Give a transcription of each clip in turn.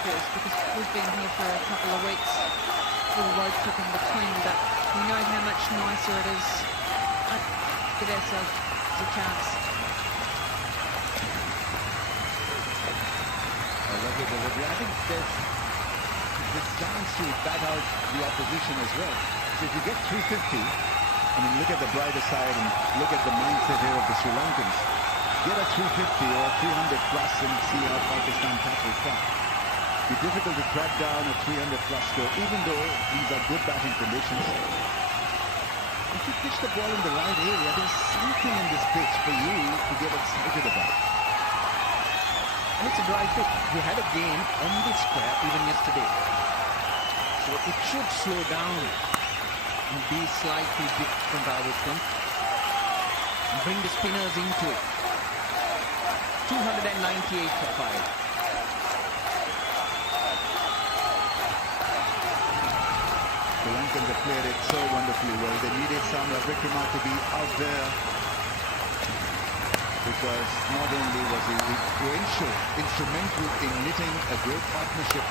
first, because we've been here for a couple of weeks with a road trip in between, but we know how much nicer it is. Give ourselves a chance. A lovely delivery. I think there's this chance to bat out the opposition as well. So if you get 350, I mean, look at the brighter side and look at the mindset here of the Sri Lankans. Get a 350 or 300 plus and see how Pakistan tackles that. It'd be difficult to track down a 300 plus score, even though these are good batting conditions. If you pitch the ball in the right area, there's something in this pitch for you to get excited about. And it's a dry pitch. We had a game on this square even yesterday. So it should slow down and be slightly different, I would think. And bring the spinners into it. 298 for 5. The Lankans have played it so wonderfully well. They needed Samra Wickrama to be out there, because not only was he instrumental in knitting a great partnership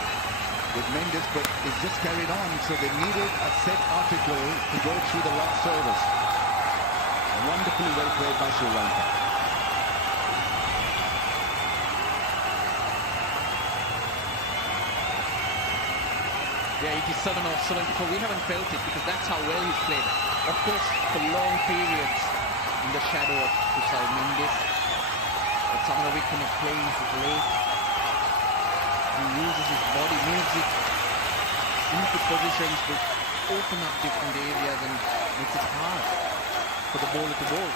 with Mendes, but it's just carried on. So they needed a set article to go through the last overs. Wonderfully well played by Sri Lanka. Yeah, 87 or 74. We haven't felt it because that's how well he's played. Of course, for long periods in the shadow of Kusal Mendes. But Samara Wickrama plays it late. He uses his body, moves it into positions which open up different areas and makes it hard for the bowler to bowl.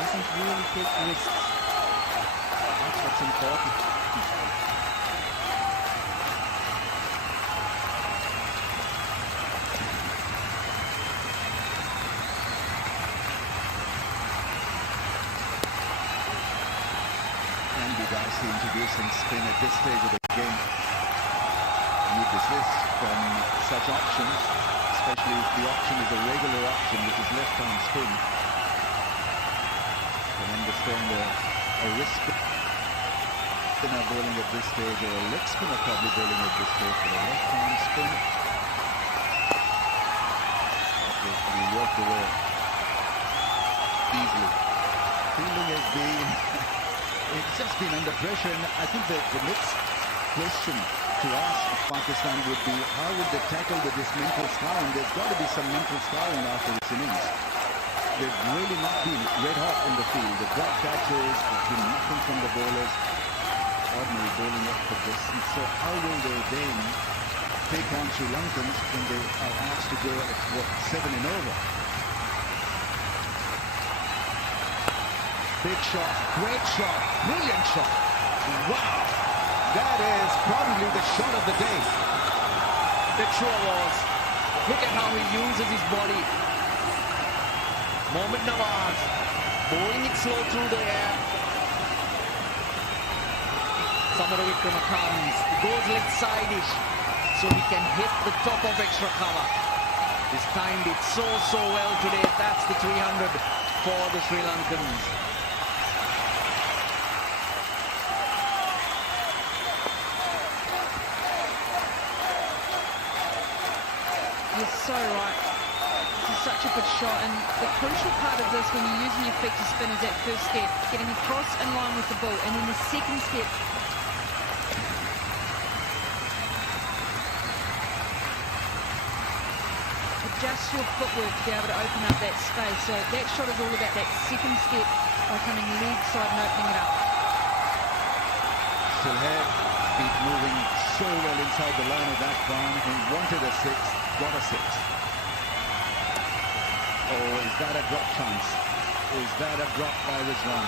Doesn't really take risks. That's what's important. Introducing spin at this stage of the game. You desist from such options, especially if the option is a regular option, which is left-arm spin. You can understand a wrist spinner bowling at this stage, or a leg spinner probably bowling at this stage, but a left-arm spin. Obviously worked away easily. Fielding has been... It's just been under pressure, and I think that the next question to ask Pakistan would be, how would they tackle with this mental scarring? There's got to be some mental scarring after this innings. They've really not been red hot in the field. The drop catches, there's been nothing from the bowlers. Ordinary bowling up for distance. So how will they then take on Sri Lankans when they are asked to go at, what, 7 and over? Big shot, great shot, brilliant shot. Wow, that is probably the shot of the day. It sure was. Look at how he uses his body. Mohammad Nawaz bowling it slow through the air. Samara Wickrama comes, goes leg side-ish, so he can hit the top of extra cover. He's timed it so well today. That's the 300 for the Sri Lankans. You're so right. This is such a good shot, and the crucial part of this when you're using your feet to spin is that first step, getting across in line with the ball, and then the second step. Adjust your footwork to be able to open up that space. So that shot is all about that second step by coming leg side and opening it up. Still had feet moving so well inside the line of that barn and wanted a 6, got a 6. Oh, is that a drop chance? Is that a drop by Rizwan?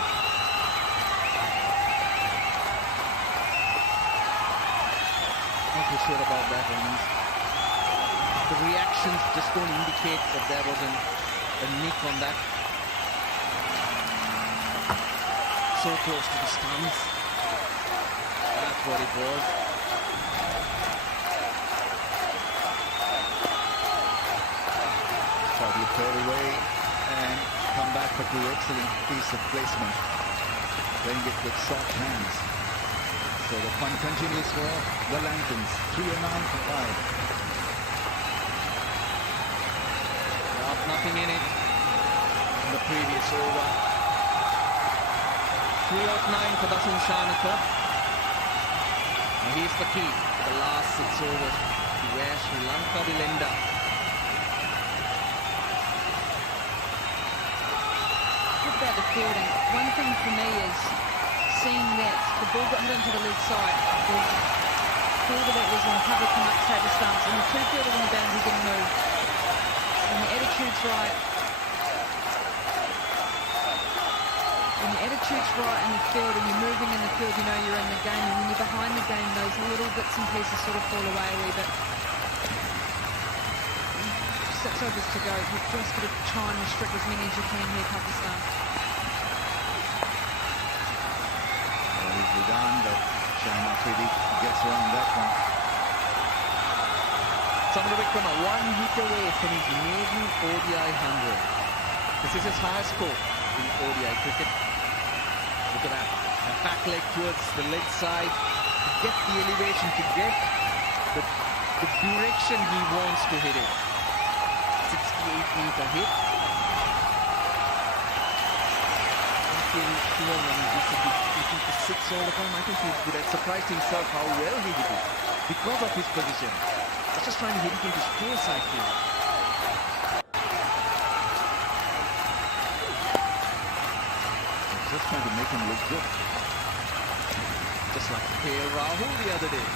Not too sure about that one. The reactions just don't indicate that there was a nick on that. So close to the stumps. That's what it was. Probably fair away and come back for 2. Excellent piece of placement. Playing it with soft hands. So the fun continues for the Lankans. 309 for 5. Nothing in it in the previous over. 309 for Dasun Shanaka. Now here's the key for the last 6 overs, where Sri Lanka will end up. What about the fielding? One thing for me is seeing that the ball got hit into the leg side. The fielder that was in cover come up, take the stance, and the two fielders on the boundary didn't move. When the attitude's right, in the field and you're moving in the field, you know you're in the game, and when you're behind the game, those little bits and pieces sort of fall away a wee bit. 6 overs to go. You've just got to try and restrict as many as you can here, Pakistan. Well, easily done, but Shahin Afridi gets around that one. Samara Wickrama, 1 hit away from his maiden ODI 100. This is his highest score in ODI cricket. Look at that. A back leg towards the leg side to get the elevation, to get the direction he wants to hit it. 68-meter hit. I think when he hit the 6 all the time, I think he would have surprised himself how well he hit it because of his position. He's just trying to hit it into space, I feel. Just trying to make him look good. Just like Rahul the other day.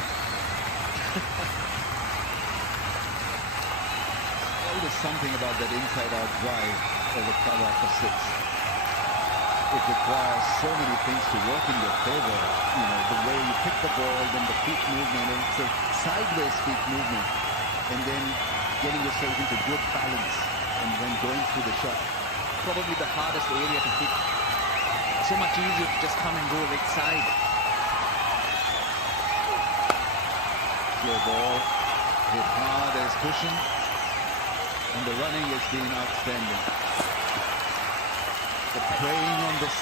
There's something about that inside-out drive over cover for 6. It requires so many things to work in your favor. You know, the way you pick the ball, then the feet movement, and it's a sideways feet movement, and then getting yourself into good balance, and then going through the shot. Probably the hardest area to hit. So much easier to just come and go leg side. Slow ball, hit hard as cushion, and the running has been outstanding. The preying on this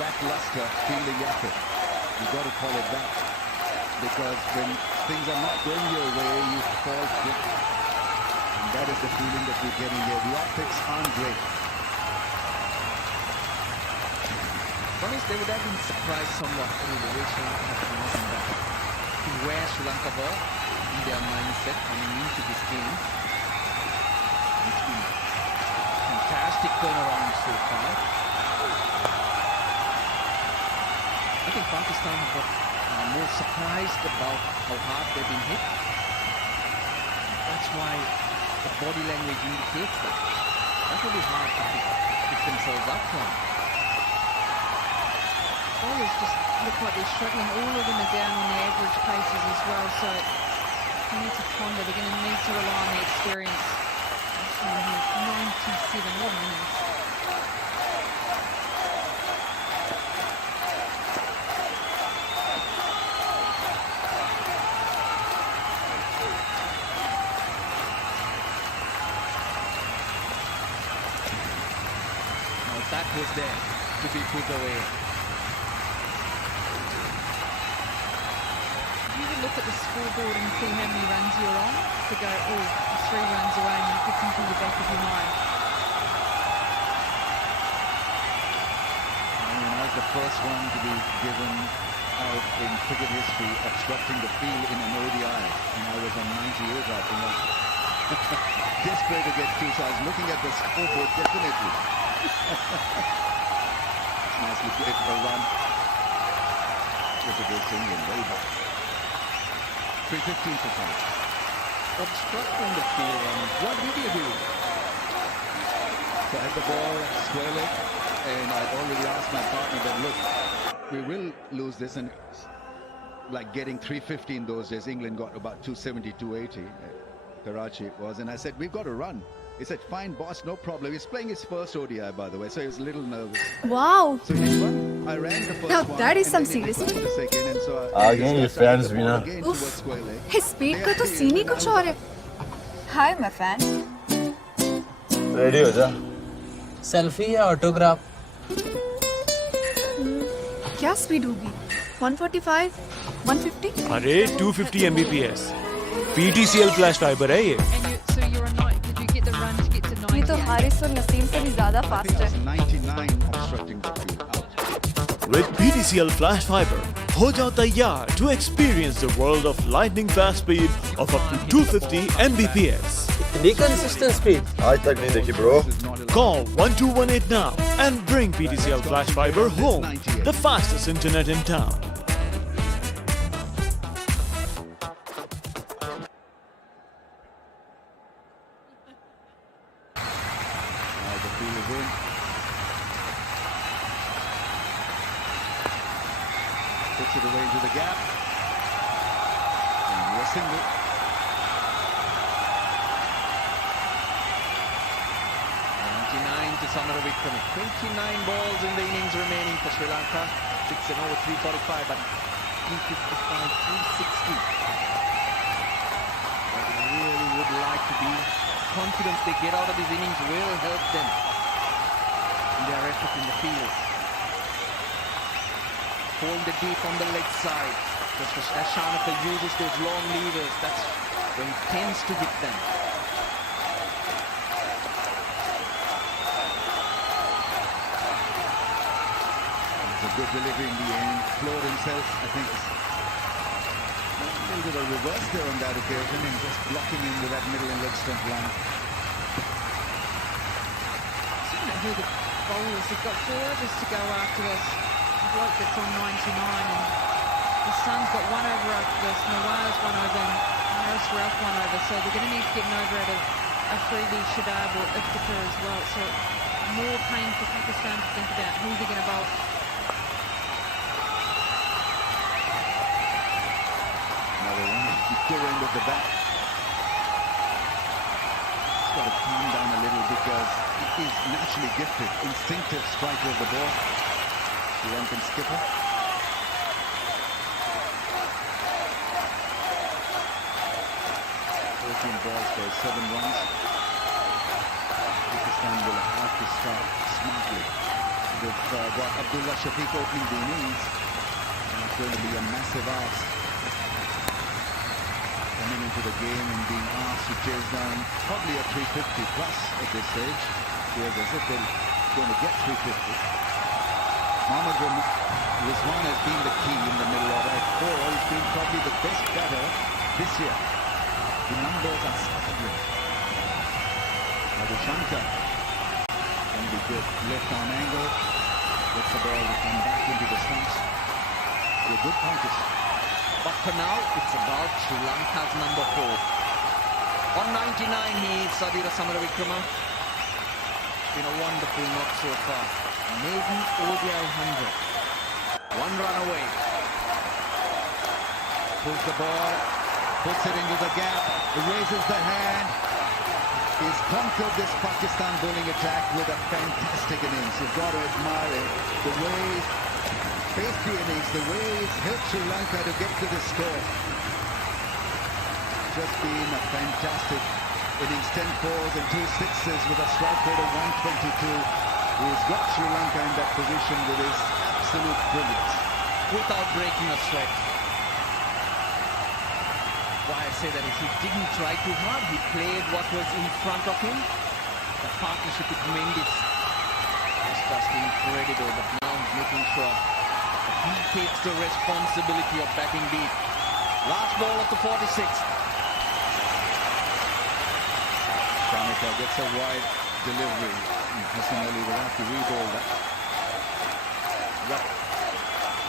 lackluster fielding effort, you've got to call it that, because when things are not going your way, you fall quick, and that is the feeling that we're getting here. The optics aren't great. Promise they would have been surprised somewhat with the way Sri Lanka has come out in that. To where Sri Lanka were in their mindset coming into this game. It's been a fantastic turnaround so far. I think Pakistan have got more surprised about how hard they've been hit. That's why the body language indicates that. That will be hard to pick themselves up from. Bowlers just look like they're struggling. All of them are down on the average paces as well, so you need to ponder. They're going to need to rely on the experience. 97, what a innings. Now that was there to be put away. Look at the scoreboard and see how many runs you're on to go, oh, 3 runs away, and you could think in the back of your mind. I mean, I was the first one to be given out in cricket history obstructing the field in an ODI, and I was on 98, I think. Desperate to get 2, so I was looking at the scoreboard definitely. Nicely played for a run. Just against England, way back. 315 for 5. Obstructing the field, what did you do? So I had the ball square leg, and I already asked my partner that, look, we will lose this, and like getting 350 in those days, England got about 270, 280, Karachi it was, and I said, we've got to run. He said, fine, boss, no problem. He's playing his first ODI, by the way, so he was a little nervous. Wow. So next one, I ran the first Now one. that is some and then he serious. played the second, and so Again, your fans भी ना. Uff, his speed का तो scene ही कुछ और है. Hi, my fan. Ready हो जा. Selfie या ऑटोग्राफ? क्या स्पीड होगी? 145, 150? अरे 250 Mbps PTCL फ्लैश फाइबर है ये। So you're a night. Did you get the run to get to 90? ये तो हारिस और नसीम से भी ज्यादा I फास्ट think it है। was 99 obstructing the field out. With PTCL flash fiber, हो जाओ तैयार to experience the world of lightning fast speed of up to 250 Mbps. इतनी consistent speed आज तक नहीं देखी bro. This is not a Call 1218 now and bring PTCL flash fiber home, the fastest internet in town. the field is in. Puts it away into the gap. And a single. To Samara Wickrama. 29 balls in the innings remaining for Sri Lanka. 6 and over 345, but 355, 360. But they really would like to be confident they get out of these innings will help them in their effort in the field. Hold the deep on the leg side. Just as Shanaka uses those long levers, that's when he tends to hit them. It's a good delivery in the end. Floored himself, I think. A little bit of reverse there on that occasion and just blocking into that middle and leg stump line. Looking at who the bowlers have got 4 overs to go after this. The bloke that's on 99 and the Sun's got 1 over after this. Nawa's 1 over and Harris Ralph 1 over. So they're going to need to get an over out of Afridi, Shadab or Iftikhar as well. So more pain for Pakistan to think about who they're going to bowl. Another one. Curran with the bat. He's got to calm down a little because he is naturally gifted, instinctive striker of the ball. Sri Lankan skipper. 14 balls for 7 runs. Pakistan will have to start smartly. They've got Abdullah Shafiq opening the innings. And it's going to be a massive ask. Coming into the game and being asked to chase down probably a 350 plus at this stage. Whereas as if they're going to get 350. Mohammad Rizwan has been the key in the middle order. At 4, he's been probably the best batter this year. The numbers are staggering. Shankar can be good. Left arm angle. Gets the ball to come back into the stumps. A good contest. But for now, it's about Sri Lanka's number 4. On 99, he is Sadira Samaravikrama. It's been a wonderful knock so far. Maiden ODI 100. 1 run away. Pulls the ball. Puts it into the gap. Raises the hand. He's conquered this Pakistan bowling attack with a fantastic innings. You've got to admire him. The way he's faced the innings, the way he's helped Sri Lanka to get to this score. Just been a fantastic innings. 10 fours and 2 sixes with a strike rate of 122. He's got Sri Lanka in that position with his absolute brilliance. Without breaking a sweat. Why I say that is he didn't try too hard. He played what was in front of him. The partnership with Mendes was just incredible. But now he's making sure that he takes the responsibility of batting deep. Last ball of the 46. Shanika gets a wide delivery. Hassan Ali will have to re-ball that. Yep.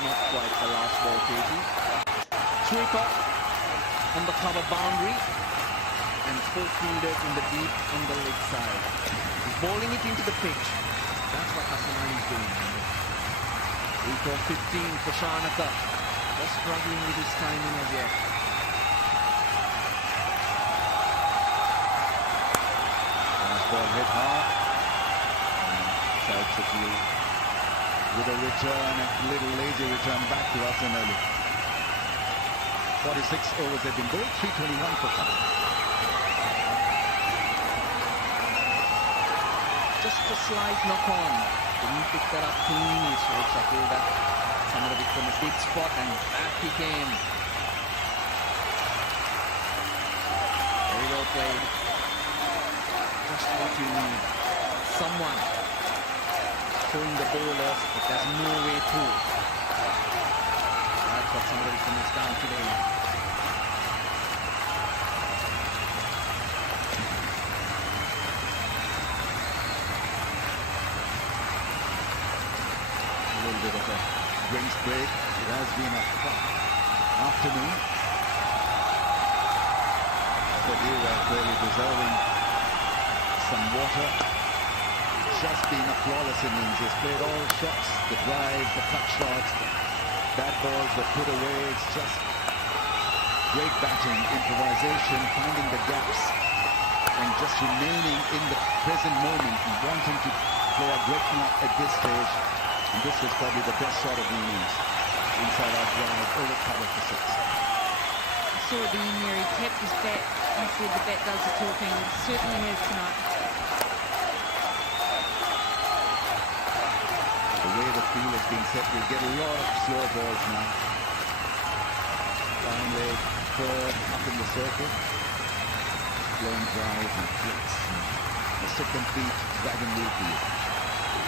Not quite the last ball, Katie. Sweeper on the cover boundary and 4 fielders in the deep on the leg side. He's bowling it into the pitch. That's what Hassan Ali is doing. Week of 15 for Shanaka. Just struggling with his timing as yet. Last ball hit hard. South City with a return, a little lazy return back to Hassan Ali. 46 overs have been bowled, 321 for Khan. Just a slight knock on. Didn't pick that up cleanly, so I feel that Somebody from a big spot and back he came. Very well played. Just what you need. Someone showing the bowlers that there's no way through. That's what somebody from is down today. A little bit of a drinks break. It has been a hot afternoon. But you are clearly deserving some water. Just been a flawless innings. He's played all shots, the drive, the cut shots, the bad balls were put away. It's just great batting, improvisation, finding the gaps, and just remaining in the present moment and wanting to play a great knock at this stage. And this was probably the best shot of the innings. Inside out drive, over cover for six. I saw at the end there, he tapped his bat. He said the bat does the talking. It certainly has tonight. The way the field has been set, we'll get a lot of slow balls now. Line leg, third, up in the circle. Long drive and flicks. Just a complete dragon wheel field.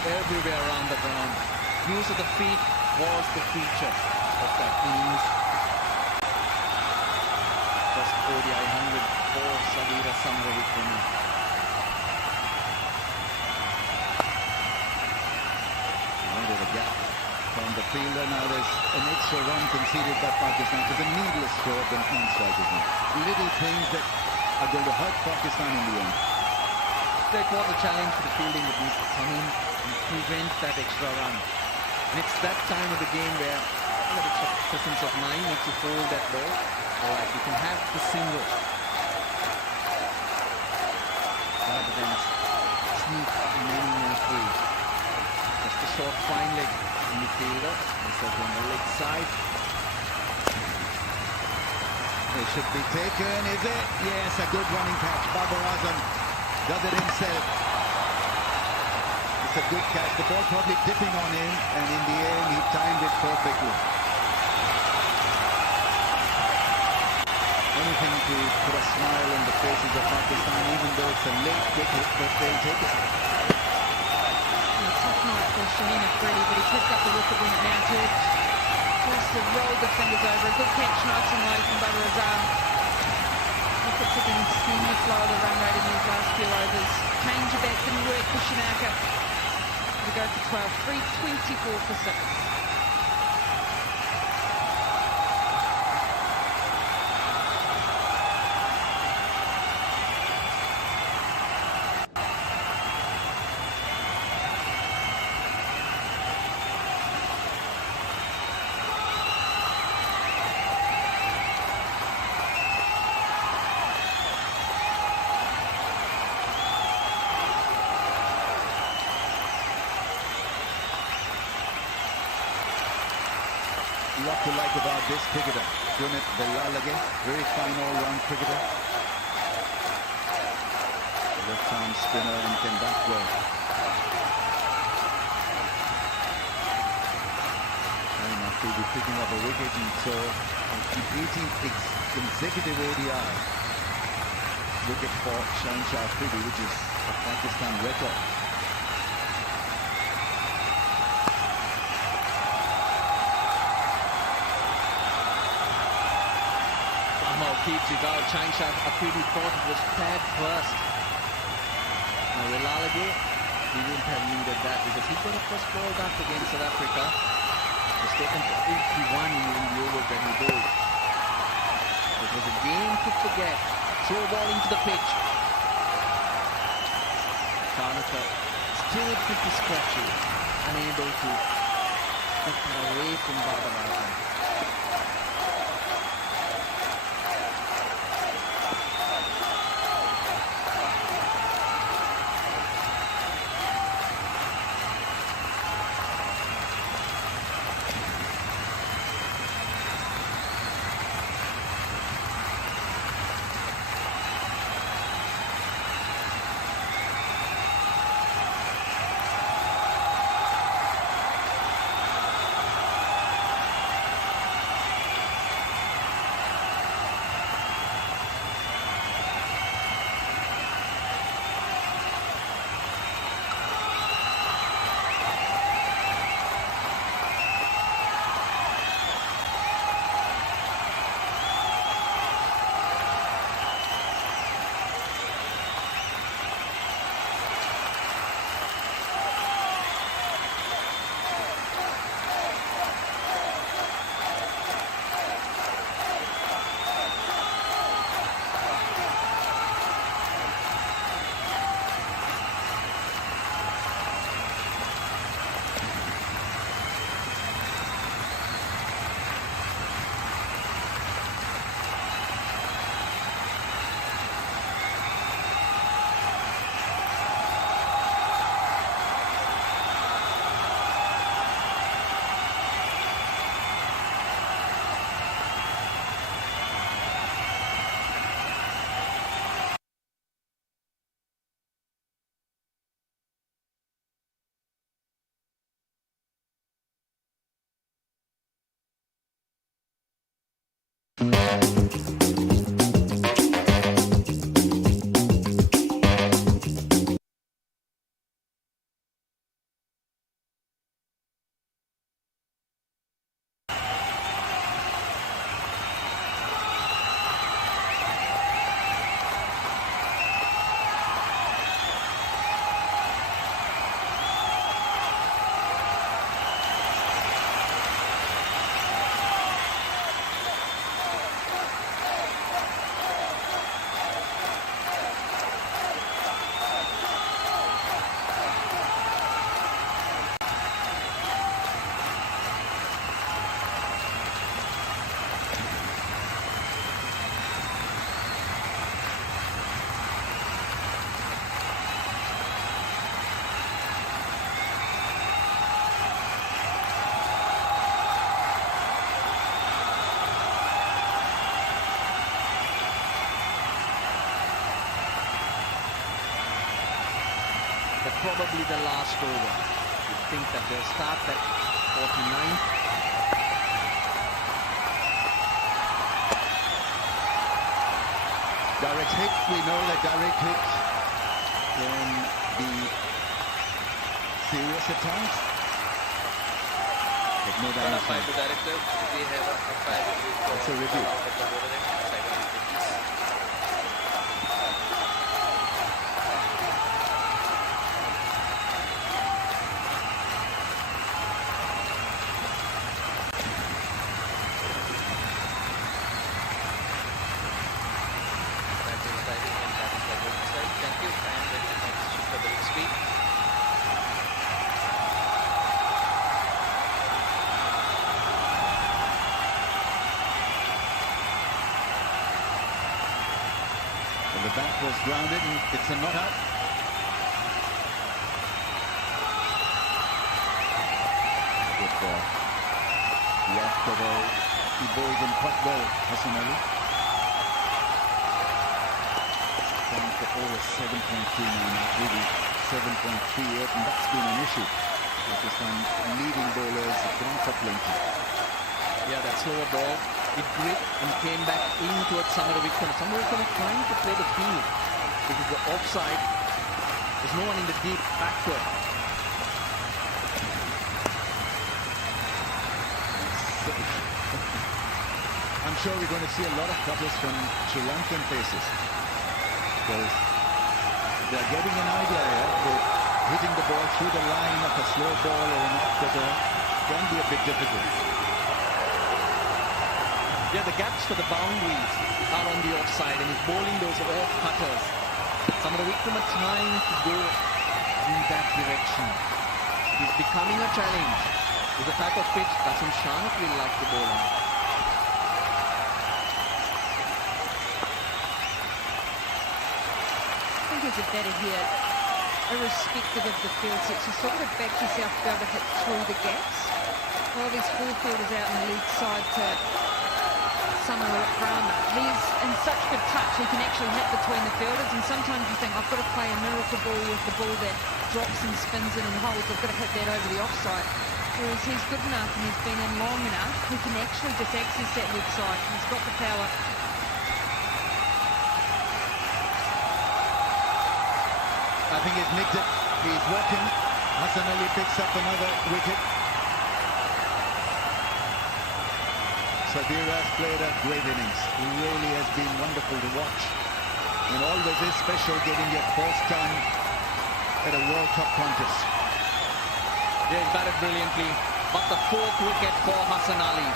Everywhere around the ground. Use of the feet was the feature of that innings. Just ODI 100 for Savira Samaravikrama. Under the gap from the fielder. Now there's an extra run conceded by Pakistan. It's a needless throw of the non-strikers now. Little things that are going to hurt Pakistan in the end. That was a challenge for the fielding that needs to come in and prevent that extra run. And it's that time of the game where a little bit of presence of mind needs to hold that ball. Alright, you can have the single rather than sneak many more through. Just a short fine leg in the fielder. This is on the leg side. It should be taken, is it? Yes, a good running catch. Babar Azam does it himself. It's a good catch. The ball probably dipping on him, and in the end, he timed it perfectly. Anything to put a smile on the faces of Pakistan, even though it's a late wicket, but they'll take it. Tough night for Shaheen Afridi, but he picked up the wicket when it mounted. Just to roll the fingers over. A good catch, nice and low from Babar Azam. Wickets have been extremely slow, the run rate in these last few overs. Change of bat didn't work for Shanaka. To go for 12, 324 for 6. What to like about this cricketer, Gunit Belalage, very fine all-round cricketer. Left-arm spinner and can bat well. And after be picking up a wicket, and so the 18th consecutive ODI wicket for Shaheen Afridi, which is a Pakistan record. Keeps it out. Shaheen Afridi thought it was pad first. Now Belalage, he wouldn't have needed that because he got a first ball back against South Africa. It was taken to 81 in the over when he bowled. It was a game to forget. Throw ball into the pitch. Chanaka still pretty scratchy, unable to get away from Babar Azam. probably the last over. You think that they'll start at 49. Direct hit, we know that direct hit can be serious at times. But no damage. To director, we have a 5 review for It's a review. at the bowler end, side on the pitches. That is diving and that is the good side. Thank you. And then the next shift for the speed. And the bat was grounded and it's a not out. Good ball. Left the ball. He bowled him quite well, Hassan Ali. Going for over 7.39, really 7.38, and that's been an issue. Pakistan leading bowlers have gone for plenty. Yeah, that slower ball, it gripped and came back in towards Samara Wickham. Samara Wickham trying to play the field because the offside, there's no one in the deep backward. I'm sure we're going to see a lot of cutters from Sri Lankan faces because they're getting an idea here that hitting the ball through the line of a slow ball or an off-cutter can be a bit difficult. Yeah, the gaps for the boundaries are on the offside and he's bowling those off cutters. Samara Wickrama trying to go in that direction. It's becoming a challenge. It's a type of pitch Qasim Shanaf will like to bowl on. I think as a batter here, irrespective of the field sets, you sort of back yourself to be able to hit through the gaps. While these four fielders out in the lead side to Samara Wickrama, he's in such good touch, he can actually hit between the fielders, and sometimes you think, I've got to play a miracle ball with the ball that drops and spins in and holds, I've got to hit that over the offside. Whereas he's good enough and he's been in long enough, he can actually just access that leg side. He's got the power. I think he's nicked it. He's walking. Hassan Ali picks up another wicket. Sabir has played a great innings. He really has been wonderful to watch. And always is special getting your first time at a World Cup contest. Yeah, he's batted brilliantly. But the fourth wicket for Hassan Ali.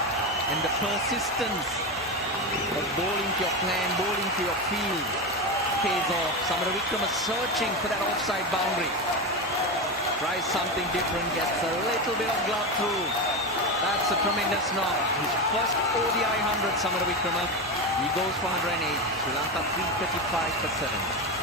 And the persistence of bowling to your plan, bowling to your field pays off. Samara Wickrama searching for that offside boundary. Tries something different, gets a little bit of glove through. That's a tremendous knock. His first ODI 100, Samara Wickrama. He goes for 108. Sri Lanka 335 for 7.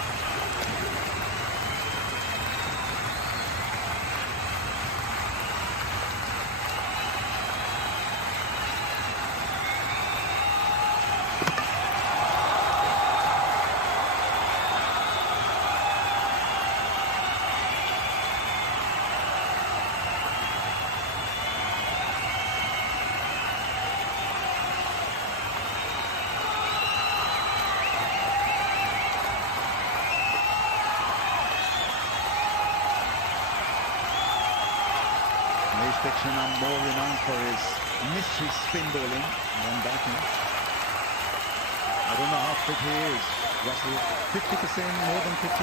Dixon are more renowned for his mystery spin bowling than batting. I don't know how fit he is. Russell, 50%, more than 50%?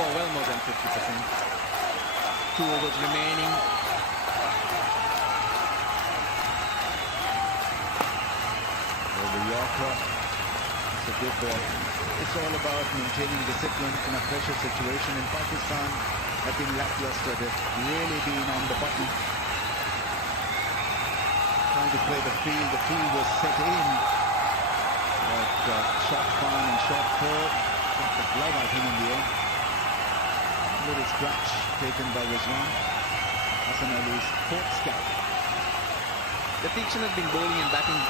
Oh, well more than 50%. 2 overs remaining. Over Yorker. It's a good ball. It's all about maintaining discipline in a pressure situation. In Pakistan, have been lackluster. They've really been on the button. Trying to play the field. The field was set in. But shot fun and shot third. Got the glove, I think, in the end. Little scratch taken by Rizwan. Hassan Ali's 4th scout. The Dixon has been bowling and batting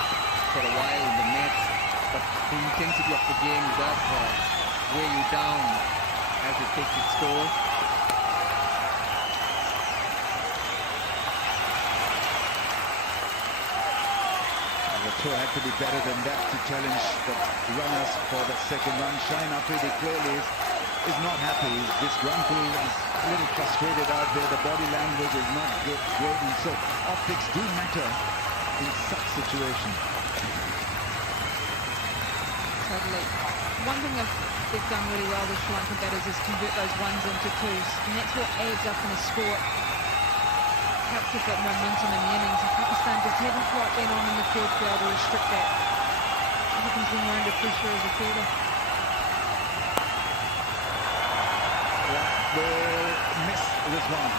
for a while in the nets, but the intensity of the game does weigh you down as it takes its toll. throw had to be better than that to challenge the runners for the second run. Shine Afridi clearly is not happy. He's disgruntled. He's a little frustrated out there. The body language is not great. And so optics do matter in such situations. Totally. One thing they've done really well, the Sri Lankan batters, is convert those ones into twos, and that's what adds up in a score. Helps with that momentum in the innings, and Pakistan just haven't quite been on in the field to be able to restrict that. What happens when you're under pressure as a fielder? Yeah, will miss this one.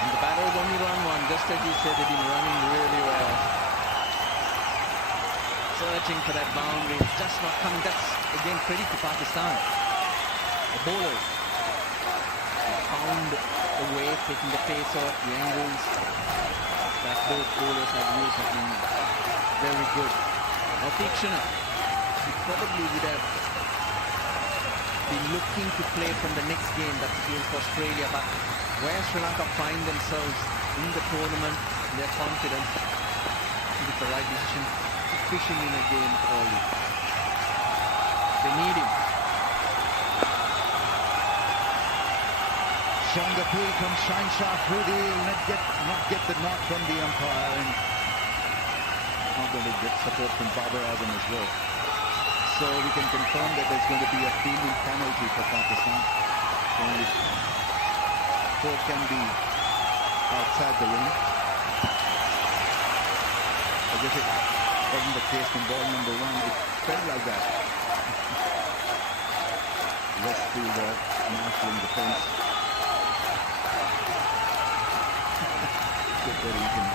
And the batters only run one, just as you said, they've been running really well. Searching for that boundary, it's just not coming. That's, again, credit to Pakistan. The bowlers found a way, taking the pace off, the angles that both bowlers have used have been very good. Now Tikshana, he probably would have been looking to play from the next game, that's against Australia, but where Sri Lanka find themselves in the tournament, their confidence, I think it's the right decision. Fishing in a game early. They need him. Strong appeal from Shine Afridi. Not get the nod from the umpire, and not going to get support from Babar Azam as well. So we can confirm that there's going to be a fielding penalty for Pakistan. Only 4 can be outside the ring. As if it wasn't the case in ball number 1, it felt like that. West fielder marshalling the fence. Good that he can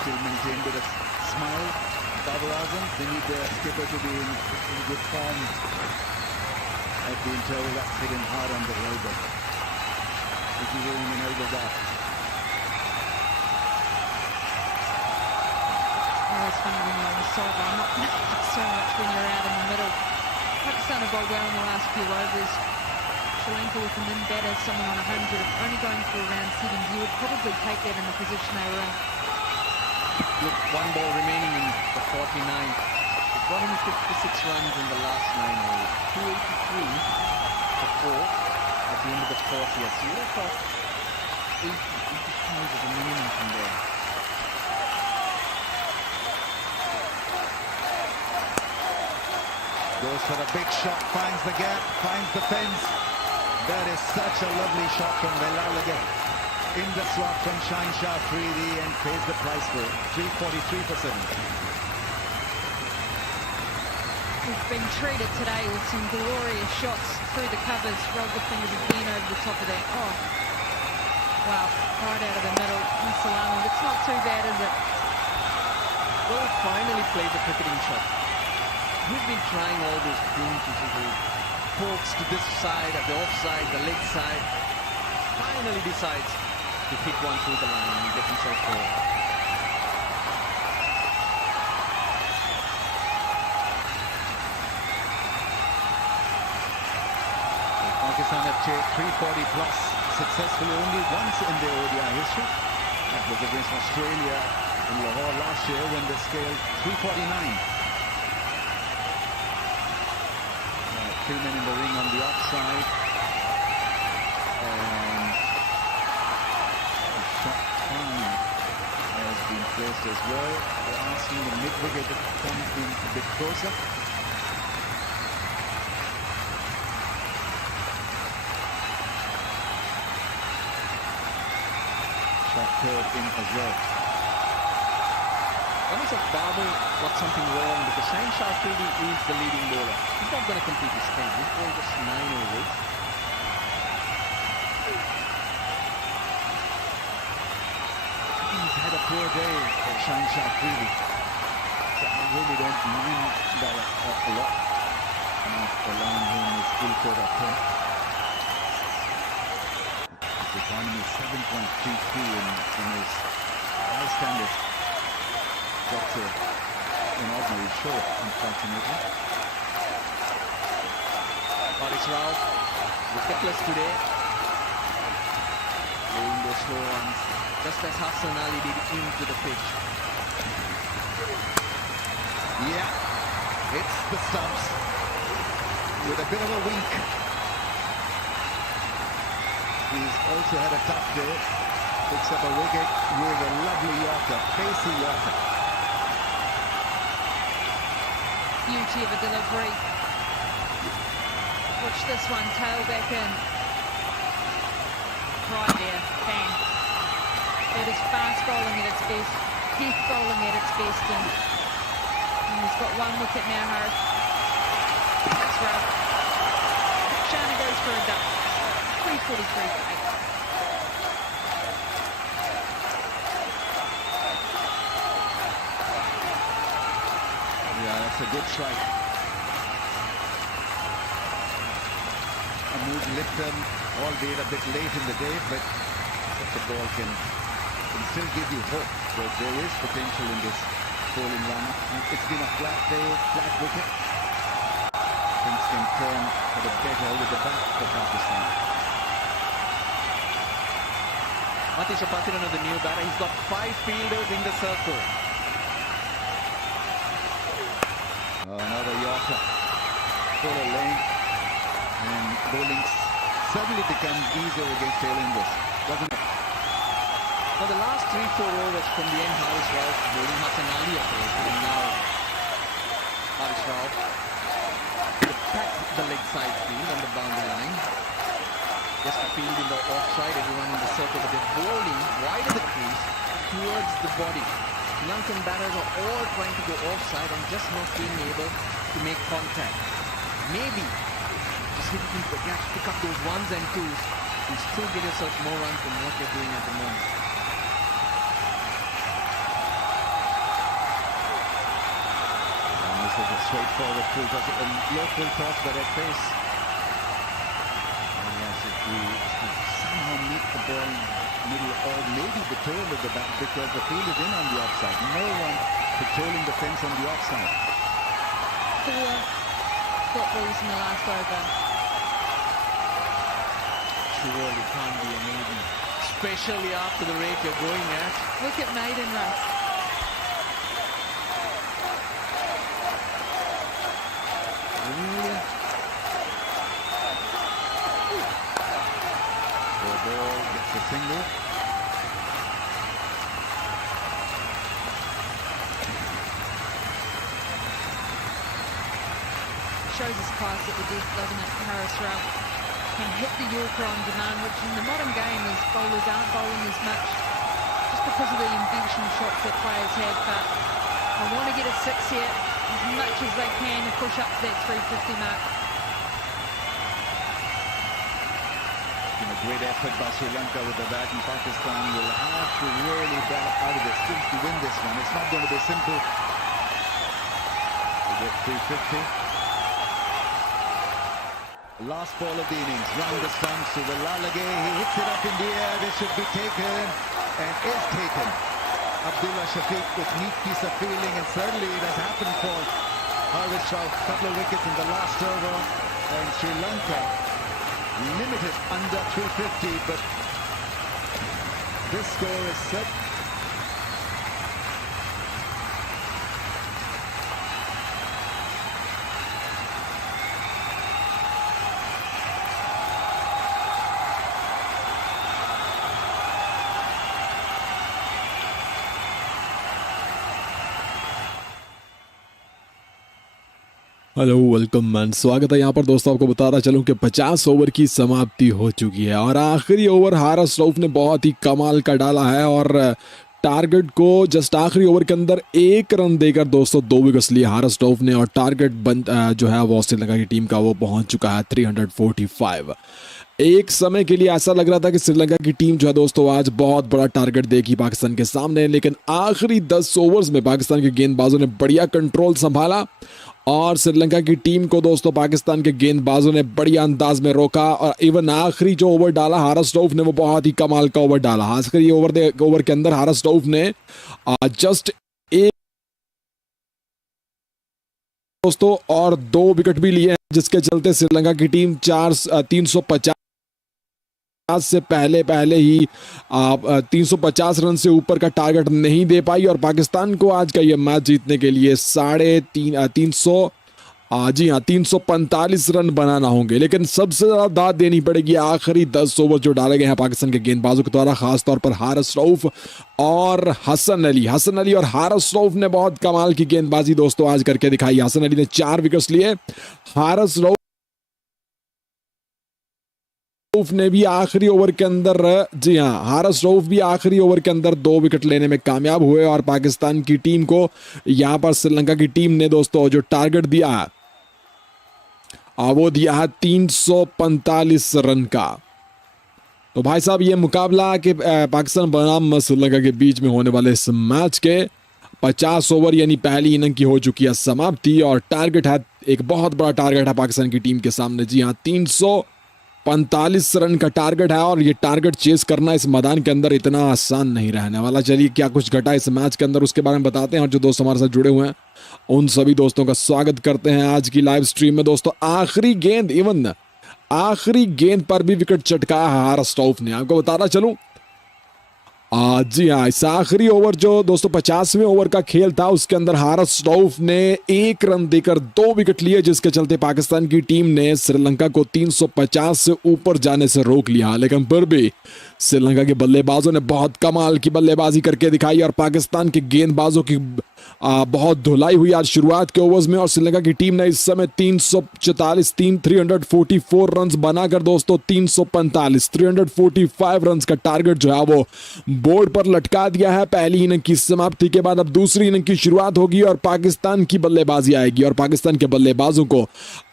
still maintain a bit of smile. Babar Azam, they need the skipper to be in good form at the interval. That's hitting hard on the elbow. If you will, an elbow back. It's funny when you're on the sideline, not so much when you're out in the middle. Pakistan have bowled well in the last few overs. Sri Lanka with an in-batter, someone on 100, only going for around 70. You would probably take that in the position they were in. Look, 1 ball remaining in the 49. They've got only 56 runs in the last 9 overs. 283 for 4 at the end of the 40th. So you're about 85 as a minimum from there. Goes for the big shot, finds the gap, finds the fence. That is such a lovely shot from Velal again. In the slot from Shine Afridi, and pays the price for it. 343 for 7. We've been treated today with some glorious shots through the covers. Rolled the fingers again over the top of that. Oh, wow, right out of the middle. Salami, it's not too bad, is it? Well, finally played the cricketing shot. He's been trying all those beautiful pokes to this side, at the offside, the leg side. Finally decides to hit one through the line and get himself forward. Pakistan have chased 340 plus successfully only once in their ODI history. That was against Australia in Lahore last year when they scaled 349. Tillman in the ring on the offside, and a shot time has been placed as well. They're asking the mid-wicket to come in a bit closer. Shot curved in as well. Almost like Babar got something wrong because Shine Afridi is the leading bowler. He's not going to complete his 10. He's bowled just 9 overs. He's had a poor day for Shine Afridi. So I really don't mind that a lot. Not allowing him his full court of 10. His economy is 7.33 in his high standards. That's an ordinary show, unfortunately. Haris Rao, wicketless today. playing those slow runs, just as Hassan Ali did into the pitch. Yeah, it's the stumps with a bit of a wink. He's also had a tough day. Picks up a wicket with a lovely Yorker, pacey Yorker. Beauty of a delivery. Watch this one, tail back in. Right there, bang. That is fast bowling at its best, death bowling at its best, and he's got one wicket now, Harris. That's right. Shana goes for a duck. 343 for 8. Yeah, that's a good strike. A move Lipton, albeit a bit late in the day, but such a ball can still give you hope that there is potential in this bowling lineup. It's been a flat day, flat wicket. Things can turn for the better with the bat for Pakistan. Matisha Patiran, the new batter, he's got 5 fielders in the circle. Another Yorker, full of length, and bowling suddenly becomes easier against tail enders, doesn't it? Now the last 3-4 overs from the end, Haris Rao bowling Hassan Ali approach, and now Haris Rao to pack the leg side field on the boundary line. Just a field in the offside, everyone in the circle, but they're bowling wide of the crease towards the body. Lankan batters are all trying to go offside and just not being able to make contact. Maybe just hitting the gaps, pick up those ones and twos, and still get yourself more runs than what they're doing at the moment. And this is a straightforward full toss, a low full toss, but at pace. And yes, if we somehow meet the ball middle or maybe the tail of the bat, because the field is in on the offside. No one patrolling the fence on the offside. 4 dot balls in the last over. Surely can't be amazing, especially after the rate you're going at. Wicket maiden rush. Really? The ball gets a single. Shows his class at the death, doesn't it? Haris Rao can hit the Yorker on demand, which in the modern game is bowlers aren't bowling as much just because of the invention shots that players have. But I want to get a 6 here as much as they can to push up to that 350 mark. Been a great effort by Sri Lanka with the bat, and Pakistan will have to really bat out of their skills to win this one. It's not going to be simple to get 350. Last ball of the innings, round the stumps to the Lalage. He hits it up in the air. This should be taken and is taken. Abdullah Shafiq with neat piece of fielding, and certainly it has happened for Haris Rao. Couple of wickets in the last over, and Sri Lanka limited under 350, but this score is set. Hello welcome and स्वागत है यहाँ पर दोस्तों। आपको बताता चलूँ कि 50 over की समाप्ति हो चुकी है और आखिरी ओवर हारिस रऊफ ने बहुत ही कमाल का डाला है और टारगेट को जस्ट आखिरी ओवर के अंदर 1 रन देकर दोस्तों 2 विकेट्स लिए हारिस रऊफ ने और टारगेट जो है वो श्रीलंका की टीम का वो पहुंच चुका है 345। एक समय के लिए ऐसा लग रहा था कि श्रीलंका की टीम जो है दोस्तों आज बहुत बड़ा टारगेट देगी पाकिस्तान के सामने, लेकिन आखिरी 10 ओवर्स में पाकिस्तान के गेंदबाजों ने बढ़िया कंट्रोल संभाला और श्रीलंका की टीम को दोस्तों पाकिस्तान के गेंदबाजों ने बढ़िया अंदाज में रोका और इवन आखिरी जो ओवर डाला हारिस रऊफ ने वो बहुत ही कमाल का ओवर डाला। आखिरी ओवर के अंदर हारिस रऊफ ने जस्ट एक दोस्तों और 2 विकेट भी लिए हैं, जिसके चलते श्रीलंका की टीम 350 आज से पहले ही 350 रन से ऊपर का टारगेट नहीं दे पाई और पाकिस्तान को आज का ये मैच जीतने के लिए 345 रन बनाना होंगे। लेकिन सबसे ज्यादा दाद देनी पड़ेगी आखिरी 10 ओवर जो डाले गए हैं पाकिस्तान के गेंदबाजों के द्वारा, खासतौर पर हारिस रऊफ और हसन अली और हारिस रऊफ ने बहुत कमाल की गेंदबाजी दोस्तों आज करके दिखाई। हसन अली ने 4 विकेट्स लिए, हारिस रऊफ ने भी आखिरी ओवर के अंदर, जी हां, हारिस रऊफ भी आखिरी ओवर के अंदर 2 विकेट लेने में कामयाब हुए और पाकिस्तान की टीम को यहां पर श्रीलंका की टीम ने दोस्तों जो टारगेट दिया वो दिया है 345 रन का। तो भाई साहब ये मुकाबला के पाकिस्तान बनाम श्रीलंका के बीच में होने वाले इस मैच के 50 ओवर यानी पहली इनिंग की हो चुकी है समाप्ति और टारगेट है, एक बहुत बड़ा टारगेट है पाकिस्तान की टीम के सामने। जी हाँ, 345 रन का टारगेट है और ये टारगेट चेस करना इस मैदान के अंदर इतना आसान नहीं रहने वाला। चलिए क्या कुछ घटा इस मैच के अंदर उसके बारे में बताते हैं और जो दोस्त हमारे साथ जुड़े हुए हैं उन सभी दोस्तों का स्वागत करते हैं आज की लाइव स्ट्रीम में। दोस्तों आखिरी गेंद पर भी विकेट चटकाया हारिस रऊफ ने। आपको बताना चलूं, जी हाँ, इस आखिरी ओवर जो दोस्तों 50वें ओवर का खेल था उसके अंदर हारिस रऊफ ने 1 रन देकर 2 विकेट लिए, जिसके चलते पाकिस्तान की टीम ने श्रीलंका को 350 से ऊपर जाने से रोक लिया। लेकिन फिर भी श्रीलंका के बल्लेबाजों ने बहुत कमाल की बल्लेबाजी करके दिखाई और पाकिस्तान के गेंदबाजों की बहुत धुलाई हुई आज शुरुआत के ओवर्स में और श्रीलंका की टीम ने इस समय 344 रन बनाकर दोस्तों 345 रन का टारगेट जो है वो बोर्ड पर लटका दिया है। पहली इनिंग की समाप्ति के बाद अब दूसरी इनिंग की शुरुआत होगी और पाकिस्तान की बल्लेबाजी आएगी और पाकिस्तान के बल्लेबाजों को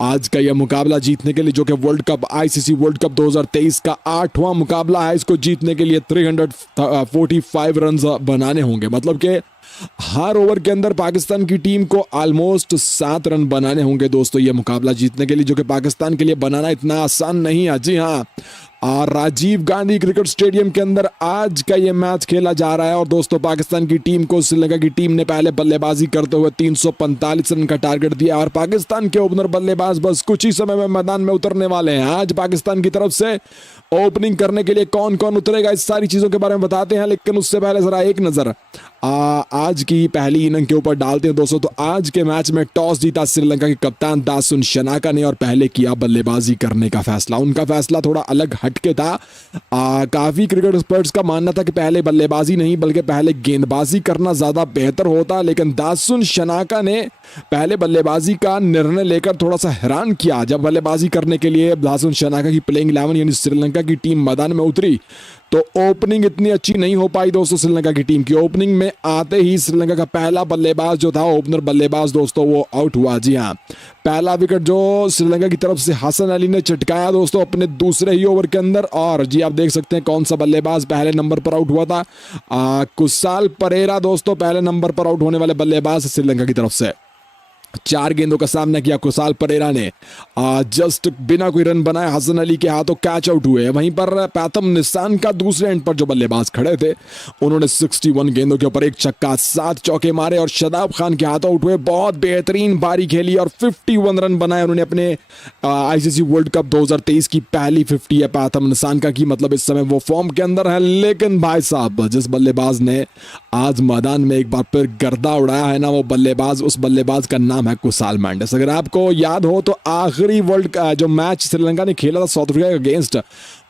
आज का यह मुकाबला जीतने के लिए, जो कि world cup ICC world cup 2023 का 8वां मुकाबला है, इसको जीतने के लिए 345 रन बनाने होंगे। मतलब कि हर ओवर के अंदर पाकिस्तान की टीम को ऑलमोस्ट 7 रन बनाने होंगे दोस्तों ये मुकाबला जीतने के लिए, जो कि पाकिस्तान के लिए बनाना इतना आसान नहीं है। जी हाँ, राजीव गांधी क्रिकेट स्टेडियम के अंदर आज का ये मैच खेला जा रहा है और दोस्तों पाकिस्तान की टीम को श्रीलंका की टीम ने पहले बल्लेबाजी करते हुए 345 रन का टारगेट दिया और पाकिस्तान के ओपनर बल्लेबाज बस कुछ ही समय में मैदान में उतरने वाले हैं। आज पाकिस्तान की तरफ से ओपनिंग करने के लिए कौन कौन उतरेगा इस सारी चीजों के बारे में बताते हैं, लेकिन उससे पहले जरा एक नजर आज की पहली इनिंग के ऊपर डालते हैं दोस्तों। तो आज के मैच में टॉस जीता श्रीलंका के कप्तान दासुन शनाका ने और पहले किया बल्लेबाजी करने का फैसला। उनका फैसला थोड़ा अलग हटके था। काफी क्रिकेट एक्सपर्ट्स का मानना था कि पहले बल्लेबाजी नहीं बल्कि पहले गेंदबाजी करना ज्यादा बेहतर होता, लेकिन दासुन शनाका ने पहले बल्लेबाजी का निर्णय लेकर थोड़ा सा हैरान किया। जब बल्लेबाजी करने के लिए दासुन शनाका की प्लेइंग 11 यानी श्रीलंका की टीम मैदान में उतरी तो ओपनिंग इतनी अच्छी नहीं हो पाई दोस्तों श्रीलंका की टीम की। ओपनिंग में आते ही श्रीलंका का पहला बल्लेबाज जो था, ओपनर बल्लेबाज दोस्तों, वो आउट हुआ। जी हाँ, पहला विकेट जो श्रीलंका की तरफ से हसन अली ने चटकाया दोस्तों अपने दूसरे ही ओवर के अंदर। और जी आप देख सकते हैं कौन सा बल्लेबाज पहले नंबर पर आउट हुआ था, कुसाल परेरा दोस्तों पहले नंबर पर आउट होने वाले बल्लेबाज श्रीलंका की तरफ से। 4 गेंदों का सामना किया कुसाल परेरा ने, जस्ट बिना कोई रन बनाए हसन अली के हाथों कैच आउट हुए। वहीं पर पैथम निशान का दूसरे एंड पर जो बल्लेबाज खड़े थे उन्होंने 61 गेंदों के ऊपर 1 छक्का 7 चौके मारे और शदाब खान के हाथों आउट हुए। बहुत बेहतरीन पारी खेली और 51 रन बनाए उन्होंने अपने आईसीसी वर्ल्ड कप 2023 की पहली 50 है पैथम निशान का की, मतलब इस समय वो फॉर्म के अंदर है। लेकिन भाई साहब जिस बल्लेबाज ने आज मैदान में एक बार फिर गर्दा उड़ाया है ना, वो बल्लेबाज, उस बल्लेबाज का नाम है कुसाल मैंडिस। अगर आपको याद हो तो आखिरी वर्ल्ड का जो मैच श्रीलंका ने खेला था साउथ अफ्रीका के अगेंस्ट,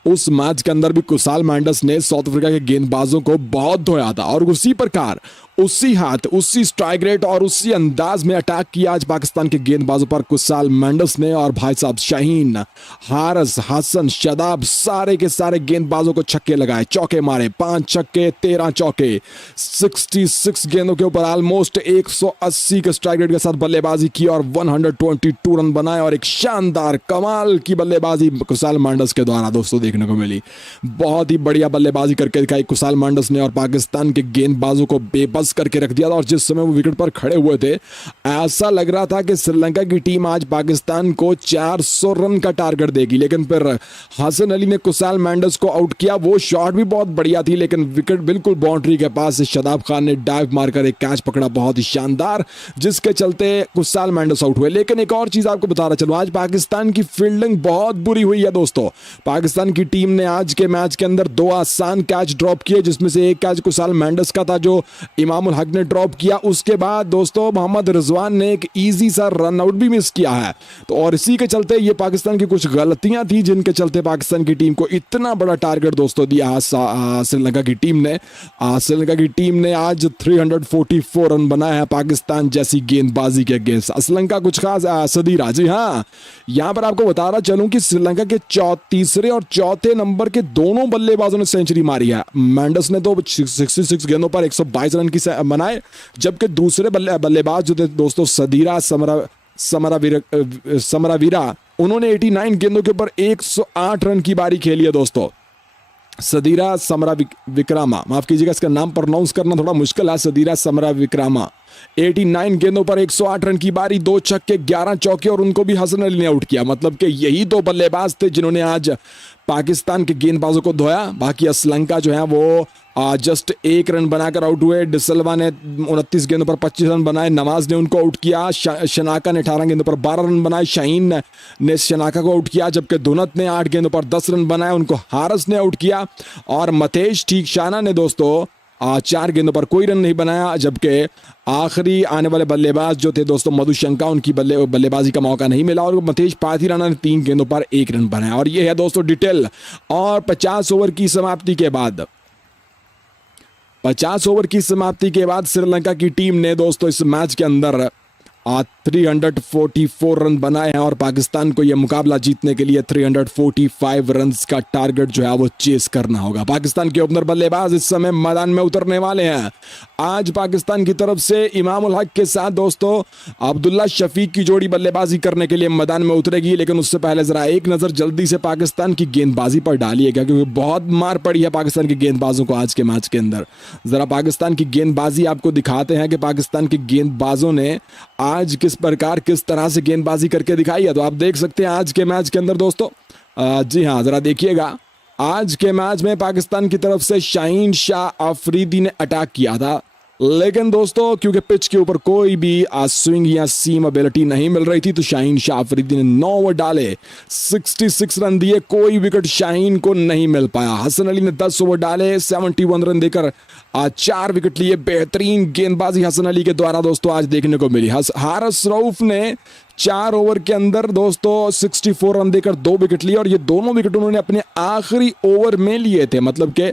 उस मैच के अंदर भी कुसाल मैंडिस ने साउथ अफ्रीका के गेंदबाजों को बहुत धोया था और उसी प्रकार उसी हाथ, उसी स्ट्राइक रेट और उसी अंदाज में अटैक किया आज पाकिस्तान के गेंदबाजों पर कुसाल मैंडिस ने। और भाई साहब शाहीन, हारिस, हसन, शदाब सारे के सारे गेंदबाजों को छक्के लगाए, चौके मारे, 5 छक्के 13 चौके, 66 गेंदों के ऊपर ऑलमोस्ट 180 के स्ट्राइक रेट के साथ बल्लेबाजी की और 122 रन बनाए और एक शानदार कमाल की बल्लेबाजी कुसाल मैंडिस के द्वारा दोस्तों देखने को मिली। बहुत ही बढ़िया बल्लेबाजी करके दिखाई कुसाल मैंडिस ने और पाकिस्तान के गेंदबाजों को बेबस करके रख दिया था। और जिस समय वो विकेट पर खड़े हुए थे ऐसा लग रहा था कि श्रीलंका की टीम आज पाकिस्तान को 400 रन का टारगेट देगी, लेकिन फिर हसन अली ने कुसाल मैंडिस को आउट किया। वो शॉट भी बहुत बढ़िया थी लेकिन विकेट बिल्कुल बाउंड्री के पास से शदाब खान ने डाइव मारकर एक कैच पकड़ा बहुत ही शानदार, जिसके चलते कुसाल मैंडिस आउट हुए। लेकिन एक और चीज आपको बता रहा चलूं, आज पाकिस्तान की फील्डिंग बहुत बुरी हुई है दोस्तों। पाकिस्तान की की टीम ने आज के मैच के अंदर 2 आसान कैच ड्रॉप किए, जिसमें से एक कैच कुसाल मेंडिस का था जो इमामुल हक ने ड्रॉप किया। उसके बाद दोस्तों मोहम्मद रिजवान ने एक इजी सा रन आउट भी मिस किया है। तो और इसी के चलते ये पाकिस्तान की कुछ गलतियां थी जिनके चलते पाकिस्तान की टीम को इतना बड़ा टारगेट दोस्तों दिया श्रीलंका की टीम ने। श्रीलंका की टीम ने आज 344 रन बनाए हैं पाकिस्तान जैसी गेंदबाजी के अगेंस्ट। श्रीलंका कुछ खास सदीरा, जी हाँ, यहां पर आपको बता रहा चलूं कि श्रीलंका के तीसरे और चौथे नंबर के दोनों बल्लेबाजों ने सेंचुरी मारी है। मेंडिस ने तो 66 गेंदों पर 122 रन की बनाए, जबकि दूसरे बल्लेबाज जो थे दोस्तों सदीरा समरावीरा, उन्होंने 89 गेंदों के ऊपर 108 रन की बारी खेली है दोस्तों। सदीरा समरा विक्रामा, माफ कीजिएगा इसका नाम प्रोनाउंस करना थोड़ा मुश्किल है, सदीरा समरा विक्रामा, 89 गेंदों पर 108 रन की बारी, 2 छक्के 11 चौके, और उनको भी हसन अली ने आउट किया। मतलब कि यही 2 बल्लेबाज थे जिन्होंने आज पाकिस्तान के गेंदबाजों को धोया। बाकी श्रीलंका जो है वो जस्ट 1 रन बनाकर आउट हुए। डिसल्वा ने 29 गेंदों पर 25 रन बनाए, नवाज ने उनको आउट किया, शनाका ने 18 गेंदों पर 12 रन बनाए, शाहीन ने शनाका को आउट किया, जबकि दुनत ने 8 गेंदों पर 10 रन बनाए, उनको हारिस ने आउट किया, और मतेश ठीकशाना ने दोस्तों 4 गेंदों पर कोई रन नहीं बनाया। जबकि आखिरी आने वाले बल्लेबाज जो थे दोस्तों मधुशंका, उनकी बल्लेबाजी का मौका नहीं मिला, और मतेश पाथीराना ने 3 गेंदों पर 1 रन बनाया। और ये है दोस्तों डिटेल। और 50 ओवर की समाप्ति के बाद 50 ओवर की समाप्ति के बाद श्रीलंका की टीम ने दोस्तों इस मैच के अंदर 344 रन बनाए हैं, और पाकिस्तान को यह मुकाबला जीतने के लिए 345 रन्स का टारगेट जो है वो चेस करना होगा। पाकिस्तान के ओपनर बल्लेबाज इस समय मैदान में उतरने वाले हैं। आज पाकिस्तान की तरफ से इमामुल हक के साथ दोस्तों अब्दुल्ला शफीक की जोड़ी बल्लेबाजी करने के लिए मैदान में उतरेगी, लेकिन उससे पहले जरा एक नजर जल्दी से पाकिस्तान की गेंदबाजी पर डालिएगा, क्योंकि बहुत मार पड़ी है पाकिस्तान के गेंदबाजों को आज के मैच के अंदर। जरा पाकिस्तान की गेंदबाजी आपको दिखाते हैं कि पाकिस्तान के गेंदबाजों ने आज किस प्रकार किस तरह से गेंदबाजी करके दिखाई है। तो आप देख सकते हैं आज के मैच के अंदर दोस्तों, जी हाँ जरा देखिएगा, आज के मैच में पाकिस्तान की तरफ से शाहीन शाह अफरीदी ने अटैक किया था, लेकिन दोस्तों क्योंकि पिच के ऊपर कोई भी स्विंग या सीम एबिलिटी नहीं मिल रही थी, तो शाहीन शाह अफरीदी ने 9 ओवर डाले, 66 रन दिए, कोई विकेट शाहीन को नहीं मिल पाया। हसन अली ने 10 ओवर डाले, 71 रन देकर 4 विकेट लिए। बेहतरीन गेंदबाजी हसन अली के द्वारा दोस्तों आज देखने को मिली। हारिस रऊफ ने 4 ओवर के अंदर दोस्तों 64 रन देकर 2 विकेट लिए, और ये दोनों विकेट उन्होंने अपने आखिरी ओवर में लिए थे, मतलब के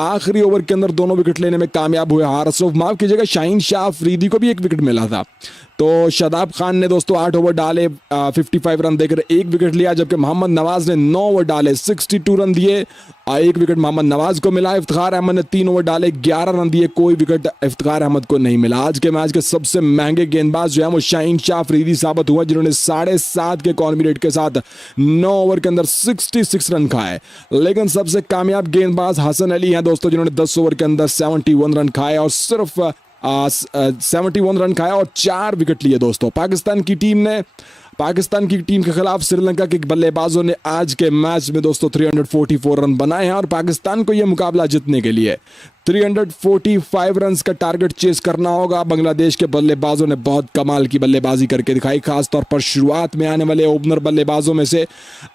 आखिरी ओवर के अंदर दोनों विकेट लेने में कामयाब हुए हारिस रऊफ। माफ कीजिएगा शाहीन शाह अफरीदी को भी 1 विकेट मिला था। तो शादाब खान ने दोस्तों 8 ओवर डाले, 55 रन देकर 1 विकेट लिया, जबकि मोहम्मद नवाज ने 9 ओवर डाले, 62 रन दिए, 1 विकेट मोहम्मद नवाज को मिला। इफ्तिखार अहमद ने 3 ओवर डाले, 11 रन दिए, कोई विकेट इफ्तिखार अहमद को नहीं मिला। आज के मैच के सबसे महंगे गेंदबाज जो है वो शाहीन शाह अफरीदी साबित हुआ, जिन्होंने 7.5 के कॉन्फिडेंट के साथ 9 ओवर के अंदर 66 रन खाए। लेकिन सबसे कामयाब गेंदबाज हसन अली हैं दोस्तों, जिन्होंने 10 ओवर के अंदर 71 रन खाए और सिर्फ 71 रन खाया और 4 विकेट लिए दोस्तों। पाकिस्तान की टीम के खिलाफ श्रीलंका के बल्लेबाजों ने आज के मैच में दोस्तों 344 रन बनाए हैं, और पाकिस्तान को यह मुकाबला जीतने के लिए 345 रन का टारगेट चेस करना होगा। बांग्लादेश के बल्लेबाजों ने बहुत कमाल की बल्लेबाजी करके दिखाई, खासतौर पर शुरुआत में आने वाले ओपनर बल्लेबाजों में से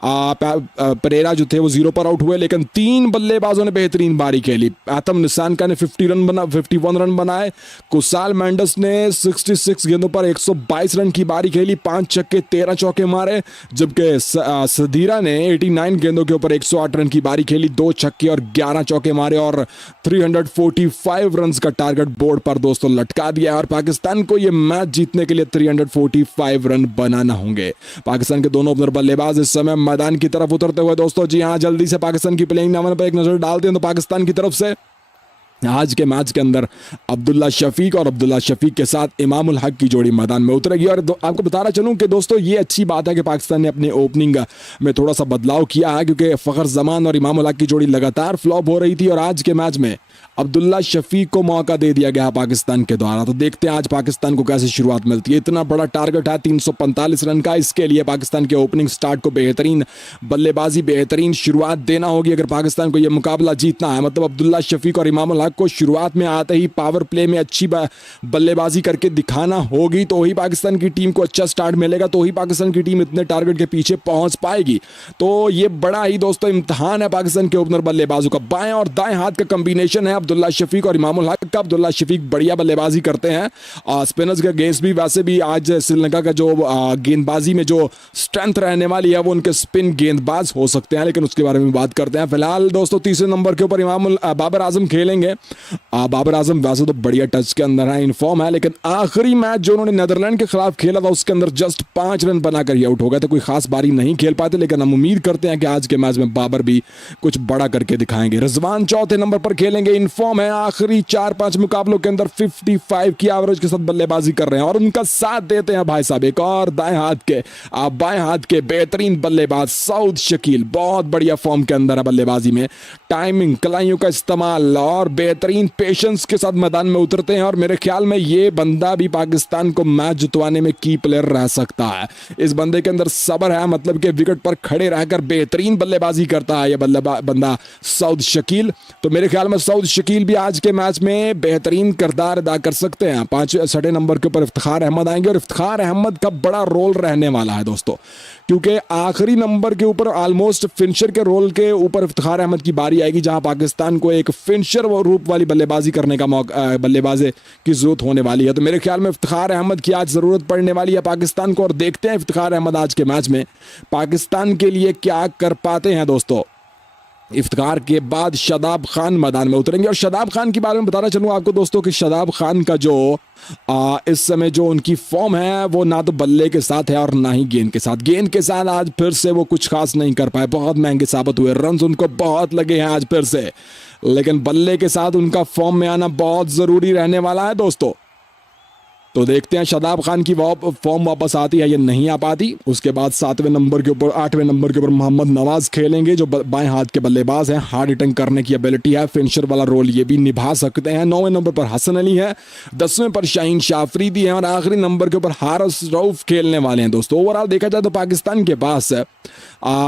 परेरा जो थे वो 0 पर आउट हुए, लेकिन 3 बल्लेबाजों ने बेहतरीन बारी खेली। आतम निसानका ने 51 रन बनाए, कुसाल मेंडिस ने 66 गेंदों पर 122 रन की बारी खेली, 5 छक्के 13 चौके मारे, जबकि सदीरा ने 89 गेंदों के ऊपर 108 रन की बारी खेली, 2 छक्के और 11 चौके मारे, और 345 रन का टारगेट बोर्ड पर दोस्तों लटका दिया। और पाकिस्तान को यह मैच जीतने के लिए 345 रन बनाना होंगे। पाकिस्तान के दोनों ओपनर बल्लेबाज इस समय मैदान की तरफ उतरते हुए दोस्तों, जी हाँ जल्दी से पाकिस्तान की प्लेइंग 11 पर एक नजर डालते हैं। तो पाकिस्तान की तरफ से आज के मैच के अंदर अब्दुल्ला शफीक के साथ इमामुल हक की जोड़ी मैदान में उतरेगी। और आपको बताना चलूं कि दोस्तों ये अच्छी बात है कि पाकिस्तान ने अपने ओपनिंग में थोड़ा सा बदलाव किया है, क्योंकि फ़खर जमान और इमामुल हक की जोड़ी लगातार फ्लॉप हो रही थी, और आज के मैच में अब्दुल्ला शफीक को मौका दे दिया गया पाकिस्तान के द्वारा। तो देखते हैं आज पाकिस्तान को कैसे शुरुआत मिलती है। इतना बड़ा टारगेट है 345 रन का, इसके लिए पाकिस्तान के ओपनिंग स्टार्ट को बेहतरीन बल्लेबाजी, बेहतरीन शुरुआत देना होगी अगर पाकिस्तान को यह मुकाबला जीतना है। मतलब अब्दुल्ला शफीक और इमामुल हक को शुरुआत में आते ही पावर प्ले में अच्छी बल्लेबाजी करके दिखाना होगी, तो ही पाकिस्तान की टीम को अच्छा स्टार्ट मिलेगा, तो ही पाकिस्तान की टीम इतने टारगेट के पीछे पहुंच पाएगी। तो ये बड़ा ही दोस्तों इम्तहान है पाकिस्तान के ओपनर बल्लेबाजों का। बाएं और दाएं हाथ का कॉम्बिनेशन है अब्दुल्ला शफीक और इमामुल हक का। अब्दुल्ला शफीक बढ़िया बल्लेबाजी करते हैं स्पिनर्स के अगेंस्ट भी। वैसे भी आज श्रीलंका का जो गेंदबाजी में जो स्ट्रेंथ रहने वाली है वो उनके स्पिन गेंदबाज हो सकते हैं, लेकिन उसके बारे में बात करते हैं। फिलहाल दोस्तों तीसरे नंबर के ऊपर बाबर आजम खेलेंगे। बाबर आजम वैसे तो बढ़िया टच के अंदर है, इनफॉर्म है, लेकिन आखिरी मैच जो उन्होंने नीदरलैंड के खिलाफ खेला था उसके अंदर जस्ट 5 रन बनाकर ही आउट हो गए थे, कोई खास बारी नहीं खेल पाते। लेकिन हम उम्मीद करते हैं कि आज के मैच में बाबर भी कुछ बड़ा करके दिखाएंगे। रिजवान चौथे नंबर पर खेलेंगे, इनफॉर्म है, आखिरी 4-5 मुकाबलों के अंदर 55 की एवरेज के साथ बल्लेबाजी कर रहे हैं और उनका साथ देते हैं भाई साहब एक और बाएं हाथ के बेहतरीन बल्लेबाज सऊद शकील। बहुत बढ़िया फॉर्म के अंदर है बल्लेबाजी में, टाइमिंग, कलाइयों का इस्तेमाल और बेहतरीन पेशेंस के साथ मैदान में उतरते हैं। और मेरे ख्याल में ये बंदा भी पाकिस्तान को मैच जितवाने में की प्लेयर रह सकता है। इस बंदे के अंदर सब्र है, मतलब कि विकेट पर खड़े रहकर बेहतरीन बल्लेबाजी करता है ये बंदा सऊद शकील। तो मेरे ख्याल में सऊद शकील भी आज के मैच में बेहतरीन किरदार अदा कर सकते हैं। 6 नंबर के ऊपर इफ्तिखार अहमद आएंगे और इफ्तिखार अहमद का बड़ा रोल रहने वाला है दोस्तों, क्योंकि आखिरी नंबर के ऊपर ऑलमोस्ट फिनिशर के रोल के ऊपर इफ्तिखार अहमद की बारी आएगी, जहां पाकिस्तान को एक फिनिशर रूप वाली बल्लेबाजी करने का बल्लेबाजी की जरूरत होने वाली है। तो मेरे ख्याल में इफ्तिखार अहमद की आज जरूरत पड़ने वाली है पाकिस्तान को, और देखते हैं इफ्तिखार अहमद आज के मैच में पाकिस्तान के लिए क्या कर पाते हैं दोस्तों। इफ्तिखार के बाद शादाब खान मैदान में उतरेंगे और शादाब खान के बारे में बताना चलूँ आपको दोस्तों कि शादाब खान का जो इस समय जो उनकी फॉर्म है वो ना तो बल्ले के साथ है और ना ही गेंद के साथ। गेंद के साथ आज फिर से वो कुछ खास नहीं कर पाए, बहुत महंगे साबित हुए, रन उनको बहुत लगे हैं आज फिर से, लेकिन बल्ले के साथ उनका फॉर्म में आना बहुत जरूरी रहने वाला है दोस्तों। तो देखते हैं शादाब खान की फॉर्म वापस आती है या नहीं आ पाती। उसके बाद 8वें नंबर के ऊपर मोहम्मद नवाज खेलेंगे, जो बाएं हाथ के बल्लेबाज हैं, हार्ड हिटिंग करने की एबिलिटी है, फिनिशर वाला रोल ये भी निभा सकते हैं। 9वें नंबर पर हसन अली है, 10वें पर शाहीन शाफरीदी है और आखिरी नंबर के ऊपर हारिस रऊफ खेलने वाले हैं दोस्तों। ओवरऑल देखा जाए तो पाकिस्तान के पास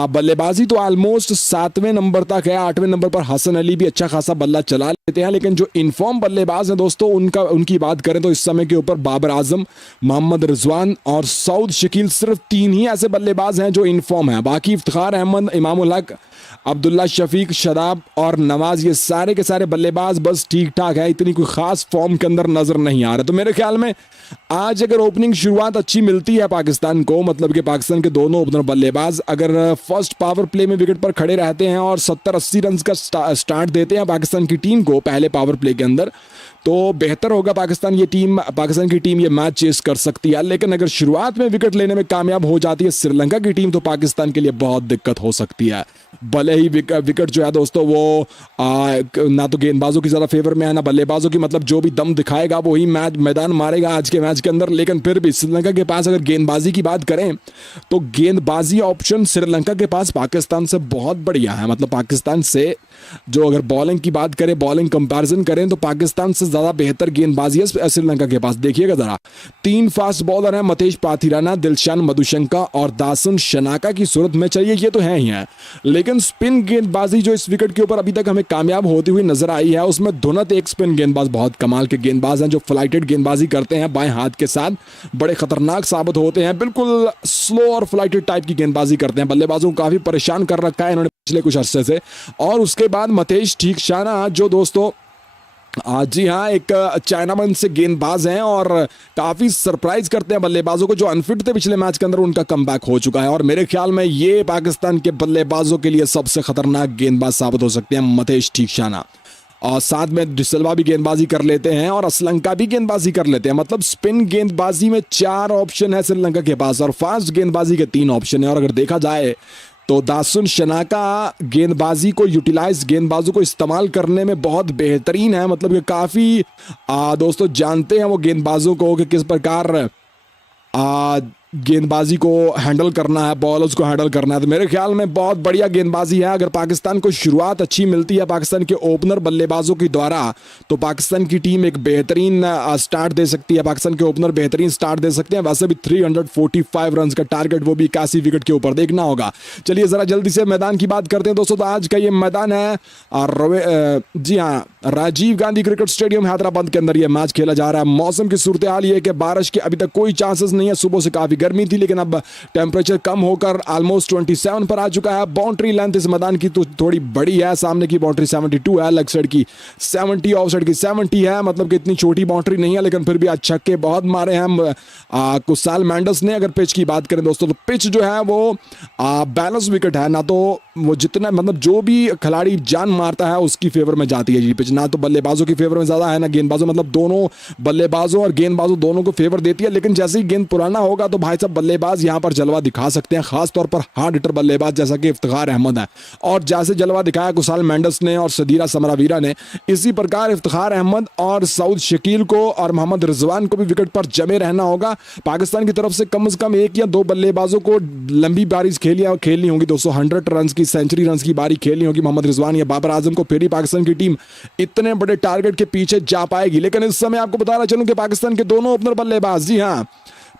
बल्लेबाजी तो ऑलमोस्ट 7वें नंबर तक है। 8वें नंबर पर हसन अली भी अच्छा खासा बल्ला चला लेते हैं, लेकिन जो इनफॉर्म बल्लेबाज हैं दोस्तों उनकी बात करें तो इस समय के ऊपर बाबर आजम, मोहम्मद रिजवान और सऊद शकील सिर्फ 3 ही ऐसे बल्लेबाज हैं जो इनफॉर्म हैं। बाकी इफ्तिखार अहमद, इमामुल हक, अब्दुल्ला शफीक, शादाब और नवाज, ये सारे के सारे बल्लेबाज बस ठीक ठाक है, इतनी कोई खास फॉर्म के अंदर नजर नहीं आ रहा। तो मेरे ख्याल में आज अगर ओपनिंग शुरुआत अच्छी मिलती है पाकिस्तान को, मतलब कि पाकिस्तान के दोनों ओपनर बल्लेबाज अगर फर्स्ट पावर प्ले में विकेट पर खड़े रहते हैं और 70-80 रन का स्टार्ट देते हैं पाकिस्तान की टीम को पहले पावर प्ले के अंदर, तो बेहतर होगा। पाकिस्तान की टीम ये मैच चेस कर सकती है। लेकिन अगर शुरुआत में विकेट लेने में कामयाब हो जाती है श्रीलंका की टीम, तो पाकिस्तान के लिए बहुत दिक्कत हो सकती है। भले ही विकेट जो है दोस्तों वो ना तो गेंदबाजों की ज़्यादा फेवर में है ना बल्लेबाजों की, मतलब जो भी दम दिखाएगा वही मैदान मारेगा आज के मैच के अंदर। लेकिन फिर भी श्रीलंका के पास अगर गेंदबाजी की बात करें तो गेंदबाजी ऑप्शन श्रीलंका के पास पाकिस्तान से बहुत बढ़िया है। मतलब पाकिस्तान से जो अगर बॉलिंग की बात करें, बॉलिंग कंपैरिजन करें तो पाकिस्तान से ज़्यादा बेहतर गेंदबाजी है श्रीलंका के पास। देखिएगा ज़रा, 3 फास्ट बॉलर हैं, मतेश पाथिराना, दिलशान मधुशंका और दासन शनाका की सूरत में चाहिए, ये तो है ही है। लेकिन स्पिन गेंदबाजी जो इस विकेट के ऊपर अभी तक हमें कामयाब होती हुई नजर आई है, उसमें धुनत एक स्पिन गेंदबाज बहुत कमाल के गेंदबाज हैं जो फ्लाइटेड गेंदबाजी करते हैं बाएं हाथ के साथ, बड़े खतरनाक साबित होते हैं, बिल्कुल स्लो और फ्लाइटेड टाइप की गेंदबाजी करते हैं, बल्लेबाजों को काफी परेशान कर रखा है इन्होंने पिछले कुछ अरसे से। और उसके बाद मतेश ठीकशाना जो दोस्तों जी हाँ एक चाइनामैन से गेंदबाज हैं और काफ़ी सरप्राइज करते हैं बल्लेबाजों को, जो अनफिट थे पिछले मैच के अंदर उनका कमबैक हो चुका है। और मेरे ख्याल में ये पाकिस्तान के बल्लेबाजों के लिए सबसे खतरनाक गेंदबाज साबित हो सकते हैं मतेश ठीकशाना। और साथ में डिसल्वा भी गेंदबाजी कर लेते हैं और श्रीलंका भी गेंदबाजी कर लेते हैं। मतलब स्पिन गेंदबाजी में 4 ऑप्शन है श्रीलंका के पास और फास्ट गेंदबाजी के 3 ऑप्शन है। और अगर देखा जाए तो दासुन शनाका गेंदबाजी को यूटिलाइज, गेंदबाजों को इस्तेमाल करने में बहुत बेहतरीन है। मतलब कि काफ़ी दोस्तों जानते हैं वो गेंदबाजों को कि किस प्रकार गेंदबाजी को हैंडल करना है, बॉलर्स को हैंडल करना है, तो मेरे ख्याल में बहुत बढ़िया गेंदबाजी है। अगर पाकिस्तान को शुरुआत अच्छी मिलती है पाकिस्तान के ओपनर बल्लेबाजों के द्वारा, तो पाकिस्तान की टीम एक बेहतरीन स्टार्ट दे सकती है। पाकिस्तान के ओपनर बेहतरीन स्टार्ट दे सकते हैं। वैसे भी 345 रन का टारगेट, वो भी 81 विकेट के ऊपर, देखना होगा। चलिए जरा जल्दी से मैदान की बात करते हैं दोस्तों। तो आज का ये मैदान है जी हाँ, राजीव गांधी क्रिकेट स्टेडियम हैदराबाद के अंदर ये मैच खेला जा रहा है। मौसम की सूरत हाल ये है कि बारिश के अभी तक कोई चांसेस नहीं है। सुबह से काफी गर्मी थी, लेकिन अब टेम्परेचर कम होकर ऑलमोस्ट 27 पर आ चुका है। बाउंड्री लेंथ इस मैदान की तो थोड़ी बड़ी है। सामने की बाउंड्री 72 है, लेग साइड की 70, ऑफ साइड की 70 है। मतलब कि इतनी छोटी बाउंड्री नहीं है, लेकिन फिर भी आज छक्के बहुत मारे हैं कुशाल मेंडिस ने। अगर पिच की बात करें दोस्तों, तो पिच जो है वो बैलेंस विकेट है ना, तो वो जितना मतलब जो भी खिलाड़ी जान मारता है उसकी फेवर में जाती है जी पिच, ना तो बल्लेबाजों की फेवर में ज्यादा है ना गेंदबाजों, मतलब दोनों बल्लेबाजों और गेंदबाजों दोनों को फेवर देती है। लेकिन जैसे ही गेंद पुराना होगा तो भाई साहब बल्लेबाज यहां पर जलवा दिखा सकते हैं, खासतौर पर हार्ड हिटर बल्लेबाज जैसा कि इफ्तिखार अहमद है, और जैसे जलवा दिखाया कुशाल मेंडिस ने और सदीरा समरावीरा ने, इसी प्रकार इफ्तिखार अहमद और सऊद शकील को और मोहम्मद रिजवान को भी विकेट पर जमे रहना होगा। पाकिस्तान की तरफ से कम एक या दो बल्लेबाजों को लंबी बारिश खेलनी होगी दोस्तों। 100 रन की सेंचुरी रन की बारी खेलनी होगी मोहम्मद रिजवान या बाबर आजम को, फिर ही पाकिस्तान की टीम इतने बड़े टारगेट के पीछे जा पाएगी। लेकिन इस समय आपको बताना चलूं कि पाकिस्तान के दोनों ओपनर बल्लेबाज, जी हां,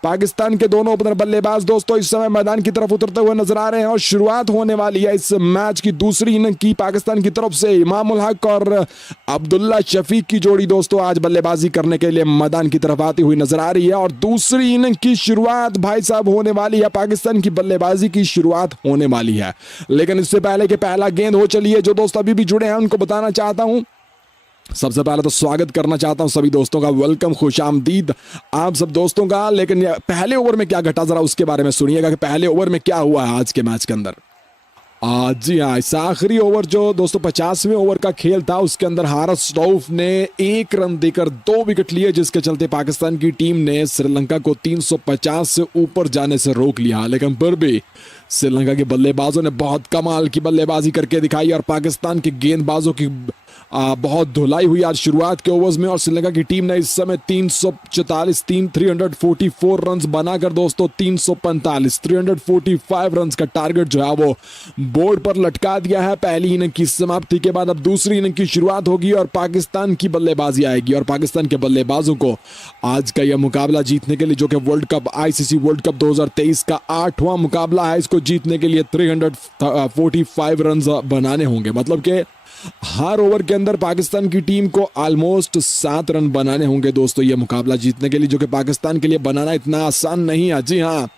पाकिस्तान के दोनों ओपनर बल्लेबाज दोस्तों इस समय मैदान की तरफ उतरते हुए नजर आ रहे हैं। और शुरुआत होने वाली है इस मैच की दूसरी इनिंग की पाकिस्तान की तरफ से। इमाम उल हक और अब्दुल्ला शफीक की जोड़ी दोस्तों आज बल्लेबाजी करने के लिए मैदान की तरफ आती हुई नजर आ रही है। और दूसरी इनिंग की शुरुआत भाई साहब होने वाली है, पाकिस्तान की बल्लेबाजी की शुरुआत होने वाली है। लेकिन इससे पहले कि पहला गेंद हो, चलिए जो दोस्त अभी भी जुड़े हैं उनको बताना चाहता हूं, सबसे पहले तो स्वागत करना चाहता हूं सभी दोस्तों का, वेलकम, खुशामदीद आप सब दोस्तों का। लेकिन पहले ओवर में क्या घटा जरा उसके बारे में सुनिएगा कि पहले ओवर में क्या हुआ है आज के मैच के अंदर। जी हाँ, इस आखिरी ओवर जो दोस्तों 50वें ओवर का खेल था, उसके अंदर हारिस रऊफ ने 1 रन देकर 2 विकेट लिए, जिसके चलते पाकिस्तान की टीम ने श्रीलंका को 350 से ऊपर जाने से रोक लिया। लेकिन फिर भी श्रीलंका के बल्लेबाजों ने बहुत कमाल की बल्लेबाजी करके दिखाई और पाकिस्तान के गेंदबाजों की बहुत धुलाई हुई आज शुरुआत के ओवर्स में। और श्रीलंका की टीम ने इस समय 344 रन बनाकर दोस्तों 345 रन का टारगेट जो है वो बोर्ड पर लटका दिया है। पहली इनिंग की समाप्ति के बाद अब दूसरी इनिंग की शुरुआत होगी और पाकिस्तान की बल्लेबाजी आएगी। और पाकिस्तान के बल्लेबाजों को आज का यह मुकाबला जीतने के लिए, जो कि world cup ICC world cup 2023 का 8वां मुकाबला है, इसको जीतने के लिए 345 रन बनाने होंगे। मतलब कि हर ओवर के अंदर पाकिस्तान की टीम को ऑलमोस्ट 7 रन बनाने होंगे दोस्तों ये मुकाबला जीतने के लिए, जो कि पाकिस्तान के लिए बनाना इतना आसान नहीं है। जी हाँ,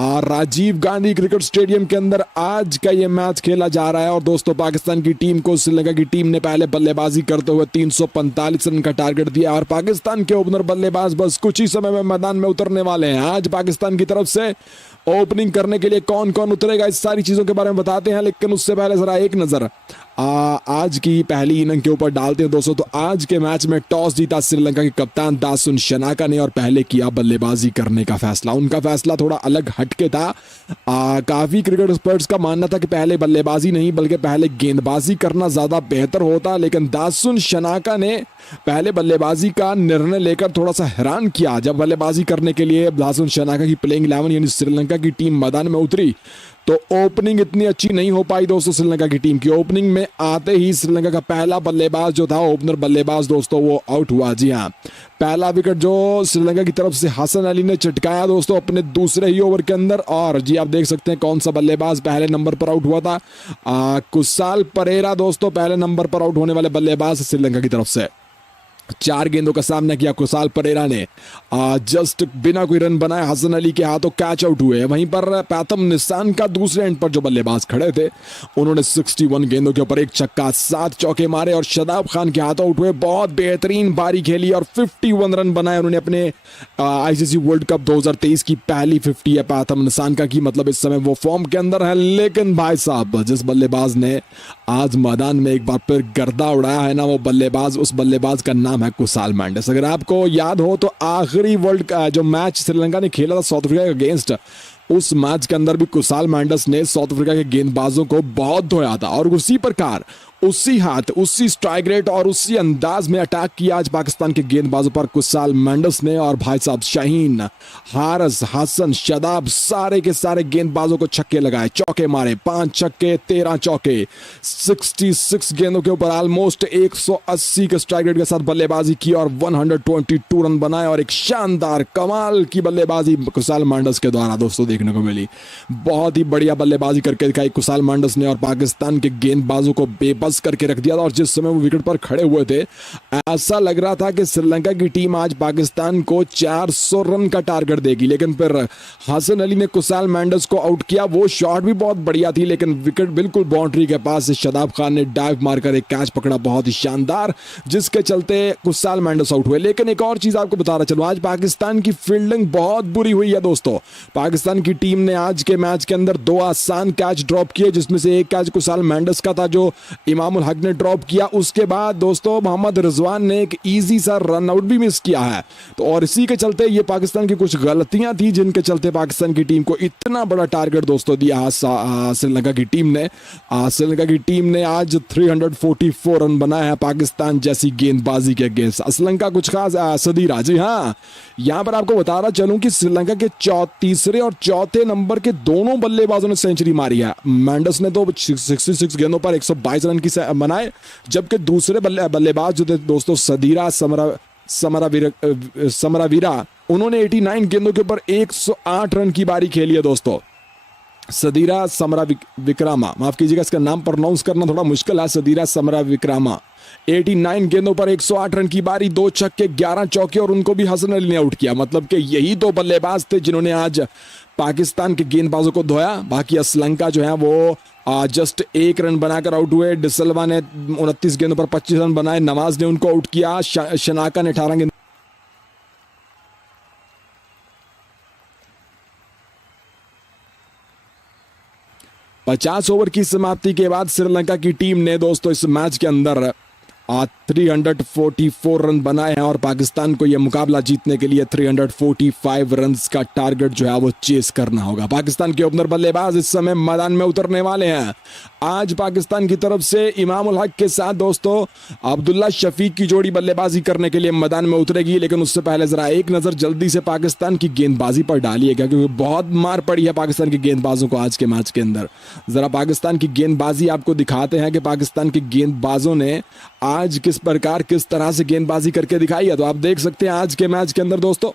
राजीव गांधी क्रिकेट स्टेडियम के अंदर आज का ये मैच खेला जा रहा है। और दोस्तों पाकिस्तान की टीम को श्रीलंका की टीम ने पहले बल्लेबाजी करते हुए 345 रन का टारगेट दिया और पाकिस्तान के ओपनर बल्लेबाज बस कुछ ही समय में मैदान में उतरने वाले हैं। आज पाकिस्तान की तरफ से ओपनिंग करने के लिए कौन कौन उतरेगा, इस सारी चीजों के बारे में बताते हैं। लेकिन उससे पहले जरा एक नजर आज की पहली इनिंग के ऊपर डालते हैं दोस्तों। तो आज के मैच में टॉस जीता श्रीलंका के कप्तान दासुन शनाका ने और पहले किया बल्लेबाजी करने का फैसला। उनका फैसला थोड़ा अलग हटके था। काफी क्रिकेट एक्सपर्ट्स का मानना था कि पहले बल्लेबाजी नहीं बल्कि पहले गेंदबाजी करना ज्यादा बेहतर होता, लेकिन दासुन शनाका ने पहले बल्लेबाजी का निर्णय लेकर थोड़ा सा हैरान किया। जब बल्लेबाजी करने के लिए दासुन शनाका की प्लेइंग 11 यानी श्रीलंका की टीम मैदान में उतरी तो ओपनिंग इतनी अच्छी नहीं हो पाई दोस्तों श्रीलंका की टीम की। ओपनिंग में आते ही श्रीलंका का पहला बल्लेबाज जो था, ओपनर बल्लेबाज दोस्तों, वो आउट हुआ। जी हाँ, पहला विकेट जो श्रीलंका की तरफ से हसन अली ने चटकाया दोस्तों अपने दूसरे ही ओवर के अंदर। और जी आप देख सकते हैं कौन सा बल्लेबाज पहले नंबर पर आउट हुआ था। कुशाल परेरा दोस्तों पहले नंबर पर आउट होने वाले बल्लेबाज श्रीलंका की तरफ से। 4 गेंदों का सामना किया कुशाल परेरा ने, जस्ट बिना कोई रन बनाए हसन अली के हाथों कैच आउट हुए। वहीं पर पैथम निशान का दूसरे एंड पर जो बल्लेबाज खड़े थे उन्होंने 61 गेंदों के ऊपर 1 छक्का 7 चौके मारे और शदाब खान के हाथों आउट हुए। बहुत बेहतरीन बारी खेली और 51 रन बनाए उन्होंने अपने ICC वर्ल्ड कप 2023 की पहली 50 है पैथम निशान का की, मतलब इस समय वो फॉर्म के अंदर है। लेकिन भाई साहब जिस बल्लेबाज ने आज मैदान में एक बार फिर गर्दा उड़ाया है ना, वो बल्लेबाज, उस बल्लेबाज का नाम है कुशाल मेंडिस। अगर आपको याद हो तो आखिरी वर्ल्ड का जो मैच श्रीलंका ने खेला था साउथ अफ्रीका के अगेंस्ट, उस मैच के अंदर भी कुशाल मेंडिस ने साउथ अफ्रीका के गेंदबाजों को बहुत धोया था। और उसी प्रकार उसी हाथ, उसी स्ट्राइक रेट और उसी अंदाज में अटैक किया आज पाकिस्तान के गेंदबाजों पर कुसाल मेंडिस ने। और भाई साहब शाहीन, हारिस, हसन, शदाब सारे के सारे गेंदबाजों को छक्के लगाए, चौके मारे, 5 छक्के 13 चौके, 66 गेंदों के ऊपर ऑलमोस्ट 180 के स्ट्राइक रेट के साथ बल्लेबाजी की और 122 रन बनाए। और एक शानदार कमाल की बल्लेबाजी कुसाल मेंडिस के द्वारा दोस्तों देखने को मिली। बहुत ही बढ़िया बल्लेबाजी करके दिखाई कुसाल मेंडिस ने और पाकिस्तान के गेंदबाजों को बेबस करके रख दिया था। और जिस समय वो विकेट पर खड़े हुए थे ऐसा लग रहा था कि श्रीलंका की टीम आज पाकिस्तान को 400 रन का टारगेट देगी, लेकिन फिर हसन अली ने कुसाल मेंडिस को आउट किया। वो शॉट भी बहुत बढ़िया थी, लेकिन विकेट बिल्कुल बाउंड्री के पास से शदाब खान ने डाइव मारकर एक कैच पकड़ा बहुत ही शानदार, जिसके चलते कुसाल मेंडिस आउट हुए। लेकिन एक और चीज आपको बता रहा चलूं, आज पाकिस्तान की फील्डिंग बहुत बुरी हुई है दोस्तों। पाकिस्तान की टीम ने आज के मैच के अंदर 2 आसान कैच ड्रॉप किए, जिसमें से एक कैच कुसाल मेंडिस का था जो इमामुल हक ने ड्रॉप किया। उसके बाद दोस्तों मोहम्मद रिजवान ने एक इजी सा रन आउट भी मिस किया है। तो और इसी के चलते ये पाकिस्तान की कुछ गलतियां थी जिनके चलते पाकिस्तान की टीम को इतना बड़ा टारगेट दोस्तों दिया श्रीलंका की टीम ने। श्रीलंका की टीम ने आज 344 रन बनाए हैं पाकिस्तान जैसी गेंदबाजी के अगेंस्ट। श्रीलंका कुछ खास सदीरा, जी हाँ, यहां पर आपको बता रहा चलूं कि श्रीलंका के तीसरे और चौथे नंबर के दोनों बल्लेबाजों ने सेंचुरी मारी है। मेंडिस ने तो 66 गेंदों पर 122 रन की बनाए, जबकि दूसरे बल्लेबाज जो थे दोस्तों सदीरा समरावीरा, उन्होंने 89 गेंदों के ऊपर 108 रन की बारी खेली है दोस्तों। सदीरा समराविक्रामा, माफ कीजिएगा इसका नाम प्रोनाउंस करना थोड़ा मुश्किल है, सदीरा समराविक्रामा 89 गेंदों पर 108 रन की बारी, 2 छक्के 11 चौके और उनको भी हसन अली ने आउट किया। मतलब कि यही 2 बल्लेबाज थे जिन्होंने आज पाकिस्तान के गेंदबाजों को धोया। बाकी श्रीलंका जो है वो जस्ट 1 रन बनाकर आउट हुए। डिसल्वा ने 29 गेंदों पर 25 रन बनाए, नवाज ने उनको आउट किया, शनाका ने 18 गेंद 50 ओवर की समाप्ति के बाद श्रीलंका की टीम ने दोस्तों इस मैच के अंदर 344 रन बनाए हैं और पाकिस्तान को यह मुकाबला जीतने के लिए 345 रन्स का टारगेट जो है वो चेस करना होगा। पाकिस्तान के ओपनर बल्लेबाज इस समय मैदान में उतरने वाले हैं। आज पाकिस्तान की तरफ से इमामुल हक के साथ दोस्तों अब्दुल्ला शफीक की जोड़ी बल्लेबाजी करने के लिए मैदान में उतरेगी, लेकिन उससे पहले जरा एक नजर जल्दी से पाकिस्तान की गेंदबाजी पर डालिएगा, क्योंकि बहुत मार पड़ी है पाकिस्तान के गेंदबाजों को आज के मैच के अंदर। जरा पाकिस्तान की गेंदबाजी आपको दिखाते हैं कि पाकिस्तान के गेंदबाजों ने आज किस प्रकार किस तरह से गेंदबाजी करके दिखाई है। तो आप देख सकते हैं आज के मैच के अंदर दोस्तों,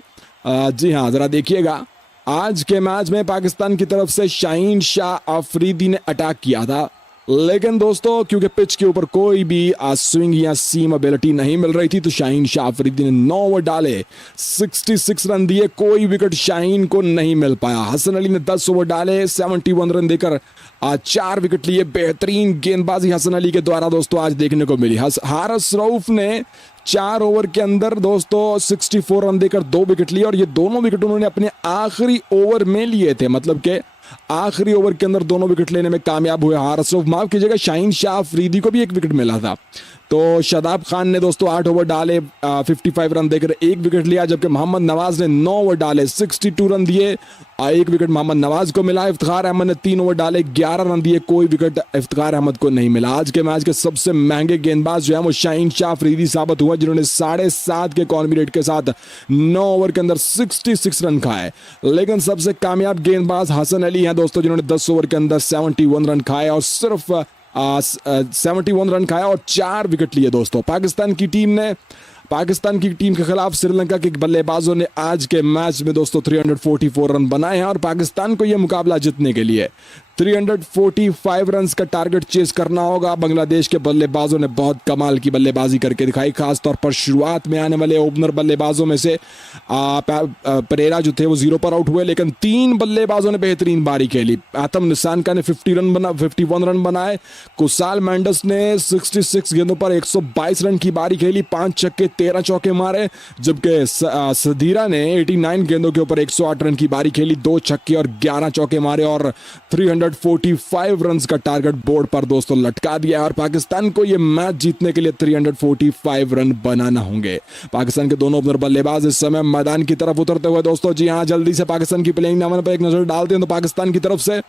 जी हाँ जरा देखिएगा, आज के मैच में पाकिस्तान की तरफ से शाहीन शाह अफरीदी ने अटैक किया था, लेकिन दोस्तों क्योंकि पिच के ऊपर कोई भी स्विंग या सीम एबिलिटी नहीं मिल रही थी तो शाहीन शाह अफरीदी ने 9 ओवर डाले, 66 रन दिए, कोई विकेट शाहीन को नहीं मिल पाया। हसन अली ने 10 ओवर डाले, 71 रन देकर 4 विकेट लिए। बेहतरीन गेंदबाजी हसन अली के द्वारा दोस्तों आज देखने को मिली। हारिस रऊफ ने 4 ओवर के अंदर दोस्तों 64 रन देकर 2 विकेट लिए और ये दोनों विकेट उन्होंने अपने आखिरी ओवर में लिए थे, मतलब के आखिरी ओवर के अंदर दोनों विकेट लेने में कामयाब हुए हारिस रऊफ। माफ कीजिएगा शाहीन शाह अफरीदी को भी 1 विकेट मिला था। तो शदाब खान ने दोस्तों 8 ओवर डाले, 55 रन देकर 1 विकेट लिया, जबकि मोहम्मद नवाज ने 9 ओवर डाले, 62 रन दिए, 1 विकेट मोहम्मद नवाज को मिला। इफ्तिखार अहमद ने 3 ओवर डाले, 11 रन दिए, कोई विकेट इफ्तिखार अहमद को नहीं मिला। आज के मैच के सबसे महंगे गेंदबाज जो है वो शाहीन शाह अफरीदी साबित हुआ, जिन्होंने 7.5 के कॉर्नर रेट के साथ 9 ओवर के अंदर 66 रन खाए। लेकिन सबसे कामयाब गेंदबाज हसन अली हैं दोस्तों, जिन्होंने 10 ओवर के अंदर 71 रन खाए और सिर्फ 71 रन खाया और 4 विकेट लिए दोस्तों। पाकिस्तान की टीम के खिलाफ श्रीलंका के बल्लेबाजों ने आज के मैच में दोस्तों 344 रन बनाए हैं और पाकिस्तान को यह मुकाबला जीतने के लिए 345 रन्स का टारगेट चेस करना होगा। बांग्लादेश के बल्लेबाजों ने बहुत कमाल की बल्लेबाजी करके दिखाई, खासतौर पर शुरुआत में आने वाले ओपनर बल्लेबाजों में से परेरा जो थे वो 0 पर आउट हुए, लेकिन 3 बल्लेबाजों ने बेहतरीन बारी खेली। आतम निशानका ने 51 रन बनाए, कुसाल मेंडिस ने 66 गेंदों पर 122 रन की बारी खेली, 5 छक्के 13 चौके मारे, जबकि सदीरा ने 89 गेंदों के ऊपर 108 रन की बारी खेली, 2 छक्के और 11 चौके मारे और 345 रन्स का टारगेट बोर्ड पर दोस्तों लटका दिया है और पाकिस्तान को यह मैच जीतने के लिए 345 रन बनाना होंगे। पाकिस्तान के दोनों ओपनर बल्लेबाज इस समय मैदान की तरफ उतरते हुए दोस्तों, जी हां जल्दी से पाकिस्तान की प्लेइंग 11 पर एक नजर डालते हैं। तो पाकिस्तान की तरफ से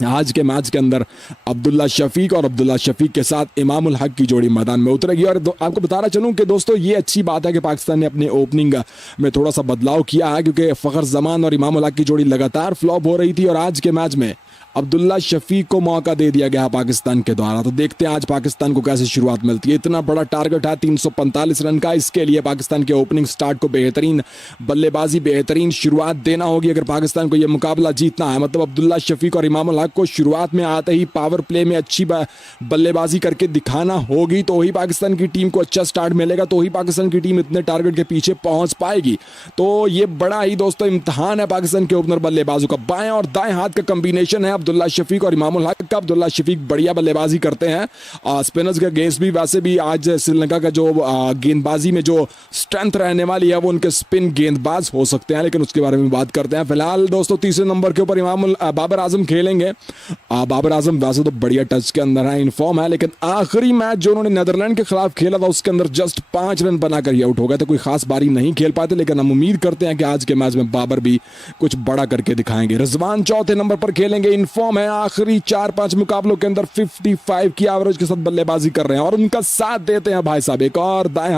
आज के मैच के अंदर अब्दुल्ला शफीक और अब्दुल्ला शफीक के साथ इमामुल हक की जोड़ी मैदान में उतरेगी। और आपको बताना चलूं कि दोस्तों ये अच्छी बात है कि पाकिस्तान ने अपने ओपनिंग में थोड़ा सा बदलाव किया है, क्योंकि फ़खर जमान और इमामुल हक की जोड़ी लगातार फ्लॉप हो रही थी और आज के मैच में अब्दुल्ला शफीक को मौका दे दिया गया पाकिस्तान के द्वारा। तो देखते हैं आज पाकिस्तान को कैसे शुरुआत मिलती है। इतना बड़ा टारगेट है 345 रन का, इसके लिए पाकिस्तान के ओपनिंग स्टार्ट को बेहतरीन बल्लेबाजी, बेहतरीन शुरुआत देना होगी अगर पाकिस्तान को यह मुकाबला जीतना है। मतलब अब्दुल्ला शफीक और इमामुल हक को शुरुआत में आते ही पावर प्ले में अच्छी बल्लेबाजी करके दिखाना होगी, तो ही पाकिस्तान की टीम को अच्छा स्टार्ट मिलेगा, तो ही पाकिस्तान की टीम इतने टारगेट के पीछे पहुंच पाएगी। तो ये बड़ा ही दोस्तों इम्तहान है पाकिस्तान के ओपनर बल्लेबाजों का। बाएं और दाएं हाथ का कॉम्बिनेशन है अब्दुल्ला शफीक और इमामुल हक का। अब्दुल्ला शफीक बढ़िया बल्लेबाजी करते हैं स्पिनर्स के अगेंस्ट भी। वैसे भी आज श्रीलंका का जो गेंदबाजी में जो स्ट्रेंथ रहने वाली है वो उनके स्पिन गेंदबाज हो सकते हैं, लेकिन उसके बारे में बात करते हैं। फिलहाल दोस्तों तीसरे नंबर के ऊपर बाबर आजम खेलेंगे। बाबर आजम वैसे तो बढ़िया टच के अंदर है, इनफॉर्म है, लेकिन आखिरी मैच जो उन्होंने नीदरलैंड के खिलाफ खेला था उसके अंदर जस्ट 5 रन बनाकर आउट हो गए थे, कोई खास बारी नहीं खेल पाते। लेकिन हम उम्मीद करते हैं कि आज के मैच में बाबर भी कुछ बड़ा करके दिखाएंगे। रिजवान चौथे नंबर पर खेलेंगे, इनफॉर्म है, आखिरी 4-5 मुकाबलों के अंदर 55 की एवरेज के साथ बल्लेबाजी कर रहे हैं और उनका साथ देते हैं भाई साहब एक और बाएं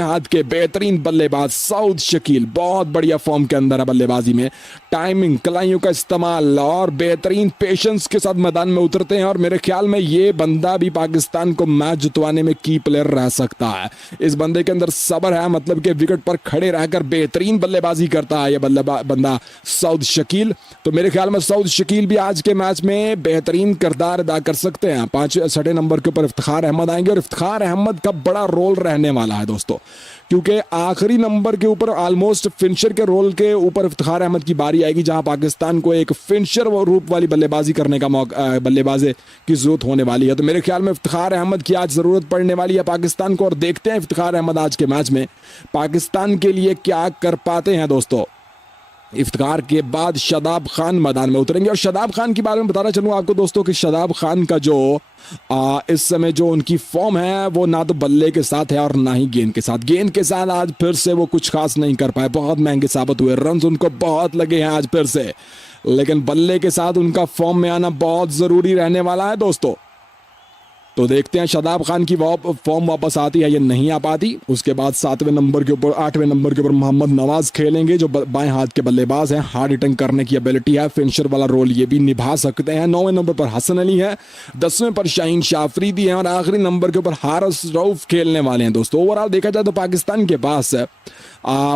हाथ के बेहतरीन बल्लेबाज सऊद शकील। बहुत बढ़िया फॉर्म के अंदर है बल्लेबाजी में, टाइमिंग, कलाइयों का इस्तेमाल और बेहतरीन पेशेंस के साथ मैदान में उतरते हैं। और मेरे ख्याल में ये बंदा भी पाकिस्तान को मैच जितवाने में की प्लेयर रह सकता है। इस बंदे के अंदर सब्र है, मतलब कि विकेट पर खड़े रहकर बेहतरीन बल्लेबाजी करता है ये बंदा सऊद शकील। तो मेरे ख्याल में सऊद शकील भी आज के मैच में बेहतरीन किरदार अदा कर सकते हैं। 6 नंबर के ऊपर इफ्तिखार अहमद आएंगे और इफ्तिखार अहमद का बड़ा रोल रहने वाला है दोस्तों, क्योंकि आखिरी नंबर के ऊपर ऑलमोस्ट फिनिशर के रोल के ऊपर इफ्तिखार अहमद की बारी आएगी, जहां पाकिस्तान को एक फिनिशर रूप वाली बल्लेबाजी करने का बल्लेबाजी की जरूरत होने वाली है। तो मेरे ख्याल में इफ्तिखार अहमद की आज जरूरत पड़ने वाली है पाकिस्तान को, और देखते हैं इफ्तिखार अहमद आज के मैच में पाकिस्तान के लिए क्या कर पाते हैं दोस्तों। इफ्तिखार के बाद शादाब खान मैदान में उतरेंगे और शादाब खान के बारे में बताना चलूँ आपको दोस्तों कि शादाब खान का जो इस समय जो उनकी फॉर्म है वो ना तो बल्ले के साथ है और ना ही गेंद के साथ। गेंद के साथ आज फिर से वो कुछ खास नहीं कर पाए, बहुत महंगे साबित हुए, रन उनको बहुत लगे हैं आज फिर से, लेकिन बल्ले के साथ उनका फॉर्म में आना बहुत जरूरी रहने वाला है दोस्तों। तो देखते हैं शादाब खान की फॉर्म वापस आती है या नहीं आ पाती। उसके बाद 8वें नंबर के ऊपर मोहम्मद नवाज खेलेंगे, जो बाएं हाथ के बल्लेबाज हैं, हार्ड हिटिंग करने की एबिलिटी है, फिनिशर वाला रोल ये भी निभा सकते हैं। 9वें नंबर पर हसन अली है, 10वें पर शाहीन शाफरीदी हैं और आखिरी नंबर के ऊपर हारिस रऊफ खेलने वाले हैं दोस्तों। ओवरऑल देखा जाए तो पाकिस्तान के पास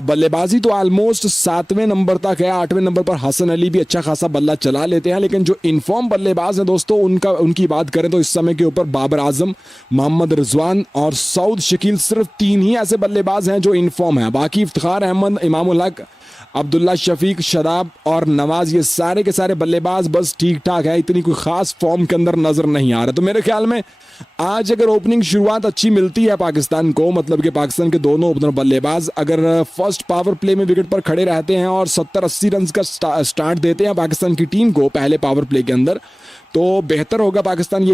बल्लेबाजी तो ऑलमोस्ट 7वें नंबर तक है। 8वें नंबर पर हसन अली भी अच्छा खासा बल्ला चला लेते हैं, लेकिन जो इनफॉर्म बल्लेबाज हैं दोस्तों उनकी बात करें तो इस समय के ऊपर बाबर आजम, मोहम्मद रिजवान और सऊद शकील सिर्फ 3 ही ऐसे बल्लेबाज हैं जो इनफॉर्म हैं। बाकी इफ्तिखार अहमद, इमामुल हक, अब्दुल्ला शफीक, शादाब और नवाज, ये सारे के सारे बल्लेबाज बस ठीक ठाक है, इतनी कोई खास फॉर्म के अंदर नजर नहीं आ रहा। तो मेरे ख्याल में आज अगर ओपनिंग शुरुआत अच्छी मिलती है पाकिस्तान को, मतलब कि पाकिस्तान के दोनों ओपनर बल्लेबाज अगर फर्स्ट पावर प्ले में विकेट पर खड़े रहते हैं और 70-80 रन का स्टार्ट देते हैं पाकिस्तान की टीम को पहले पावर प्ले के अंदर, तो बेहतर होगा। पाकिस्तान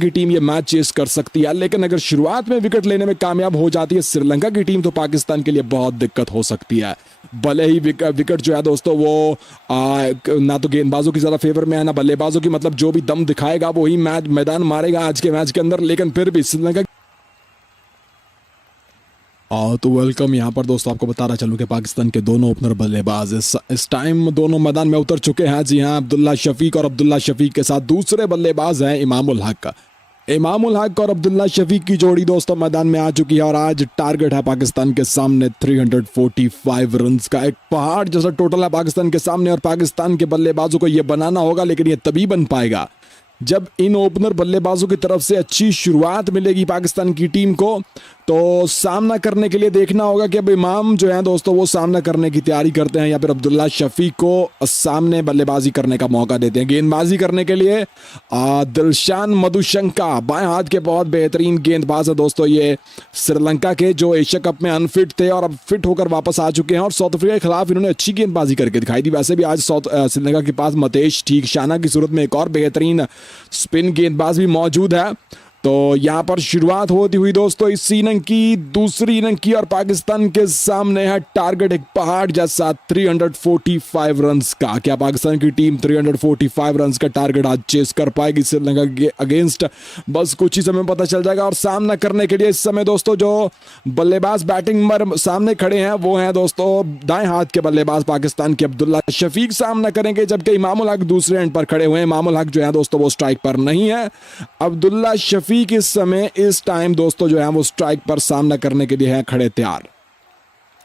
की टीम ये मैच चेस कर सकती है। लेकिन अगर शुरुआत में विकेट लेने में कामयाब हो जाती है श्रीलंका की टीम, तो पाकिस्तान के लिए बहुत दिक्कत हो सकती है। भले ही विकेट जो है दोस्तों वो ना तो गेंदबाजों की ज़्यादा फेवर में है ना बल्लेबाजों की, मतलब जो भी दम दिखाएगा वो ही मैदान मारेगा आज के मैच के अंदर। लेकिन फिर भी श्रीलंका तो वेलकम यहाँ पर दोस्तों, आपको बताना चलूँ कि पाकिस्तान के दोनों ओपनर बल्लेबाज इस टाइम दोनों मैदान में उतर चुके हैं। जी हाँ, अब्दुल्ला शफीक और अब्दुल्ला शफीक के साथ दूसरे बल्लेबाज हैं इमामुल हक। इमामुल हक और अब्दुल्ला शफीक की जोड़ी दोस्तों मैदान में आ चुकी है और आज टारगेट है पाकिस्तान के सामने 345 रन्स का। एक पहाड़ जैसा टोटल है पाकिस्तान के सामने और पाकिस्तान के बल्लेबाजों को यह बनाना होगा, लेकिन यह तभी बन पाएगा जब इन ओपनर बल्लेबाजों की तरफ से अच्छी शुरुआत मिलेगी पाकिस्तान की टीम को। तो सामना करने के लिए देखना होगा कि अब इमाम जो है दोस्तों वो सामना करने की तैयारी करते हैं या फिर अब्दुल्ला शफीक को सामने बल्लेबाजी करने का मौका देते हैं। गेंदबाजी करने के लिए दिलशान मधुशंका बाएं हाथ के बहुत बेहतरीन गेंदबाज है दोस्तों, ये श्रीलंका के जो एशिया कप में अनफिट थे और अब फिट होकर वापस आ चुके हैं और साउथ अफ्रीका के खिलाफ इन्होंने अच्छी गेंदबाजी करके दिखाई दी। वैसे भी आज श्रीलंका के पास मतेश ठीक शाना की सूरत में एक और बेहतरीन स्पिन गेंदबाज भी मौजूद है। तो यहाँ पर शुरुआत होती हुई दोस्तों इस इनिंग की, दूसरी इनिंग की, और पाकिस्तान के सामने है टारगेट एक पहाड़ जैसा 345 रन्स का। क्या पाकिस्तान की टीम 345 रन्स का टारगेट आज चेस कर पाएगी श्रीलंका के अगेंस्ट? बस कुछ ही समय पता चल जाएगा। और सामना करने के लिए इस समय दोस्तों जो बल्लेबाज बैटिंग पर सामने खड़े हैं वो हैं दोस्तों दाएं हाथ के बल्लेबाज पाकिस्तान के अब्दुल्ला शफीक सामना करेंगे, जबकि इमामुल हक दूसरे एंड पर खड़े हुए हैं। इमामुल हक जो है दोस्तों वो स्ट्राइक पर नहीं है। अब्दुल्ला शफीक इस समय इस टाइम दोस्तों जो है वो स्ट्राइक पर सामना करने के लिए है खड़े तैयार।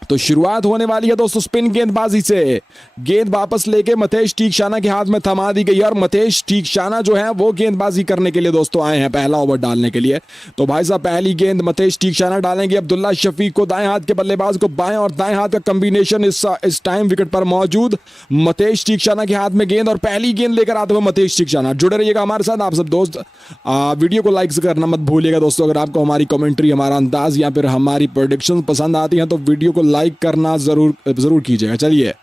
तो शुरुआत होने वाली है दोस्तों स्पिन गेंदबाजी से। गेंद वापस लेके मतेश टीकशाना के हाथ में थमा दी गई और मतेश टीकशाना जो है वो गेंदबाजी करने के लिए दोस्तों आए हैं पहला ओवर डालने के लिए। तो भाई साहब पहली गेंद मतेश टीकशाना डालेंगे अब्दुल्ला शफीक को, दाएं हाथ के बल्लेबाज को। बाएं और दाएं हाथ का कॉम्बिनेशन इस टाइम विकेट पर मौजूद। मतेश टीकशाना के हाथ में गेंद और पहली गेंद लेकर आते हुए मतेश टीकशाना। जुड़े रहिएगा हमारे साथ आप सब दोस्त। वीडियो को लाइक करना मत भूलिएगा दोस्तों। अगर आपको हमारी कमेंट्री, हमारा अंदाज या फिर हमारी प्रेडिक्शन पसंद आती हैं तो वीडियो को लाइक करना जरूर कीजिएगा। चलिए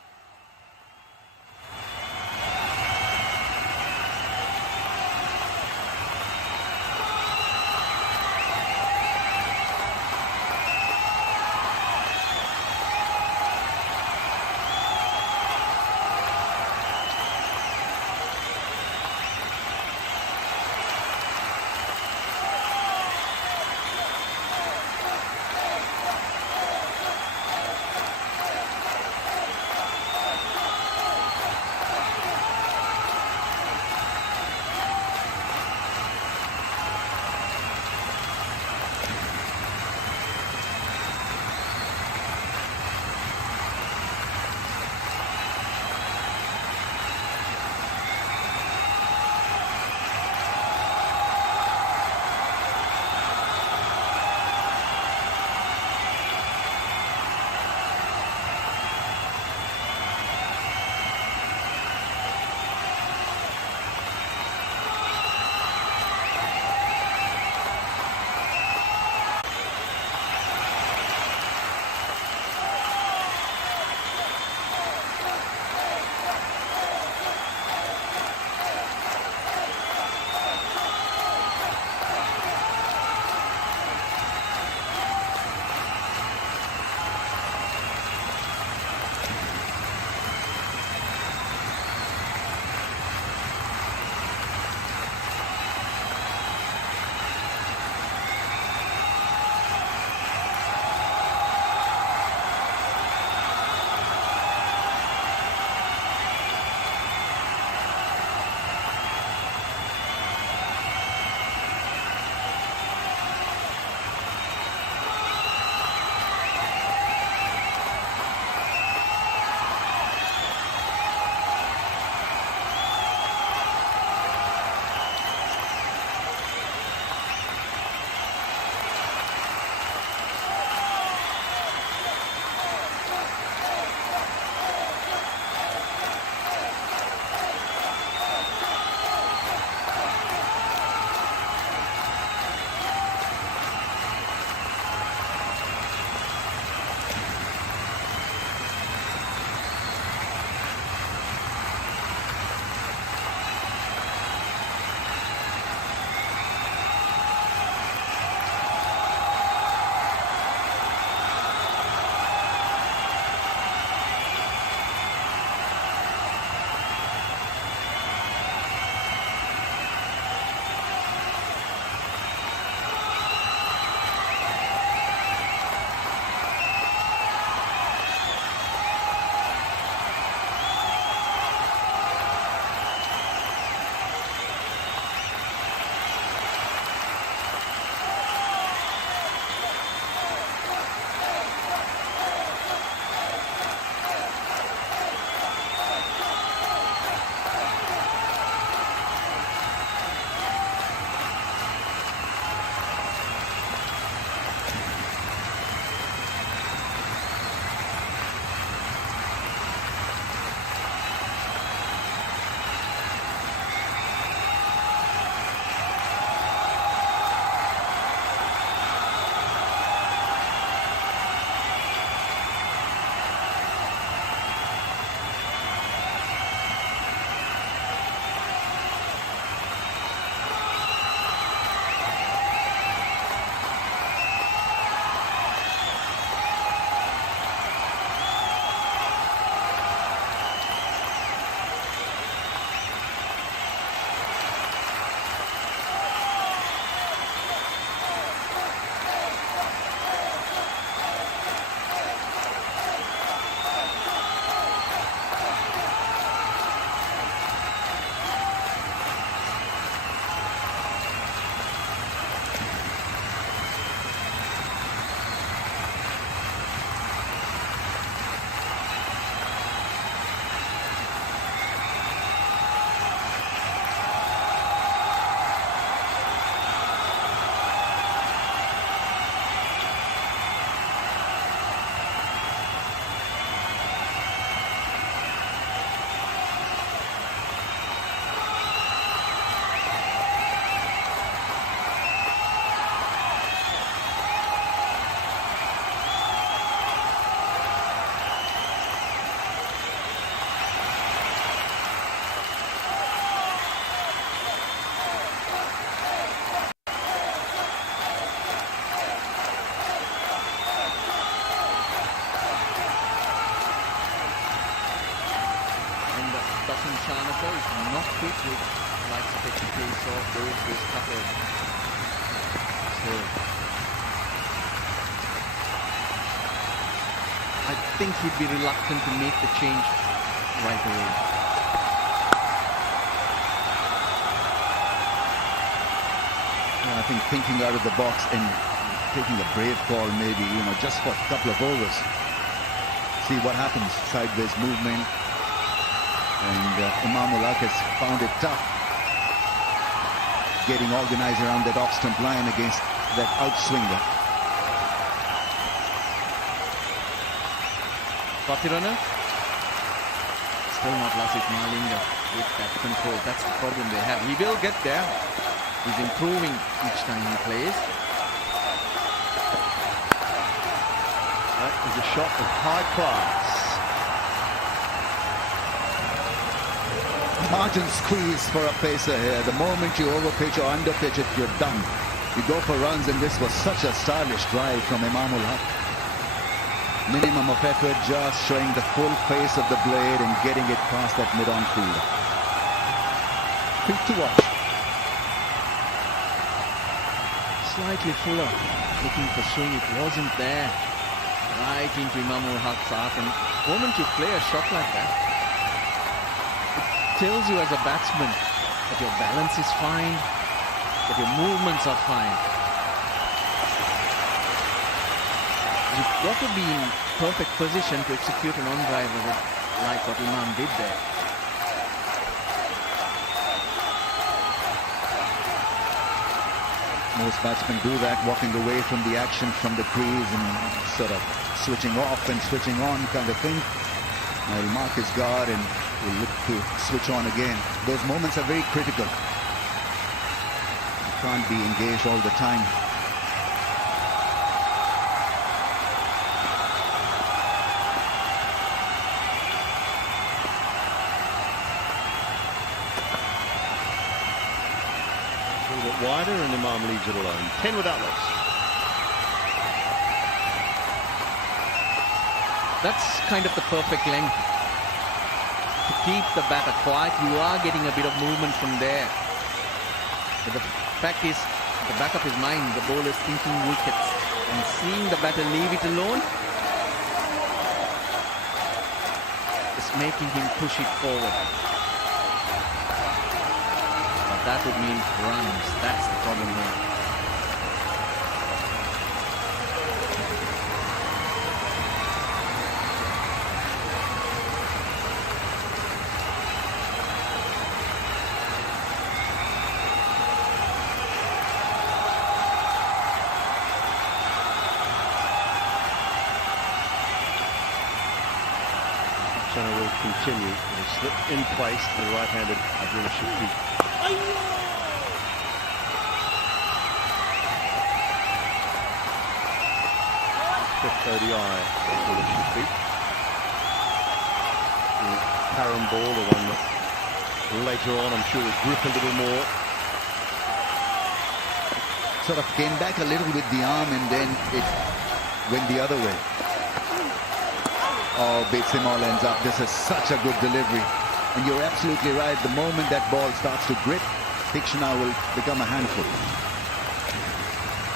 before, is not fit with likes of PAK, those cutters. So I think he'd be reluctant to make the change right away. I think thinking out of the box and taking a brave call, maybe, just for a couple of overs. See what happens. Sideways movement. And Imam Ulaq has found it tough getting organized around that off-stump line against that outswinger. Patirana? Still not Lasith Malinga with that control. That's the problem they have. He will get there. He's improving each time he plays. That is a shot of high class. Margin squeeze for a pacer here. The moment you overpitch or underpitch it, you're done. You go for runs, and this was such a stylish drive from Imam Ulaq. Minimum of effort, just showing the full face of the blade and getting it past that mid-on fielder. Quick to watch. Slightly fuller, looking for swing. It wasn't there. Right into Imam Ulaq's arc. And the moment you play a shot like that, it tells you as a batsman that your balance is fine, that your movements are fine. You've got to be in perfect position to execute an on-driver like what Imam did there. Most batsmen do that, walking away from the action from the crease and sort of switching off and switching on kind of thing. Now he'll mark his guard and will look to switch on again. Those moments are very critical. You can't be engaged all the time. A little bit wider and Imam leaves it alone. 10 without loss. That's kind of the perfect length. To keep the batter quiet, you are getting a bit of movement from there. But the fact is, at the back of his mind, the bowler is thinking wickets. And seeing the batter leave it alone is making him push it forward. But that would mean runs. That's the problem here. Will continue. Will slip in place to the right-handed Abdullah Shafiq. Fifth ODI, Abdullah Shafiq. The Param ball, the one that later on I'm sure will grip a little more. Sort of came back a little with the arm and then it went the other way. Oh, beats him all ends up. This is such a good delivery. And you're absolutely right. The moment that ball starts to grip, Tikshana will become a handful.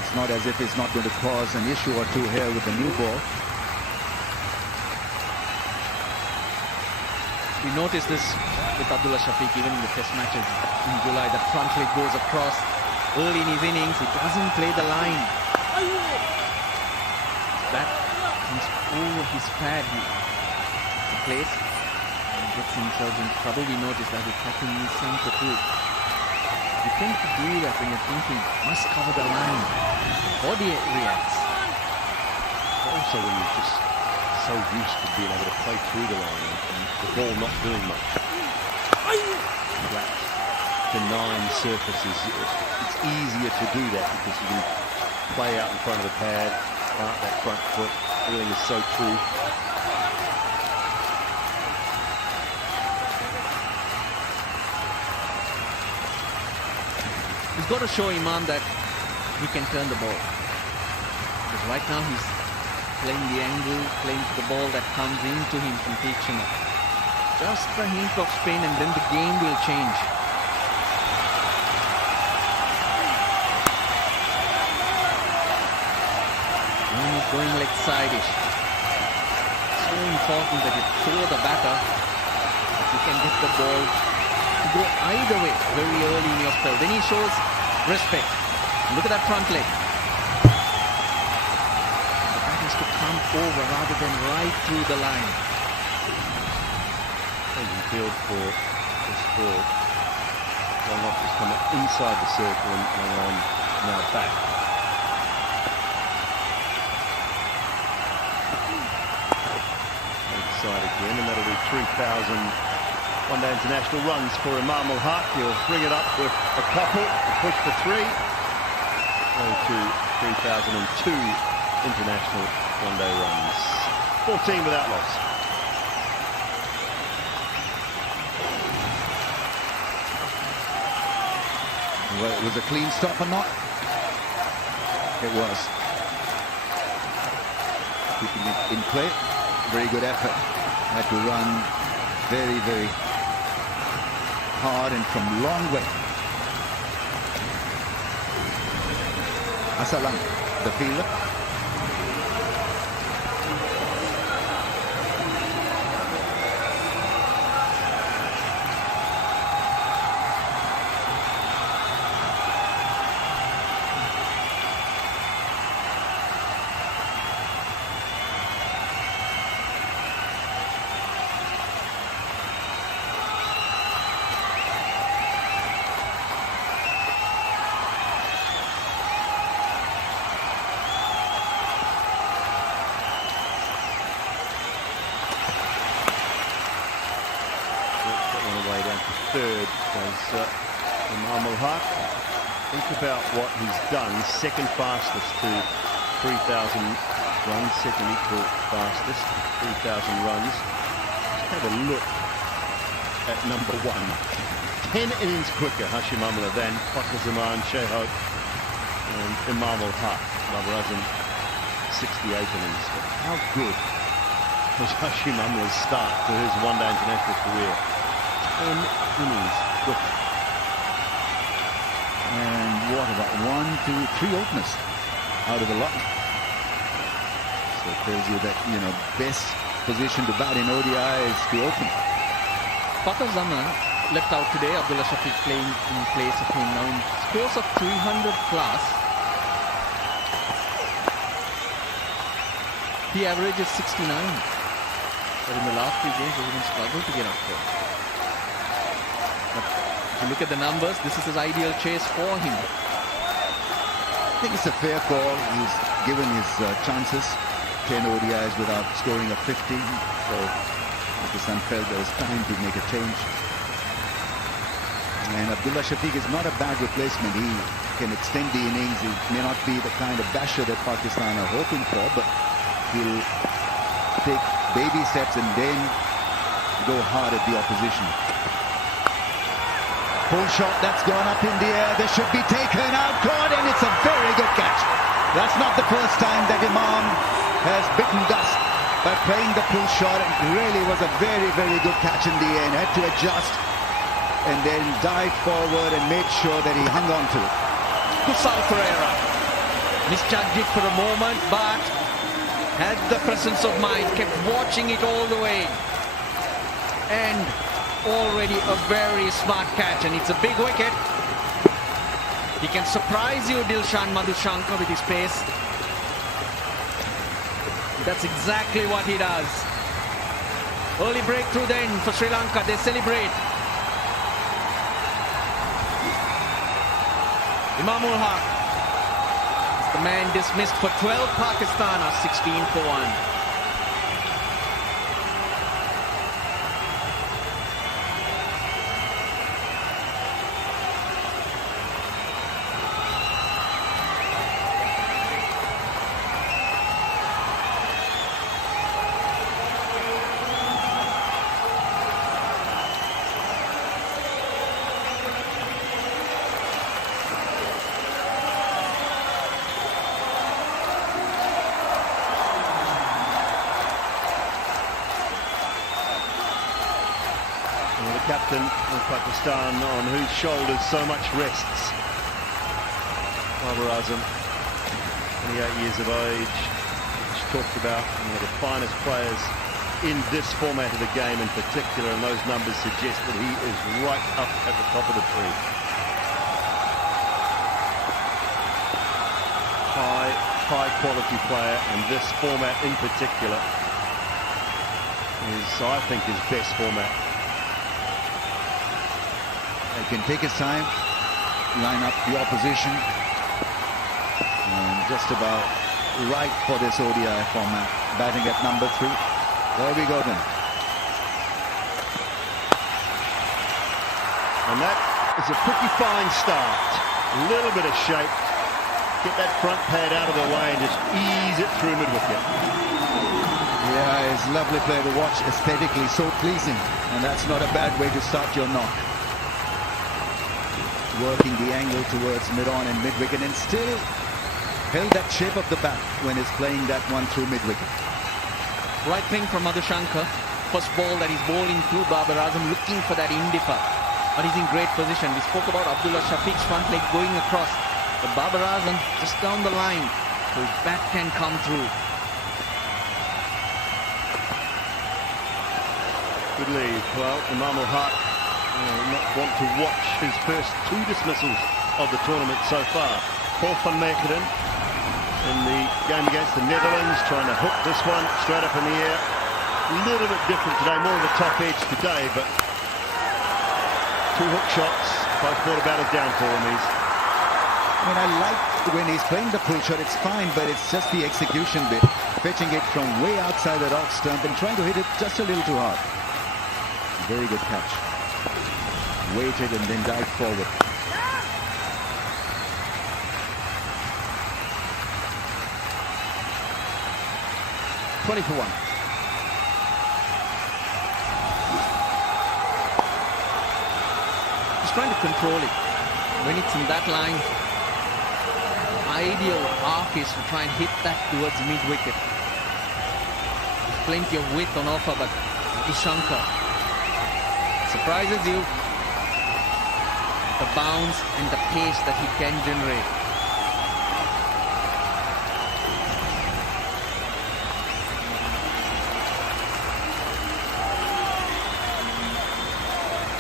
It's not as if it's not going to cause an issue or two here with the new ball. We noticed this with Abdullah Shafiq even in the test matches in July. The front leg goes across early in his innings. He doesn't play the line. That comes over his pad. He plays and gets himself in trouble. We noticed that with tapping his center too. You tend to do that when you're thinking, must cover the line. The body reacts. Also when you're just so used to being able to play through the line and the ball not doing much. Flat, benign surfaces, it's easier to do that because you can play out in front of the pad, start that front foot, everything is so true. He's got to show Imam that he can turn the ball. Because right now he's playing the angle, playing to the ball that comes into him from Tikshana. Just a hint of spin and then the game will change. And he's going leg side-ish. So important that you throw the batter. If you can get the ball to go either way very early in your spell. Then he shows respect. Look at that front leg. The bat is to come over rather than right through the line. Field for this ball. Long off has come inside the circle and on now back. Side again, and that'll be 3,000 one-day international runs for Imam Haq. He'll bring it up with a couple, push for three, go to 3,002 international one-day runs. 14 without loss. Well, it was a clean stop or not? It was. Keeping it in play. Very good effort. Had to run very, very hard and from long way. Asalam, the fielder. Third was Imam Haq. Think about what he's done. Second fastest to 3,000 runs. Second equal fastest, 3,000 runs. Just have a look at number one. 10 innings quicker, Hashim Amla, than Fakhar Zaman, Shehok and Imam Haq. Babar Azam, 68 innings. But how good was Hashim Amla's start to his one-day international career? 10 innings quicker. And what about 1, 2, 3 openers out of the lot? So it tells you that, you know, best position to bat in ODI is to open. Fakhar Zaman left out today. Abdullah Shafiq playing in place of him now in scores of 300 plus. He averages 69. But in the last few games, he's even struggled to get up there. But if you look at the numbers, this is his ideal chase for him. I think it's a fair call. He's given his chances. 10 ODIs without scoring a 50. So Pakistan felt there was time to make a change. And Abdullah Shafiq is not a bad replacement. He can extend the innings. He may not be the kind of basher that Pakistan are hoping for, but he'll take baby steps and then go hard at the opposition. Full shot that's gone up in the air. This should be taken out, caught, and it's a very good catch. That's not the first time that Imam has bitten dust by playing the pull shot. It really was a very, very good catch in the end. Had to adjust and then dived forward and made sure that he hung on to it. Kusal Pereira misjudged it for a moment, but had the presence of mind, kept watching it all the way. And already a very smart catch, and it's a big wicket. He can surprise you, Dilshan Madhushankar, with his pace. That's exactly what he does. Early breakthrough then for Sri Lanka. They celebrate. Imam Haq is the man dismissed for 12. Pakistan are 16 for 1. captain of Pakistan, on whose shoulders so much rests. Babar Azam, 28 years of age, which talked about one of the finest players in this format of the game in particular, and those numbers suggest that he is right up at the top of the tree. High quality player, and this format in particular is, I think, his best format. He can take his time, line up the opposition, and just about right for this ODI format. Batting at number 3. There we go then. And that is a pretty fine start. A little bit of shape. Get that front pad out of the way and just ease it through mid-wicket. Yeah, it's a lovely play to watch, aesthetically so pleasing, and that's not a bad way to start your knock. Working the angle towards mid-on and mid-wicket, and still held that shape of the bat when he's playing that one through mid-wicket. Right thing from Madhushankar. First ball that he's bowling through Babar Azam, looking for that in-dipper. But he's in great position. We spoke about Abdullah Shafiq's front leg going across. But Babar Azam just down the line, so his bat can come through. Good lead. Well, Imam al-Haq not want to watch his first 2 dismissals of the tournament so far. Paul van Meekeren in the game against the Netherlands, trying to hook this one straight up in the air. A little bit different today, more of a top edge today, but 2 hook shots, both brought about a downfall in these. I mean, I like when he's playing the pull shot, it's fine, but it's just the execution bit. Fetching it from way outside that off stump and trying to hit it just a little too hard. Very good catch. Waited and then dived forward. $20 for 1. He's trying to control it. When it's in that line, ideal arc is to try and hit that towards mid-wicket. There's plenty of width on offer, but Madhushankar surprises you. The bounce and the pace that he can generate.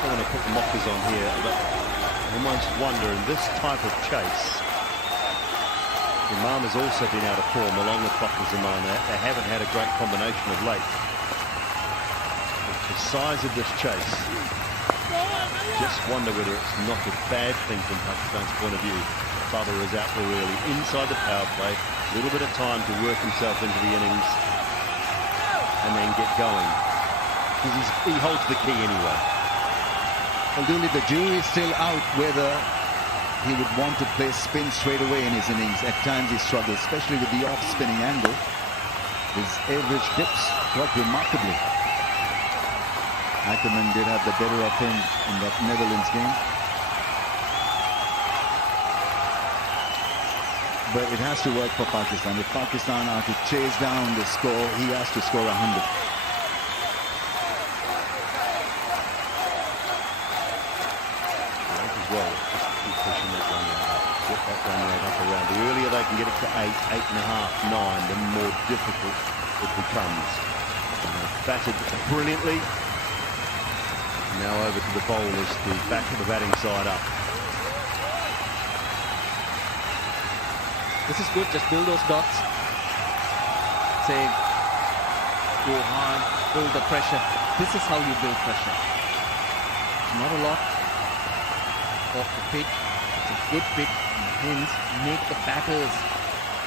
I want to put the mockers on here, but I almost wonder, in this type of chase, Imam has also been out of form along with Fakhar Zaman. They haven't had a great combination of late. But the size of this chase, just wonder whether it's not a bad thing from Pakistan's point of view. Babar is out there early, inside the power play, a little bit of time to work himself into the innings and then get going. Because he holds the key anyway. Well, Dooley, the jury is still out whether he would want to play spin straight away in his innings. At times he struggles, especially with the off-spinning angle. His average dips quite remarkably. Ackerman did have the better of him in that Netherlands game. But it has to work for Pakistan. If Pakistan are to chase down the score, he has to score 100. As well, just keep pushing that run rate up. Get that run rate up around. The earlier they can get it to 8, 8.5, 9, the more difficult it becomes. Batted brilliantly. Now over to the bowlers to back the batting side up. This is good, just build those dots. Say, go hard, build the pressure. This is how you build pressure. Not a lot off the pitch. It's a good pitch. Hence, make the batters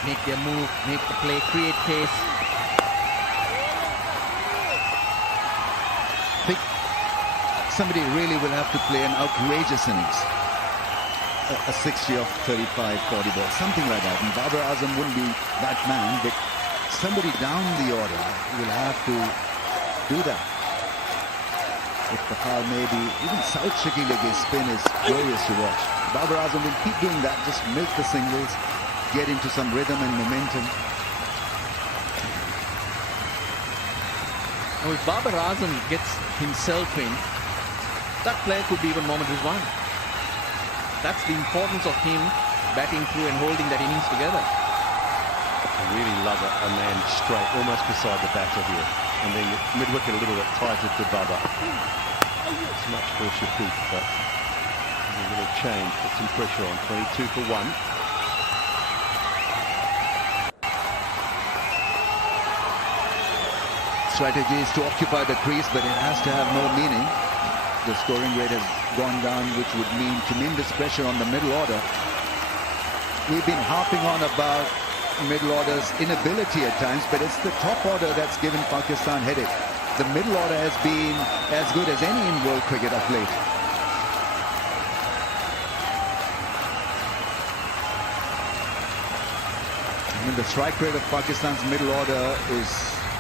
make their move, make the play, create pace. I think somebody really will have to play an outrageous innings. A 60 off 35, 40 balls, something like that. And Babar Azam wouldn't be that man, but somebody down the order will have to do that. If Pakhar maybe, even South Shakil spin is glorious to watch. Babar Azam will keep doing that, just milk the singles, get into some rhythm and momentum. Now if Babar Azam gets himself in, that player could be even Mohammad Rizwan. That's the importance of him batting through and holding that innings together. I really love a man straight, almost beside the batter here. And then mid-wicket a little bit tighter to Baba. It's much for Shafiq, but a little change, put some pressure on. 22 for 1. Strategy is to occupy the crease, but it has to have no meaning. The scoring rate has gone down, which would mean tremendous pressure on the middle order. We've been harping on about middle order's inability at times, but it's the top order that's given Pakistan headache. The middle order has been as good as any in world cricket of late. I mean, the strike rate of Pakistan's middle order is,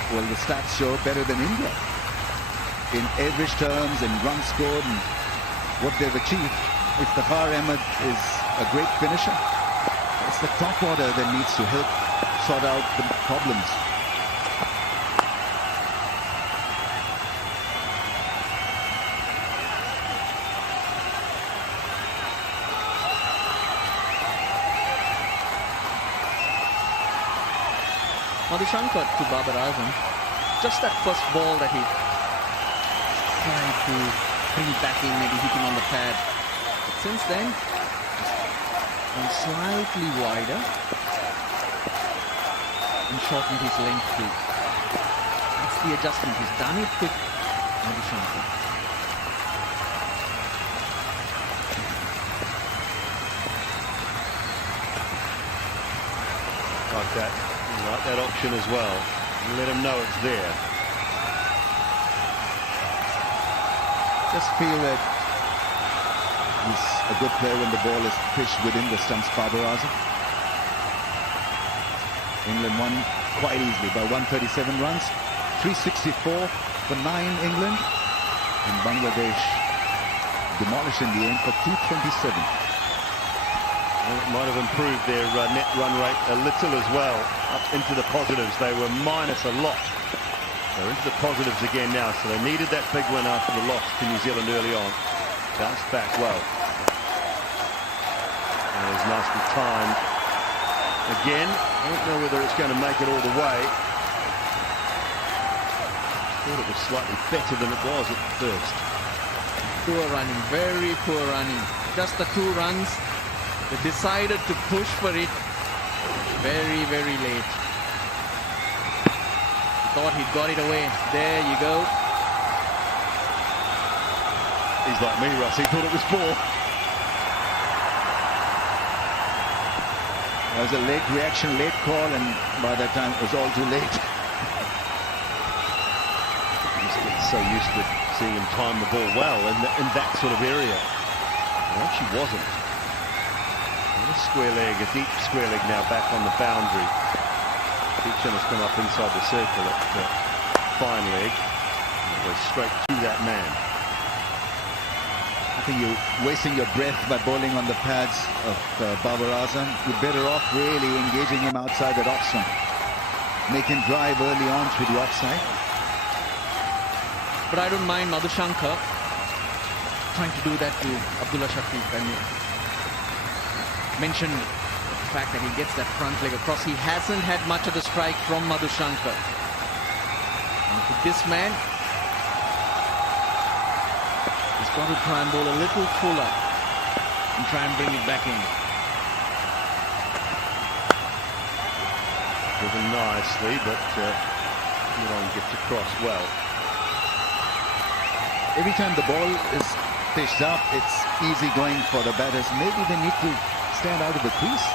well, the stats show better than India. In average terms, in runs scored, and what they've achieved. Iftikhar Ahmed is a great finisher. It's the top order that needs to help sort out the problems. Madhushankar to Babar Azam. Just that first ball that he tried to bring it back in, maybe hit him on the pad. But since then, gone slightly wider and shortened his length too. That's the adjustment. He's done it with Madhushankar. Like that option as well. Let him know it's there. Just feel that he's a good player when the ball is pitched within the stumps. Babar Azam. England won quite easily by 137 runs. 364 for 9 England. And Bangladesh demolished in the end for 227. Well, it might have improved their net run rate a little as well. Up into the positives. They were minus a lot. They're into the positives again now, so they needed that big win after the loss to New Zealand early on. Bounced back well. And it was nicely timed. Again, I don't know whether it's going to make it all the way. Thought it was slightly better than it was at first. Poor running, very poor running. Just the 2 runs. They decided to push for it very, very late. Thought he'd got it away. There you go. He's like me, Russ. He thought it was 4. There was a late reaction, late call, and by that time it was all too late. You just get so used to seeing him time the ball well in that sort of area. It actually wasn't. A square leg, a deep square leg now back on the boundary. Kitchen has come up inside the circle at the fine leg. And it goes straight through that man. I think you're wasting your breath by bowling on the pads of Babar Azam. You're better off really engaging him outside that off stump. Make him drive early on through the offside. But I don't mind Madhushankar trying to do that to Abdullah Shafiq. I mean, mentioned the fact that he gets that front leg across. He hasn't had much of a strike from Madhushankar. And for this man, he's got to try and bowl a little fuller and try and bring it back in. Driven nicely, but Iran gets across well. Every time the ball is pitched up, it's easy going for the batters. Maybe they need to stand out of the crease.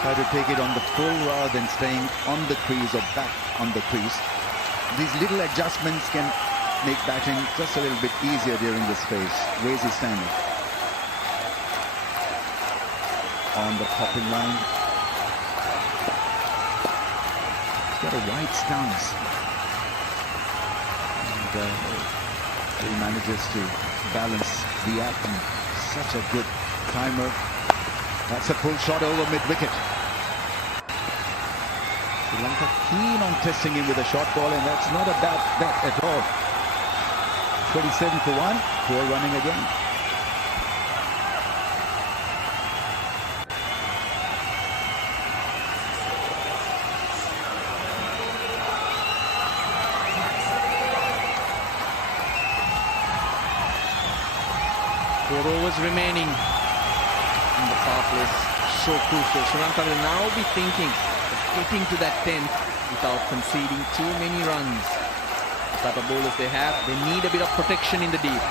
Try to take it on the full rather than staying on the crease or back on the crease. These little adjustments can make batting just a little bit easier during this phase. Where's he standing? On the popping line. He's got a wide stance. And he manages to balance the act, and such a good timer. That's a pull shot over mid-wicket. Sri Lanka keen on testing him with a short ball, and that's not a bad bet at all. 27 for 1. Poor running again. Four overs remaining in the power play. So crucial. Sri Lanka will now be thinking of getting to that 10th without conceding too many runs. The type of bowlers they have, they need a bit of protection in the deep.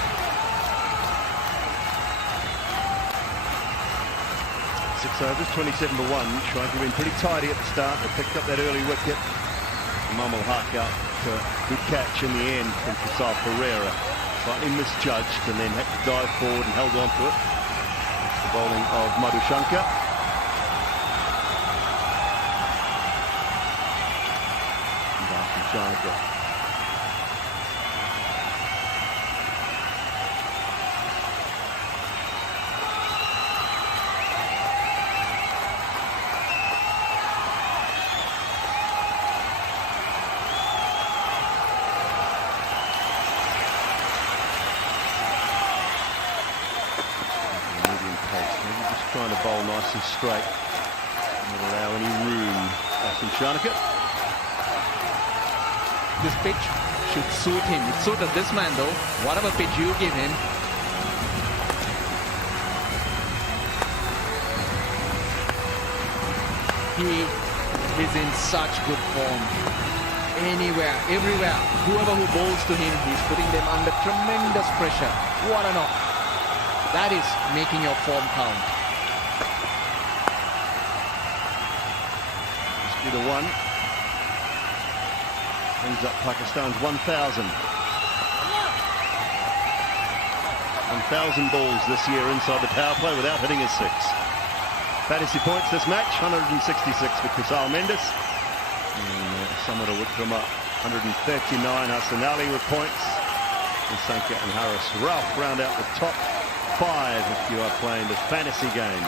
Six overs, 27 for 1. Tried to win pretty tidy at the start. They picked up that early wicket. Mamal Haq out. Good catch in the end from Prasad Pereira. Slightly misjudged and then had to dive forward and held on to it. The bowling of Madhushankar. And Darshan Chanakya. Trying to bowl nice and straight. Not allow any room. Darshan Chanakya. This pitch should suit him. It suited this man though. Whatever pitch you give him. He is in such good form. Anywhere, everywhere, whoever who bowls to him, he's putting them under tremendous pressure. What a knock. That is making your form count. The one brings up Pakistan's 1,000. 1,000 balls this year inside the power play without hitting a six. Fantasy points this match, 166 for Kusal Mendes. Samara Wickrama, 139. Hassan Ali with points. And Sanka and Harris Ralph round out the top 5 if you are playing the fantasy game.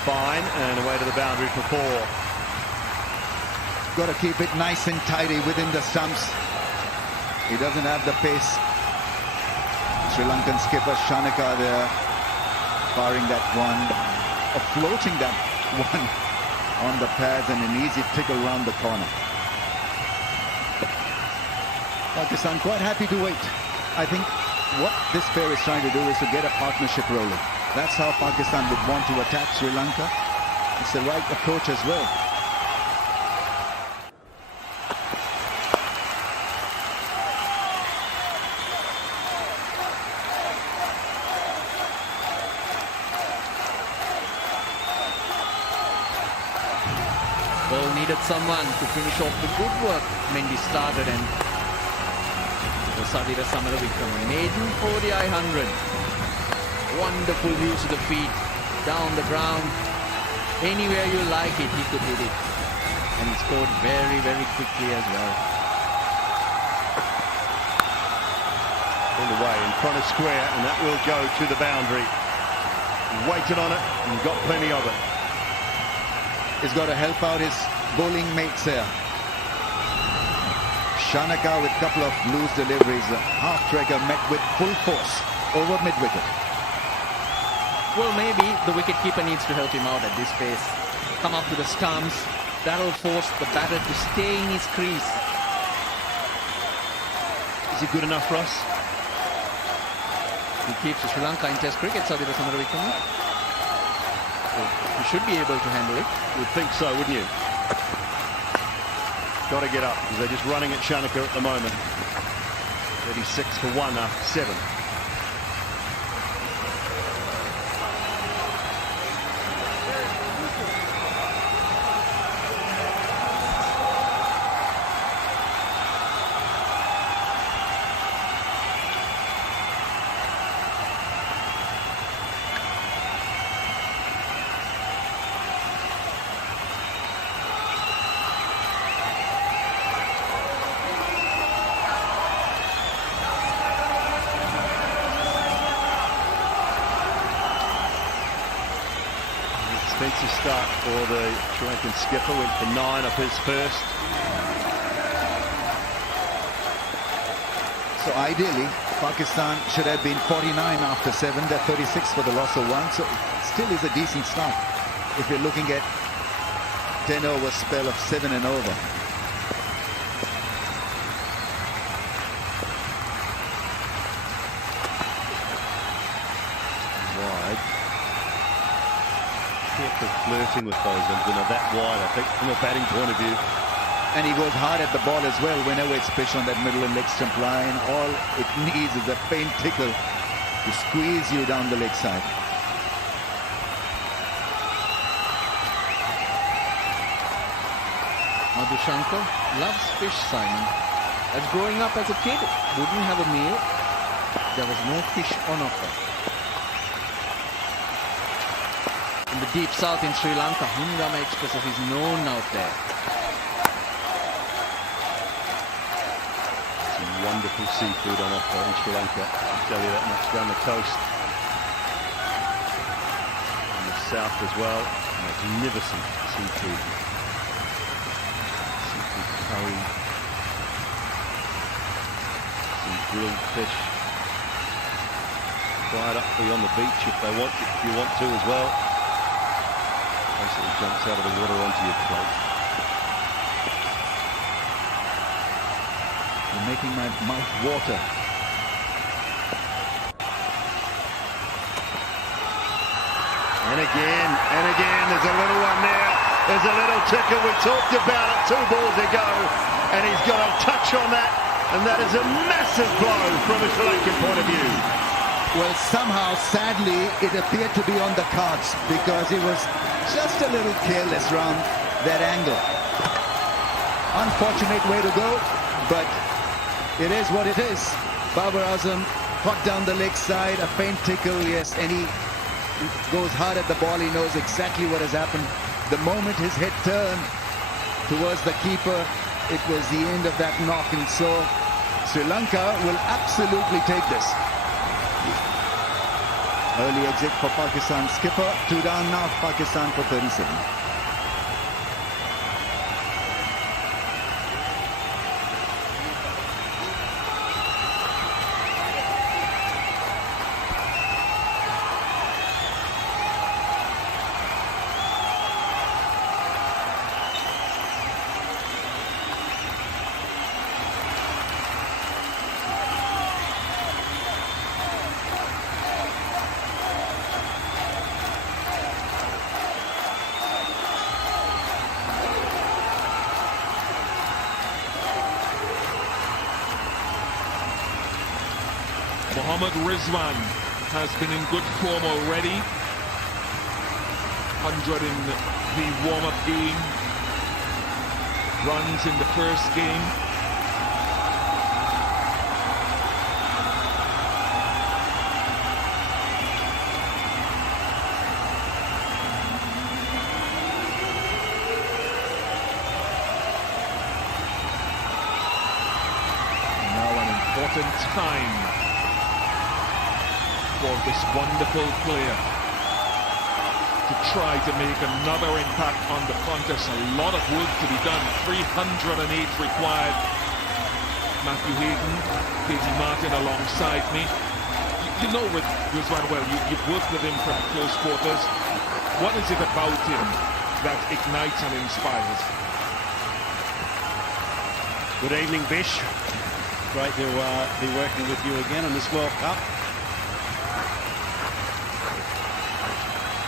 Fine, and away to the boundary for 4. Got to keep it nice and tidy within the stumps. He doesn't have the pace. Sri Lankan skipper Shanaka there, firing that one, or floating that one on the pads and an easy tickle round the corner. Pakistan quite happy to wait. I think what this pair is trying to do is to get a partnership rolling. That's how Pakistan would want to attack Sri Lanka. It's the right approach as well. Well, needed someone to finish off the good work Mendy started, and Sadira Samaravikram, maiden ODI 100. Wonderful use of the feet, down the ground, anywhere you like it, he could hit it. And he scored very, very quickly as well. All the way in front of square, and that will go to the boundary. He waited on it and got plenty of it. He's got to help out his bowling mates here. Shanaka with a couple of loose deliveries. Half trigger met with full force over mid-wicket. Well, maybe the wicketkeeper needs to help him out at this pace. Come up to the stumps. That'll force the batter to stay in his crease. Is he good enough for us? He keeps Sri Lanka in Test cricket, Sadira Samaravikram. You should be able to handle it. You'd think so, wouldn't you? Got to get up because they're just running at Shanaka at the moment. 36 for 1 after 7. defensive start for the Sri Lankan skipper. Went for 9 of his first. So ideally, Pakistan should have been 49 after 7. They're 36 for the loss of 1. So still is a decent start if you're looking at 10 over spell of 7 and over. Wide. Careful flirting with those ones, that wide, I think, from a batting point of view. And he goes hard at the ball as well whenever it's pitched on that middle and leg stump line. All it needs is a faint tickle to squeeze you down the leg side. Madhushankar loves fish, Simon. As growing up as a kid, wouldn't have a meal. There was no fish on offer. In the deep south in Sri Lanka, Hungama Express is known out there. Wonderful seafood on offer in Sri Lanka, I'll tell you that much, down the coast. In the south as well, magnificent seafood. Seafood curry. Some grilled fish. Fried up for you on the beach if you want to as well. Basically jumps out of the water onto your plate. You're making my mouth water. And again, there's a little one there. There's a little ticker. We talked about it 2 balls ago. And he's got a touch on that. And that is a massive blow from a Sri Lankan point of view. Well, somehow, sadly, it appeared to be on the cards because he was just a little careless around that angle. Unfortunate way to go, but it is what it is. Babar Azam caught down the leg side, a faint tickle, yes, and he goes hard at the ball. He knows exactly what has happened. The moment his head turned towards the keeper, it was the end of that knock, and so Sri Lanka will absolutely take this. Early exit for Pakistan skipper. 2 down now, Pakistan for 37. Mohammad Rizwan has been in good form already. 100 in the warm-up game. Runs in the first game. Now an important time for this wonderful player to try to make another impact on the contest. A lot of work to be done. 308 required. Matthew Hayden, Katie Martin alongside me. You know Rizwan well, you've worked with him from close quarters. What is it about him that ignites and inspires? Good evening, Bish. Great to be working with you again on this World Cup.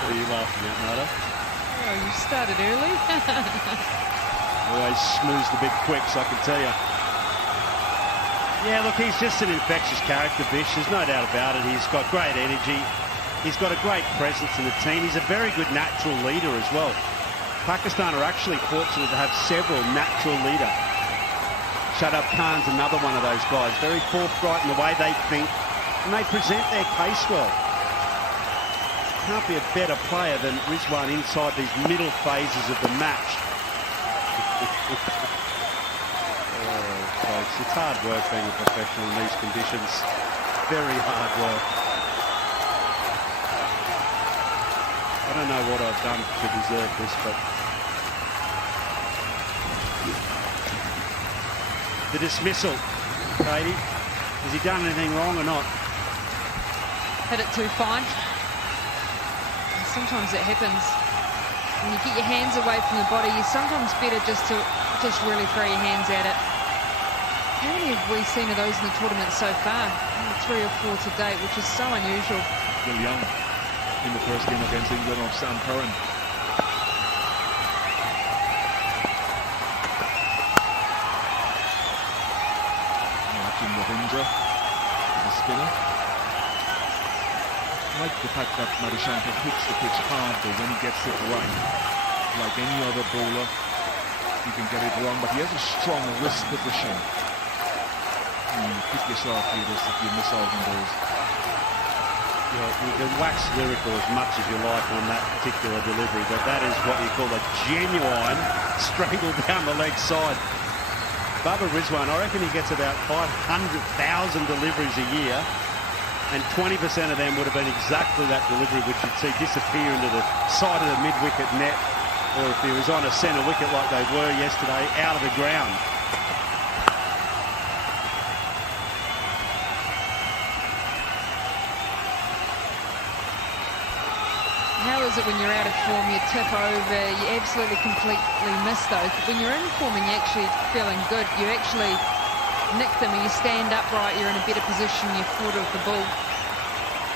What are you laughing at, Nada? Oh, you started early. Always smooths the big quicks, I can tell you. Yeah, look, he's just an infectious character, Bish. There's no doubt about it. He's got great energy. He's got a great presence in the team. He's a very good natural leader as well. Pakistan are actually fortunate to have several natural leaders. Shadab Khan's another one of those guys. Very forthright in the way they think, and they present their case well. Can't be a better player than Rizwan inside these middle phases of the match. Oh, folks, it's hard work being a professional in these conditions. Very hard work. I don't know what I've done to deserve this, but the dismissal, Katie. Has he done anything wrong or not? Hit it too fine. And sometimes it happens. When you get your hands away from the body, it's sometimes better just to really throw your hands at it. How many have we seen of those in the tournament so far? 3 or 4 to date, which is so unusual. Will Young in the first game against England of Sam Curran. Watching Ravindra with a spinner. I like the fact that Madushanka hits the pitch hard, but when he gets it right, like any other bowler, you can get it wrong, but he has a strong wrist position. You pick yourself with this if you miss out on those. Yeah, you can wax lyrical as much as you like on that particular delivery, but that is what you call a genuine strangle down the leg side. Bubba Rizwan, I reckon he gets about 500,000 deliveries a year, and 20% of them would have been exactly that delivery, which you'd see disappear into the side of the mid-wicket net, or if he was on a centre wicket like they were yesterday, out of the ground. How is it when you're out of form, you tip over, you absolutely completely miss those. But when you're in form and you're actually feeling good, you actually nick them and you stand upright, you're in a better position, you're forward of the ball.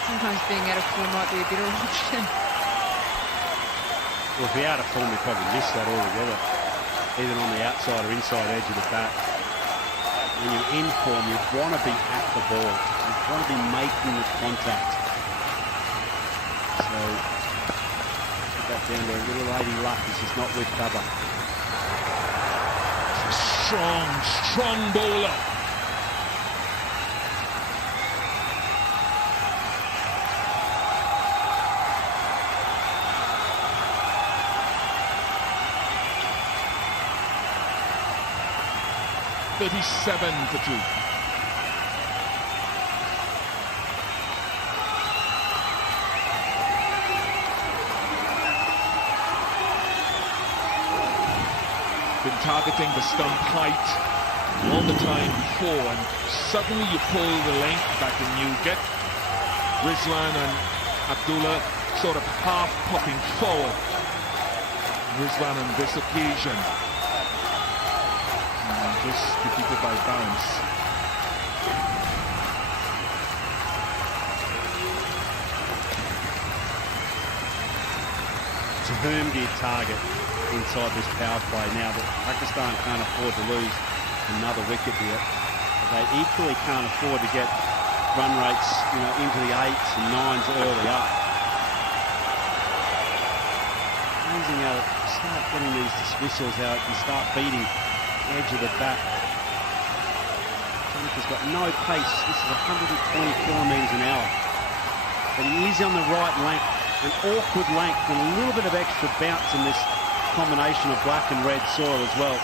Sometimes being out of form might be a better option. Well, if you're out of form, you probably miss that altogether, either on the outside or inside edge of the bat. When you're in form, you want to be at the ball. You want to be making the contact. So, put that down to a little lady luck. This is not with Bubba. Strong bowler. (37 for 2). Been targeting the stump height all the time before, and suddenly you pull the length back and you get Rizwan and Abdullah sort of half popping forward. Rizwan on this occasion just defeated by bounce. To whom do you target inside this power play now that Pakistan can't afford to lose another wicket here? They equally can't afford to get run rates, into the 8s and 9s early up. Amazing how you start getting these dismissals, how it can start beating the edge of the bat. Lanka's got no pace. This is 120 kilometres an hour. But he is on the right length, an awkward length, and a little bit of extra bounce in this combination of black and red soil as well.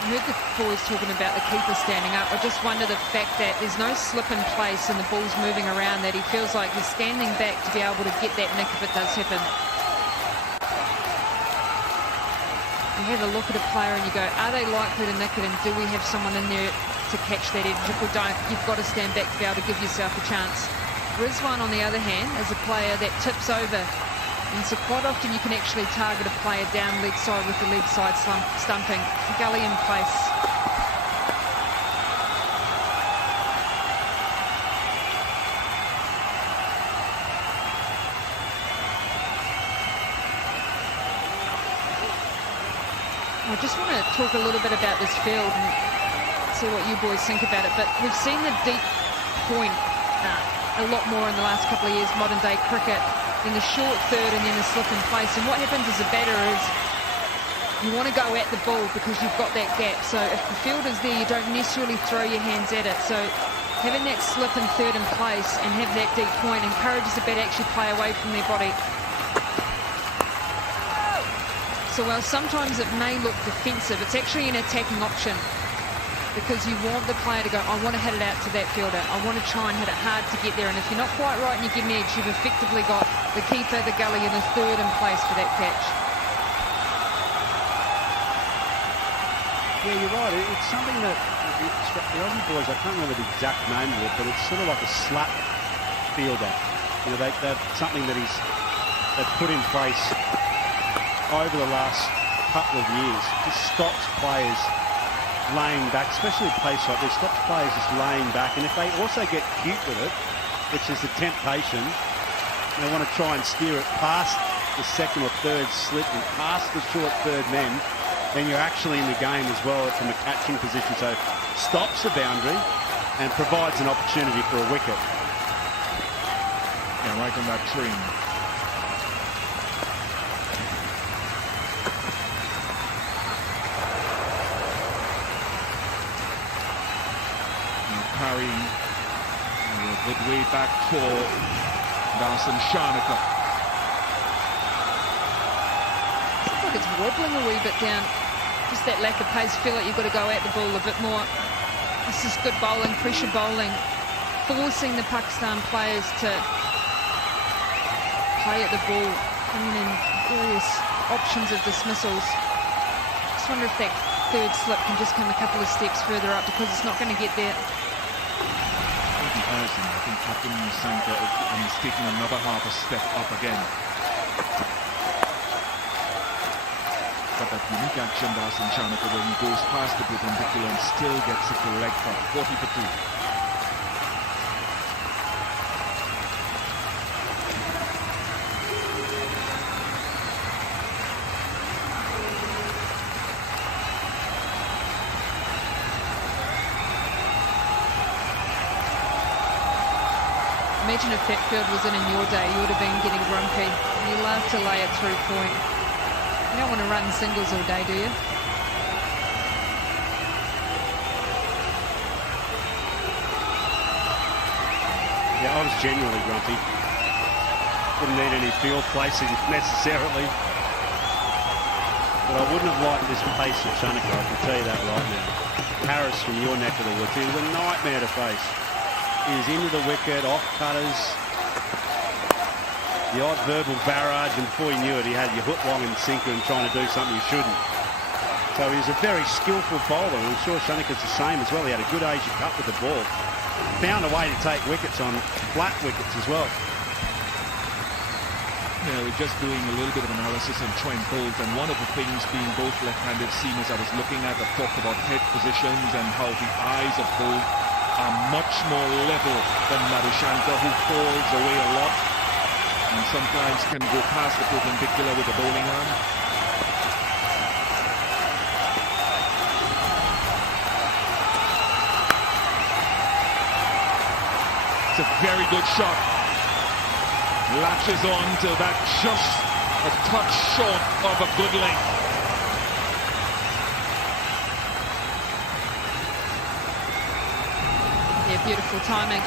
I heard the boys talking about the keeper standing up. I just wonder the fact that there's no slip in place and the ball's moving around, that he feels like he's standing back to be able to get that nick if it does happen. You have a look at a player and you go, are they likely to nick it, and do we have someone in there to catch that edge? If we don't, you've got to stand back to be able to give yourself a chance. Rizwan, on the other hand, is a player that tips over. And so quite often you can actually target a player down leg side with the leg side stumping. Gully in place. I just want to talk a little bit about this field and see what you boys think about it. But we've seen the deep point a lot more in the last couple of years, modern day cricket, in the short third and then the slip in place. And what happens as a batter is you want to go at the ball because you've got that gap. So if the field is there, you don't necessarily throw your hands at it. So having that slip in third in place and have that deep point encourages the batter to actually play away from their body. So while sometimes it may look defensive, it's actually an attacking option. because you want the player to go, I want to hit it out to that fielder. I want to try and hit it hard to get there. And if you're not quite right and you give me edge, you've effectively got the keeper, the gully, and the third in place for that catch. Yeah, you're right. It's something that the Aussie boys, I can't remember the exact name of it, but it's sort of like a slap fielder. You know, they've something that they've put in place over the last couple of years. Just stops players laying back, especially at pace like this, stops players just laying back. And if they also get cute with it, which is the temptation, they want to try and steer it past the second or third slip and past the short third men, then you're actually in the game as well from a catching position. So stops the boundary and provides an opportunity for a wicket. Yeah, right on that train. Carrying a good way back for Dawson Shanaka. Looks like it's wobbling a wee bit down. Just that lack of pace. Feel like you've got to go at the ball a bit more. This is good bowling, pressure bowling, forcing the Pakistan players to play at the ball, bringing in various options of dismissals. Just wonder if that third slip can just come a couple of steps further up, because it's not going to get there. I think Captain Sanka, and he's taking another half a step up again. But that unique action, Dawson Shanaka, where he goes past the perpendicular and still gets it to leg cut, 40 for 2. Imagine if that field was in your day, you would have been getting grumpy. You love to lay it through point. You don't want to run singles all day, do you? Yeah, I was genuinely grumpy. Didn't need any field placing necessarily. But I wouldn't have liked this pace of Shanaka, I can tell you that right now. Harris from your neck of the woods, he was a nightmare to face. He was into the wicket, off cutters, the odd verbal barrage, and before you knew it, he had your hook long and sinker and trying to do something you shouldn't. So he was a very skillful bowler, and I'm sure Shanaka's the same as well. He had a good Asia Cup with the ball. Found a way to take wickets on flat wickets as well. Yeah, we're just doing a little bit of analysis on Trent Bolt, and one of the things being both left-handed seamers I was looking at, I talked about head positions and how the eyes of Bolt are much more level than Madushanka, who falls away a lot and sometimes can go past the perpendicular with the bowling arm. It's a very good shot. Latches on to that, just a touch short of a good length. Yeah, beautiful timing.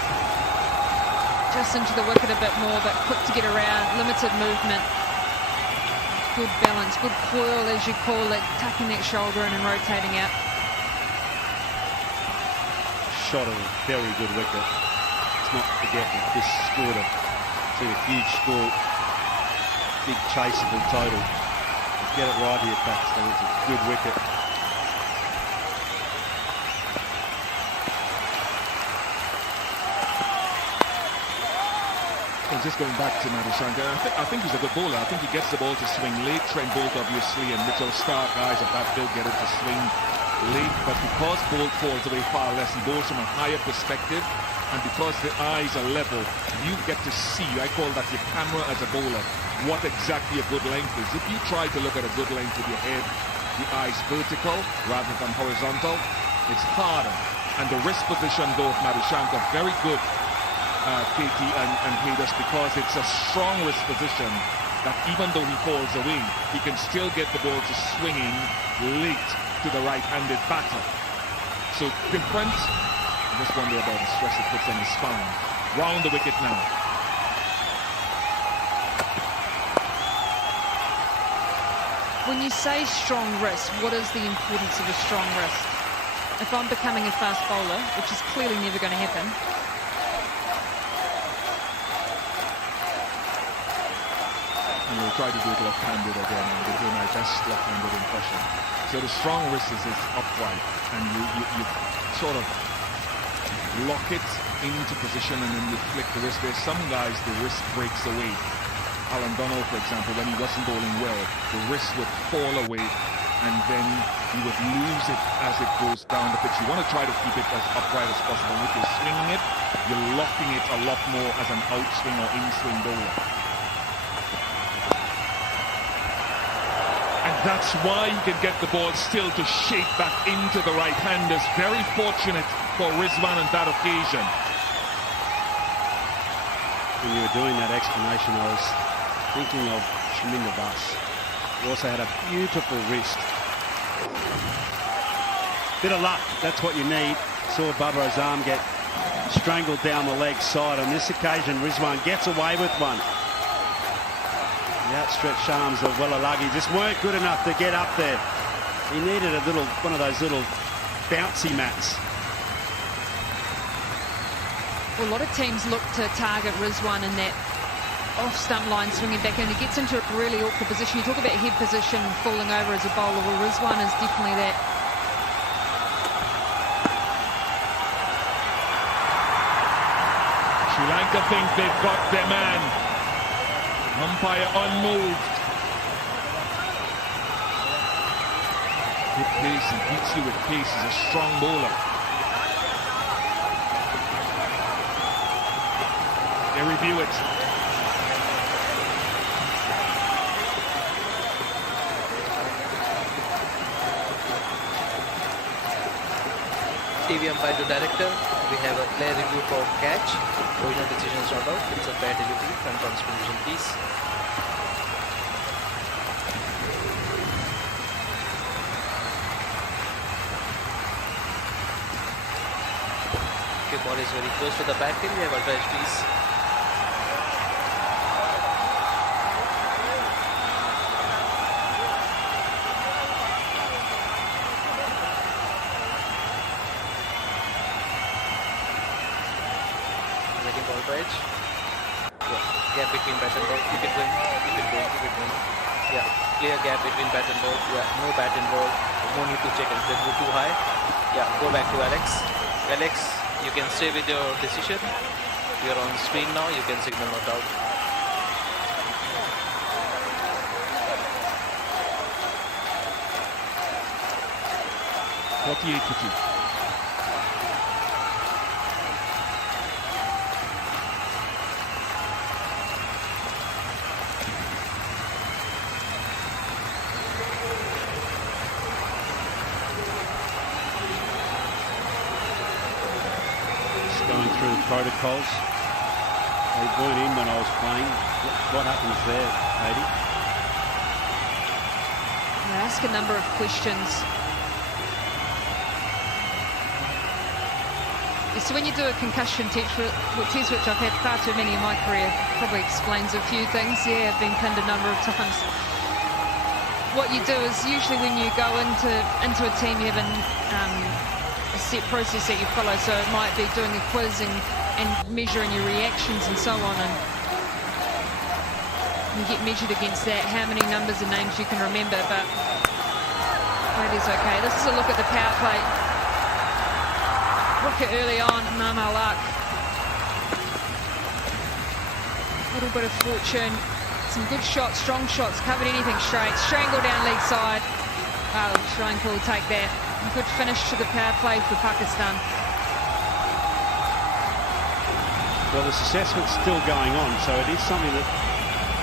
Just into the wicket a bit more, but quick to get around, limited movement. Good balance, good coil as you call it, tucking that shoulder in and rotating out. Shot of a very good wicket. Let's not forget that this scored a huge score, big chaseable total. Let's get it right here, Pakistan. It's a good wicket. Well, just going back to Madushanka, I think he's a good bowler. I think he gets the ball to swing late. Trent Bolt, obviously, and Mitchell Stark, guys of that don't get it to swing late. But because Bolt falls away far less, he bowls from a higher perspective. And because the eyes are level, you get to see, I call that your camera as a bowler, what exactly a good length is. If you try to look at a good length with your head, the eyes vertical rather than horizontal, it's harder. And the wrist position, though, of Madushanka, very good, Katie and Hades, because it's a strong wrist position that even though he falls away, he can still get the ball to swinging late to the right-handed batter. So different. I just wonder about the stress it puts on his spine. Round the wicket now. When you say strong wrist, what is the importance of a strong wrist? if I'm becoming a fast bowler, which is clearly never going to happen, and we'll try to do it left-handed again, and we'll do my best left-handed impression. So the strong wrist is upright, and you sort of lock it into position, and then you flick the wrist. There's some guys the wrist breaks away. Alan Donald, for example, when he wasn't bowling well, the wrist would fall away, and then he would lose it as it goes down the pitch. You want to try to keep it as upright as possible. If you're swinging it, you're locking it a lot more as an outswing or in-swing bowler. And that's why he can get the ball still to shake back into the right-handers. Very fortunate for Rizwan on that occasion. When you were doing that explanation, I was thinking of Shaminder Bas. He also had a beautiful wrist. Bit of luck, that's what you need. Saw Babar Azam get strangled down the leg side. On this occasion, Rizwan gets away with one. The outstretched arms of Wellalagi just weren't good enough to get up there. He needed one of those little bouncy mats. well, a lot of teams look to target Rizwan in that off-stump line swinging back, and he gets into a really awkward position. You talk about head position falling over as a bowler. Well, Rizwan is definitely that. Sri Lanka think they've got their man. Umpire unmoved. Hit pace and beats you with pace. He's a strong bowler. They review it. TV umpire to director. We have a player review for catch. Original decision is not out. It's a fair delivery. Front on spin piece. Okay, ball is very close to the back hill. We have ultra edge piece. Edge. Yeah. Gap between bat and ball. Keep it going. Keep it going. Keep it going. Yeah. Clear gap between bat and ball. Yeah. No bat and ball. No need to check it. Let's go too high. Yeah. Go back to Alex. Alex, you can stay with your decision. We are on screen now. You can signal not out. .48 going through the protocols. They weren't in when I was playing. What happens there, Katie? They ask a number of questions. So when you do a concussion test, which I've had far too many in my career, probably explains a few things. Yeah, I've been pinned a number of times. What you do is usually when you go into a team, you have a set process that you follow. So it might be doing a quiz and measuring your reactions and so on, and you get measured against that, how many numbers and names you can remember. But that is okay. This is a look at the power play. Rooker early on, Mama luck. A little bit of fortune. Some good shots, strong shots, covered anything straight. Strangle down leg side. Oh, Sri Lanka will take that. Good finish to the power play for Pakistan. Well, this assessment's still going on, so it is something that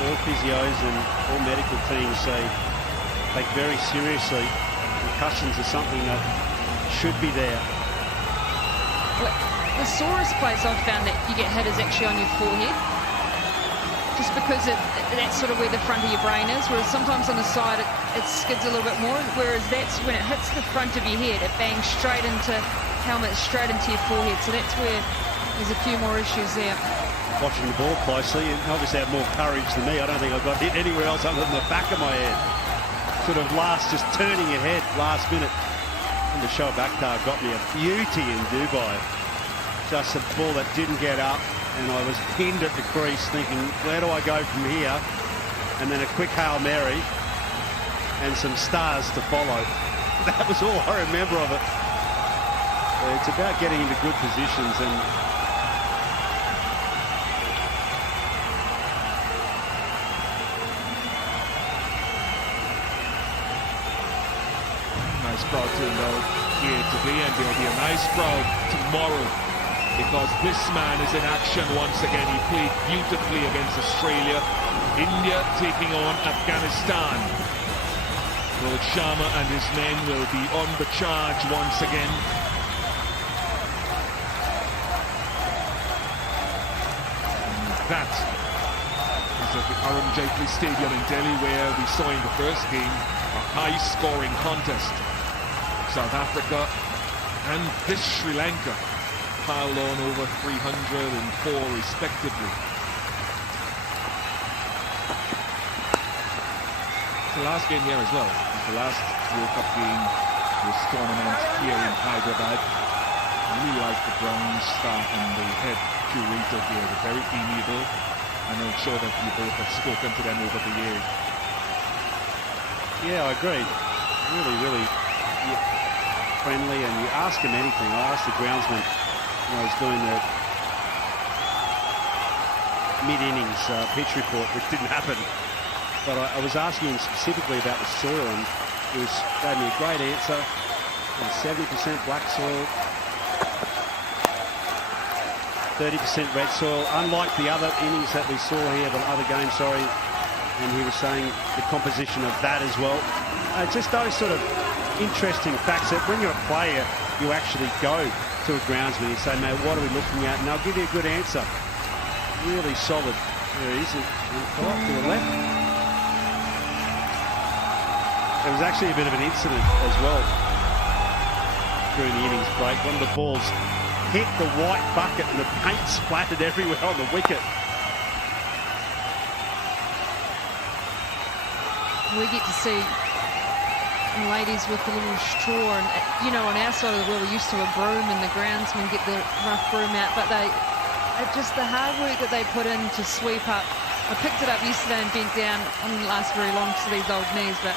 all physios and all medical teams take very seriously. Concussions are something that should be there. Well, the sorest place I've found that you get hit is actually on your forehead, just because that's sort of where the front of your brain is, whereas sometimes on the side it skids a little bit more, whereas that's when it hits the front of your head, it bangs straight into helmet, straight into your forehead. So that's where there's a few more issues there. Watching the ball closely, and obviously had more courage than me. I don't think I got hit anywhere else other than the back of my head. Sort of just turning your head last minute. And the Shoaib Akhtar got me a beauty in Dubai. Just a ball that didn't get up, and I was pinned at the crease thinking, where do I go from here? And then a quick Hail Mary and some stars to follow. That was all I remember of it. It's about getting into good positions, and nice crowd turned out here today, and there'll be a nice crowd tomorrow because this man is in action once again. He played beautifully against Australia. India taking on Afghanistan. Rohit Sharma and his men will be on the charge once again. And that is at the Arun Jaitley Stadium in Delhi, where we saw in the first game a high-scoring contest. South Africa and this Sri Lanka piled on over 304 respectively. It's the last game here as well. It's the last World Cup game this tournament here in Hyderabad. I really like the ground staff and the head curator here. They're very amiable, and I'm sure that you both have spoken to them over the years. yeah, I agree. Really friendly, and you ask him anything. I asked the groundsman when I was doing the mid-innings pitch report, which didn't happen, but I was asking him specifically about the soil, and he gave me a great answer. 70% black soil, 30% red soil, unlike the other innings that we saw here, the other game, sorry, and he was saying the composition of that as well. Just those sort of interesting facts that when you're a player, you actually go to a groundsman and say, mate, what are we looking at? And they'll give you a good answer. Really solid. There he is, to the left. There was actually a bit of an incident as well during the innings break. One of the balls hit the white bucket and the paint splattered everywhere on the wicket. We get to see ladies with the little straw, and you know, on our side of the world we're used to a broom and the groundsmen get the rough broom out, but just the hard work that they put in to sweep up. I picked it up yesterday and bent down. It didn't last very long to these old knees, but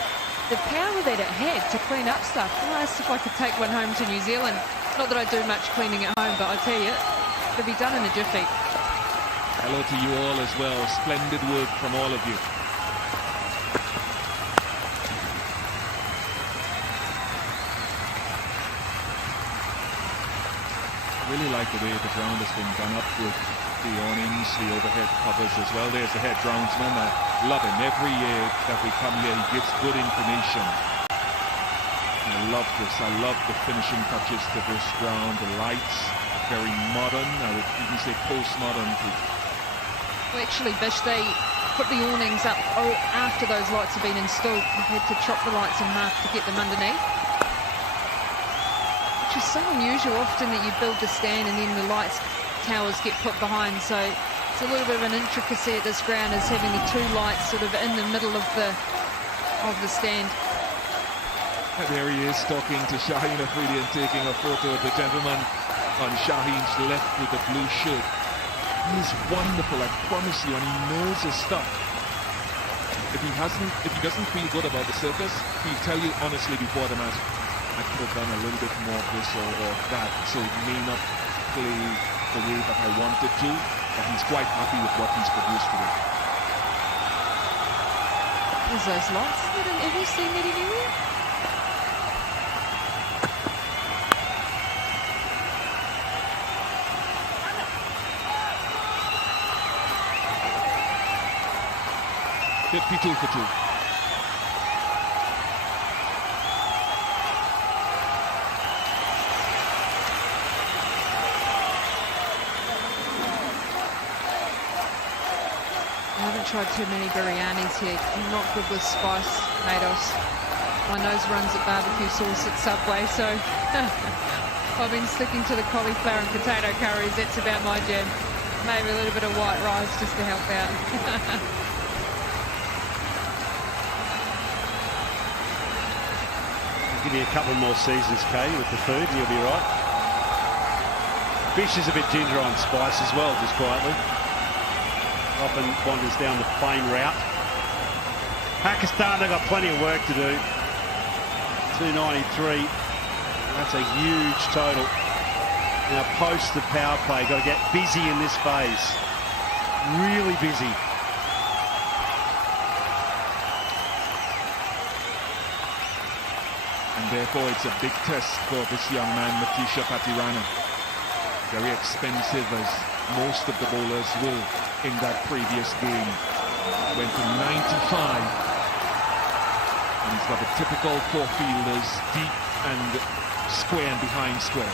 the power that it had to clean up stuff. I asked if I could take one home to New Zealand. Not that I do much cleaning at home, but I tell you, it could be done in a jiffy. Hello to you all as well. Splendid work from all of you. Really like the way the ground has been done up with the awnings, the overhead covers as well. There's the head groundsman. I love him. Every year that we come here, he gives good information. I love this. I love the finishing touches to this ground. The lights, very modern. I would even say postmodern. Well, actually, Bish, they put the awnings up after those lights have been installed. They had to chop the lights in half to get them underneath. Which is so unusual often that you build the stand and then the lights towers get put behind, so it's a little bit of an intricacy at this ground, is having the two lights sort of in the middle of the stand. And there he is talking to Shaheen Afridi and taking a photo of the gentleman on Shaheen's left with the blue shirt. He's wonderful, I promise you, and he knows his stuff. If he doesn't feel good about the circus, he'll tell you honestly before the match, I could have done a little bit more of this or that, so it may not play the way that I wanted to, but he's quite happy with what he's produced today. There's those lights. Have you seen that anywhere? $52 for 2. I haven't tried too many biryanis here. I'm not good with spice, Matos. My nose runs at barbecue sauce at Subway, so I've been sticking to the cauliflower and potato curries. That's about my jam. Maybe a little bit of white rice just to help out. Give you a couple more seasons, Kay, with the food, and you'll be right. Bish is a bit ginger on spice as well, just quietly. Often wanders down the plain route. Pakistan, they've got plenty of work to do. 293. That's a huge total. Now, post the power play, got to get busy in this phase. Really busy. And therefore, it's a big test for this young man, Matisha Patirana. Very expensive, as most of the bowlers will in that previous game. Went to 95. And he's got the typical four fielders, deep and square and behind square.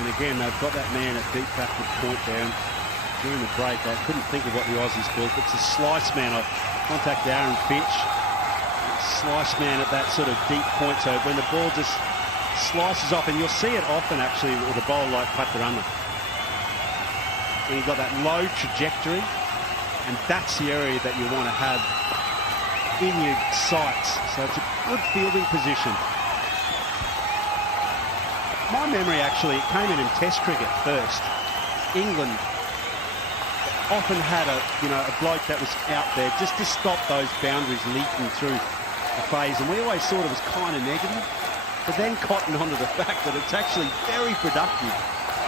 And again, they've got that man at deep backward point there. And during the break, I couldn't think of what the Aussies called. It's a slice man. I contacted Aaron Finch. Slice man at that sort of deep point. So when the ball just slices off, and you'll see it often actually with a bowler like Patirana. When you've got that low trajectory, and that's the area that you want to have in your sights. So it's a good fielding position. My memory actually, it came in Test cricket first. England often had a bloke that was out there just to stop those boundaries leaking through the phase, and we always thought it was kind of negative, but then cottoned onto the fact that it's actually very productive,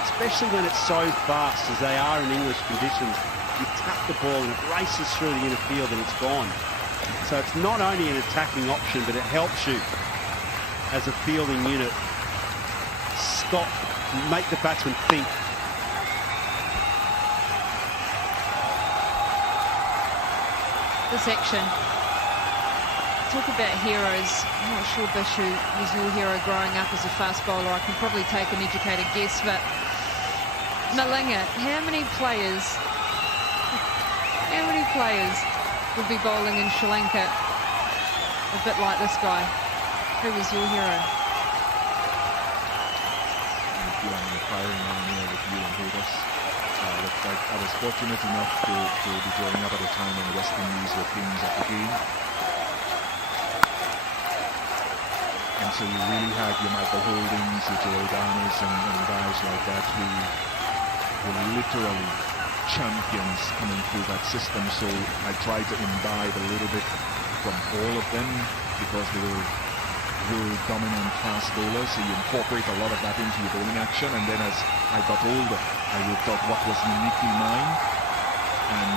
especially when it's so fast as they are in English conditions. You tap the ball and it races through the inner field and it's gone. So it's not only an attacking option, but it helps you as a fielding unit stop, make the batsman think. This action. Talk about heroes. I'm not sure Bish was your hero growing up as a fast bowler. I can probably take an educated guess, but Malinga, how many players would be bowling in Sri Lanka a bit like this guy? Who was your hero? I feel I'm retiring on here with you and Vegas. I was fortunate enough to be growing up at a time when the West Indies were kings of the game. And so you really had your Michael Holdings, your Joel Garners, and guys like that who were literally champions coming through that system. So I tried to imbibe a little bit from all of them because they were really dominant fast bowlers. So you incorporate a lot of that into your bowling action. And then as I got older, I worked out what was uniquely mine and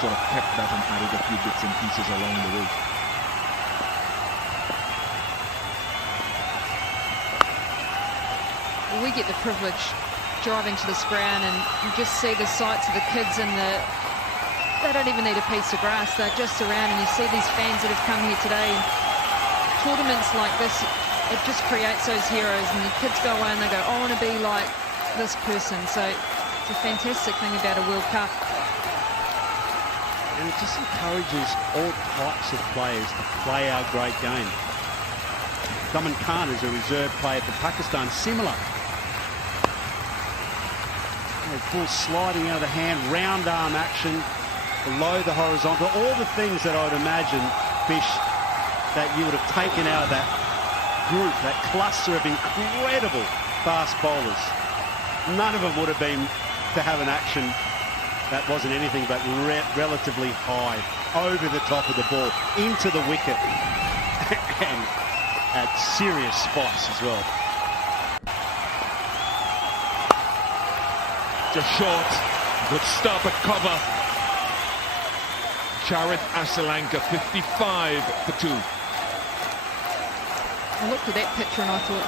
sort of kept that and added a few bits and pieces along the way. We get the privilege driving to this ground and you just see the sights of the kids and they don't even need a piece of grass, they're just around, and you see these fans that have come here today. And tournaments like this, it just creates those heroes, and the kids go away and they go, I want to be like this person. So it's a fantastic thing about a World Cup. And it just encourages all types of players to play our great game. Daman Khan is a reserve player for Pakistan, similar. Full sliding out of the hand, round arm action, below the horizontal, all the things that I would imagine, Bish, that you would have taken out of that group, that cluster of incredible fast bowlers. None of them would have been to have an action that wasn't anything but relatively high, over the top of the ball, into the wicket, and at serious spice as well. Just short, good stop at cover. Charith Asalanka 55 for 2. I looked at that picture and I thought,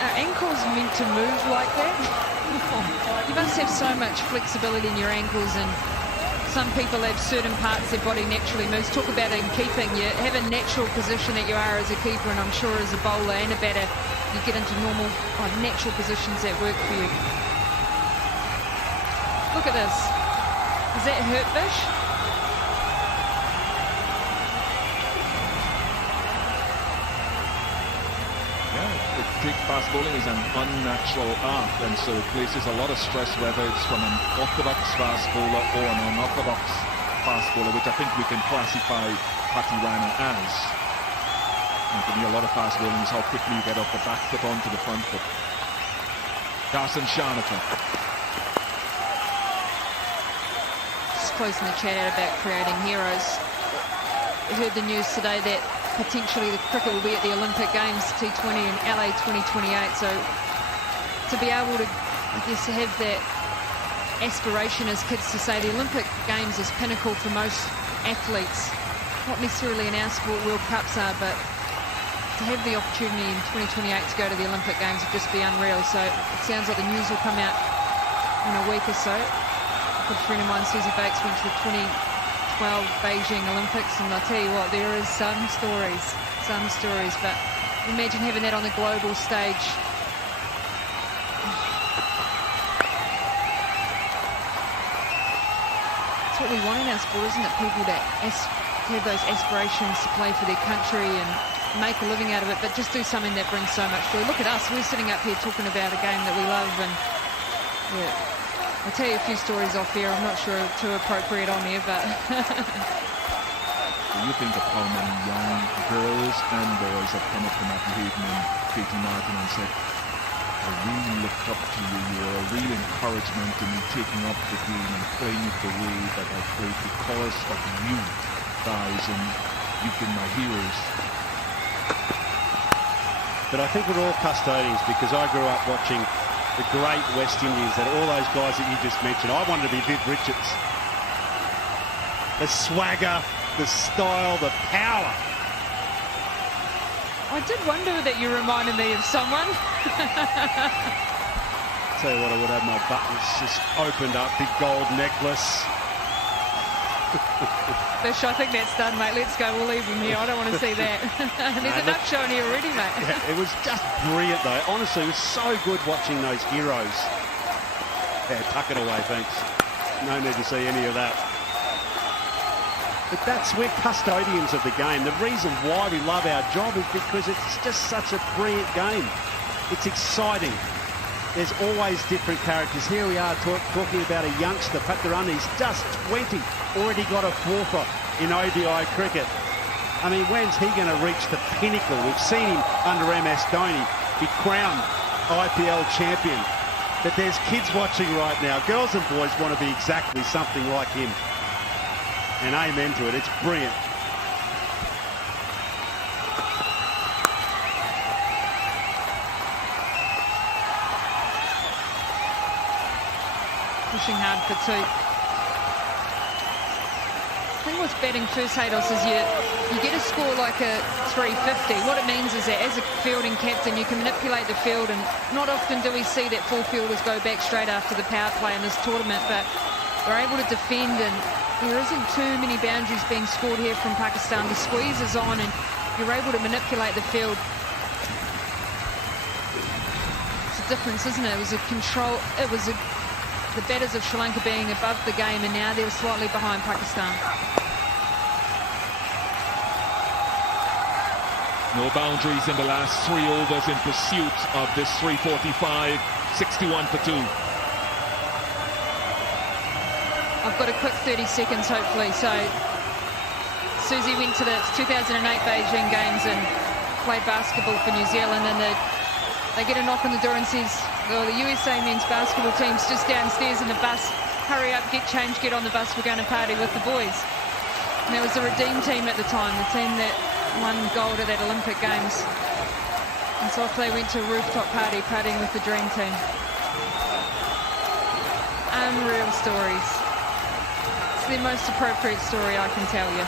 are ankles meant to move like that? You must have so much flexibility in your ankles, and some people have certain parts of their body naturally moves. Talk about it in keeping. You have a natural position that you are as a keeper, and I'm sure as a bowler and a batter, you get into normal, natural positions that work for you. Look at this. Does that hurt, Bish? Quick fast bowling is an unnatural art, and so it places a lot of stress, whether it's from an orthodox fast bowler or an unorthodox fast bowler, which I think we can classify Patti Rana as. And for me, a lot of fast bowling is how quickly you get off the back foot onto the front foot. Darson Shanaka. Just closing the chat out about creating heroes. I heard the news today that potentially the cricket will be at the Olympic Games T20 in LA 2028. So to be able to, I guess, to have that aspiration as kids to say the Olympic Games is pinnacle for most athletes. Not necessarily in our sport, World Cups are, but to have the opportunity in 2028 to go to the Olympic Games would just be unreal. So it sounds like the news will come out in a week or so. A good friend of mine, Susie Bakes, went to the 2012 Beijing Olympics, and I'll tell you what, there is some stories, but imagine having that on the global stage. It's what we want in our sport, isn't it? People that have those aspirations to play for their country and make a living out of it, but just do something that brings so much joy. Look at us, we're sitting up here talking about a game that we love, and yeah, I'll tell you a few stories off here. I'm not sure too appropriate on here, but You think of how many young girls and boys have come up to Matthew Hayden and Katie Martin and said, I really look up to you. You're a real encouragement to me taking up the game and playing it the way that I play because of you guys, and you've been my heroes. But I think we're all custodians, because I grew up watching the great West Indians, that all those guys that you just mentioned. I wanted to be Viv Richards. The swagger, the style, the power. I did wonder that you reminded me of someone. Tell you what, I would have my buttons just opened up, big gold necklace. Bish, I think that's done, mate. Let's go. We'll leave him here. I don't want to see that. There's enough showing here already, mate. Yeah, it was just brilliant, though. Honestly, it was so good watching those heroes. Yeah, tuck it away, thanks. No need to see any of that. But we're custodians of the game. The reason why we love our job is because it's just such a brilliant game. It's exciting. There's always different characters. Here we are talking about a youngster, Pat Durrani. He's just 20, already got a fourfer in ODI cricket. I mean, when's he going to reach the pinnacle? We've seen him under MS Dhoni be crowned IPL champion. But there's kids watching right now. Girls and boys want to be exactly something like him. And amen to it. It's brilliant. Pushing hard for two. I think what's batting first, Haydos, is you get a score like a 350. What it means is that as a fielding captain, you can manipulate the field, and not often do we see that full fielders go back straight after the power play in this tournament, but they're able to defend, and there isn't too many boundaries being scored here from Pakistan. The squeeze is on, and you're able to manipulate the field. It's a difference, isn't it? It was a control. It was the batters of Sri Lanka being above the game, and now they're slightly behind Pakistan. No boundaries in the last 3 overs in pursuit of this 345, 61 for 2. I've got a quick 30 seconds, hopefully. So Susie went to the 2008 Beijing Games and played basketball for New Zealand, and they get a knock on the door and says, well, the USA men's basketball team's just downstairs in the bus. Hurry up, get changed, get on the bus, we're going to party with the boys. And that was the Redeem team at the time, the team that won gold at that Olympic Games. And so off they went to a rooftop party, partying with the Dream Team. Unreal stories. It's the most appropriate story I can tell you.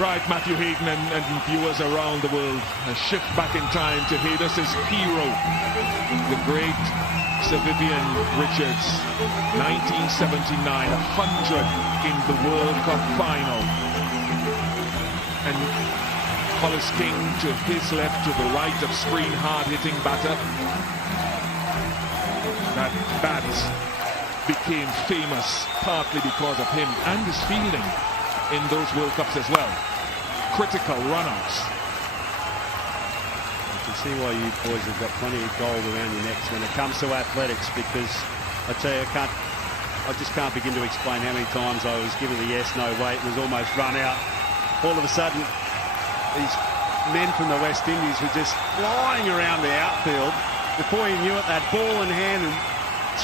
Right, Matthew Hayden and viewers around the world, a shift back in time to Haydos' hero, the great Sir Vivian Richards, 1979, 100 in the World Cup final. And Hollis King to his left, to the right of screen, hard-hitting batter. That bat became famous partly because of him and his fielding in those World Cups as well. Critical runouts. You can see why you boys have got plenty of gold around your necks when it comes to athletics, because I tell you, I just can't begin to explain how many times I was given the yes, no, wait, was almost run out. All of a sudden, these men from the West Indies were just flying around the outfield. Before you knew it, that ball in hand and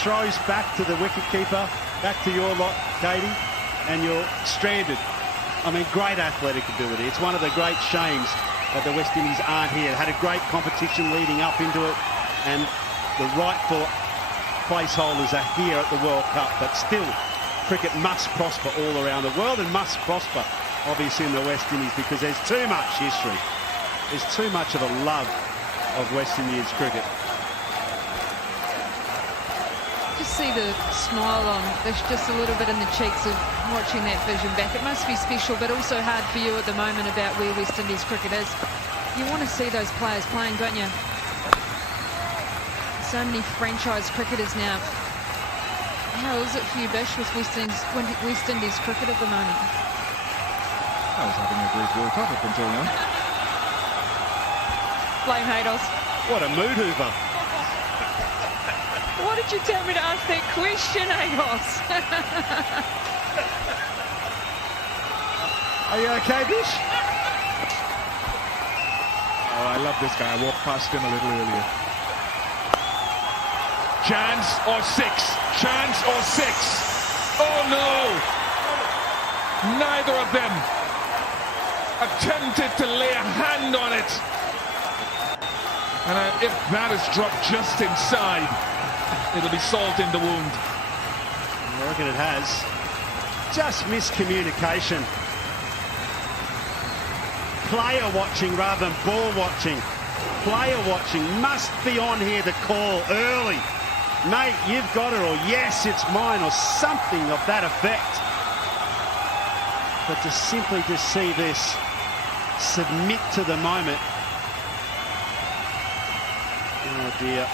throws back to the wicketkeeper, back to your lot, Katie, and you're stranded. I mean, great athletic ability. It's one of the great shames that the West Indies aren't here. Had a great competition leading up into it, and the rightful placeholders are here at the World Cup, but still, cricket must prosper all around the world and must prosper, obviously, in the West Indies, because there's too much history. There's too much of a love of West Indies cricket. Just see the smile on, there's just a little bit in the cheeks of watching that vision back. It must be special, but also hard for you at the moment about where West Indies cricket is. You want to see those players playing, don't you? So many franchise cricketers now. How is it for you, Bish, with West Indies cricket at the moment? I was having a great World Cup up until now. Blame Haydos. What a mood hoover. Why did you tell me to ask that question, Haydos? Are you okay, Bish? Oh, I love this guy. I walked past him a little earlier. Chance or six? Chance or six? Oh no! Neither of them attempted to lay a hand on it. And if that is dropped just inside, it'll be salt in the wound. I reckon it has. Just miscommunication. Player watching rather than ball watching. Player watching must be on here to call early. Mate, you've got it, or yes, it's mine, or something of that effect. But to simply just see this submit to the moment. Oh dear.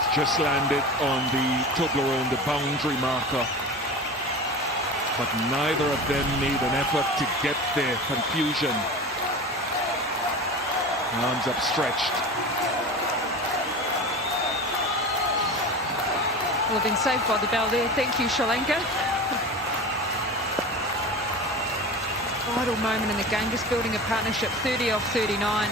It's just landed on the Toblerone, the boundary marker. But neither of them made an effort to get their confusion. Arms upstretched. Well, I've been saved by the bell there. Thank you, Sri Lanka. Vital moment in the game, just building a partnership, 30 off 39.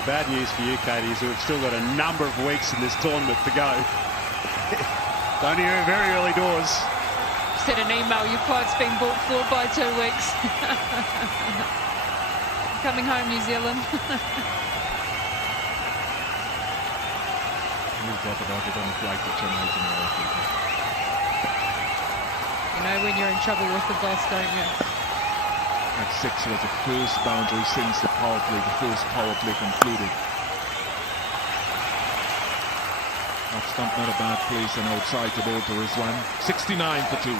The bad news for you, Katie, is that we've still got a number of weeks in this tournament to go. Only very early doors. Sent an email, your flight's been bought forward by 2 weeks. Coming home, New Zealand. We'll talk about it on the flight to Chennai tomorrow. You know when you're in trouble with the boss, don't you? That 6 was the first boundary since the power play, the first power play concluded. That stump, not a bad place, and outside to bowl to Rizwan. 69 for 2.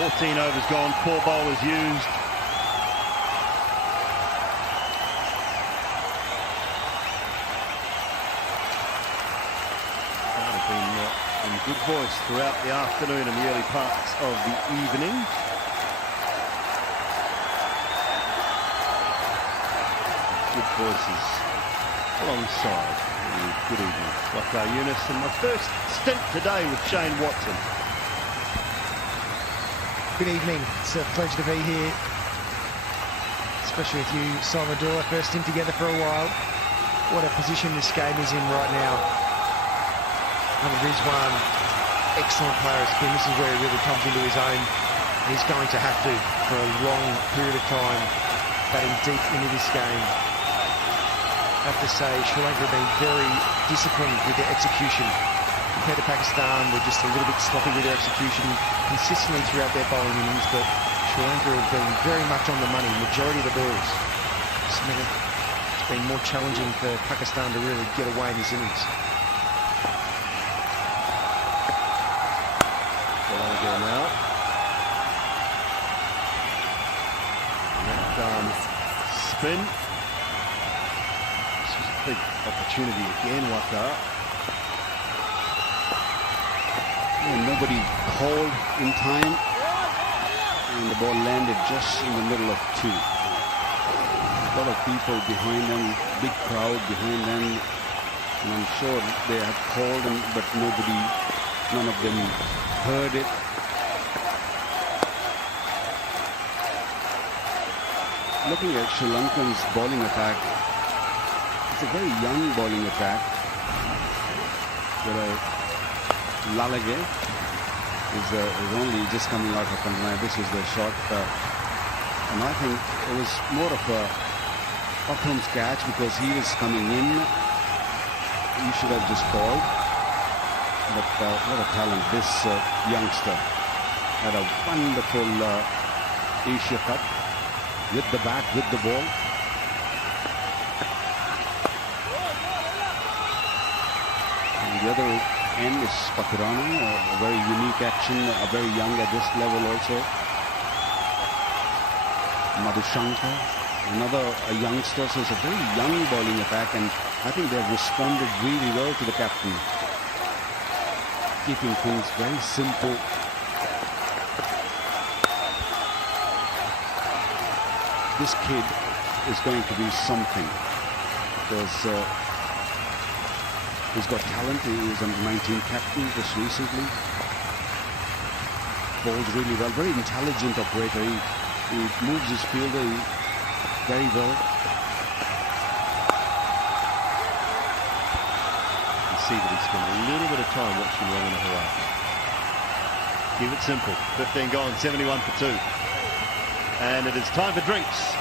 $14 overs gone, 4 bowlers used. They've been in good voice throughout the afternoon and the early parts of the evening. Good voices alongside Good evening, Waka Yunus, and my first stint today with Shane Watson. Good evening. It's a pleasure to be here, especially with you, Salvador. First in together for a while. What a position this game is in right now. Rizwan, excellent player has been. This is where he really comes into his own. He's going to have to, for a long period of time, batting deep into this game. I have to say, Sri Lanka have been very disciplined with their execution. Compared to Pakistan, they're just a little bit sloppy with their execution consistently throughout their bowling innings, but Sri Lanka have been very much on the money, majority of the balls. It's been more challenging for Pakistan to really get away in this innings. Again now. Left arm spin. This was a big opportunity again, Waka. And nobody called in time, and the ball landed just in the middle of two. A lot of people behind them, big crowd behind them, and I'm sure they have called, but none of them heard it. Looking at Sri Lankan's bowling attack, it's a very young bowling attack. Lalage is only just coming out of Kanhana. This is the shot, and I think it was more of a up-arms catch because he was coming in. He should have just called. But what a talent! This youngster had a wonderful Asia Cup with the bat, with the ball. And the other end is Pakirana, a very unique action, a very young at this level also. Madhushankar, another a youngster, so it's a very young bowling attack, and I think they've responded really well to the captain. Keeping things very simple. This kid is going to be something because he's got talent. He was under 19 captain just recently. Bowls really well. Very intelligent operator. He moves his fielder very well. You see that he spent a little bit of time watching Rangana Haraki. Keep it simple. 15 gone, 71 for 2. And it is time for drinks.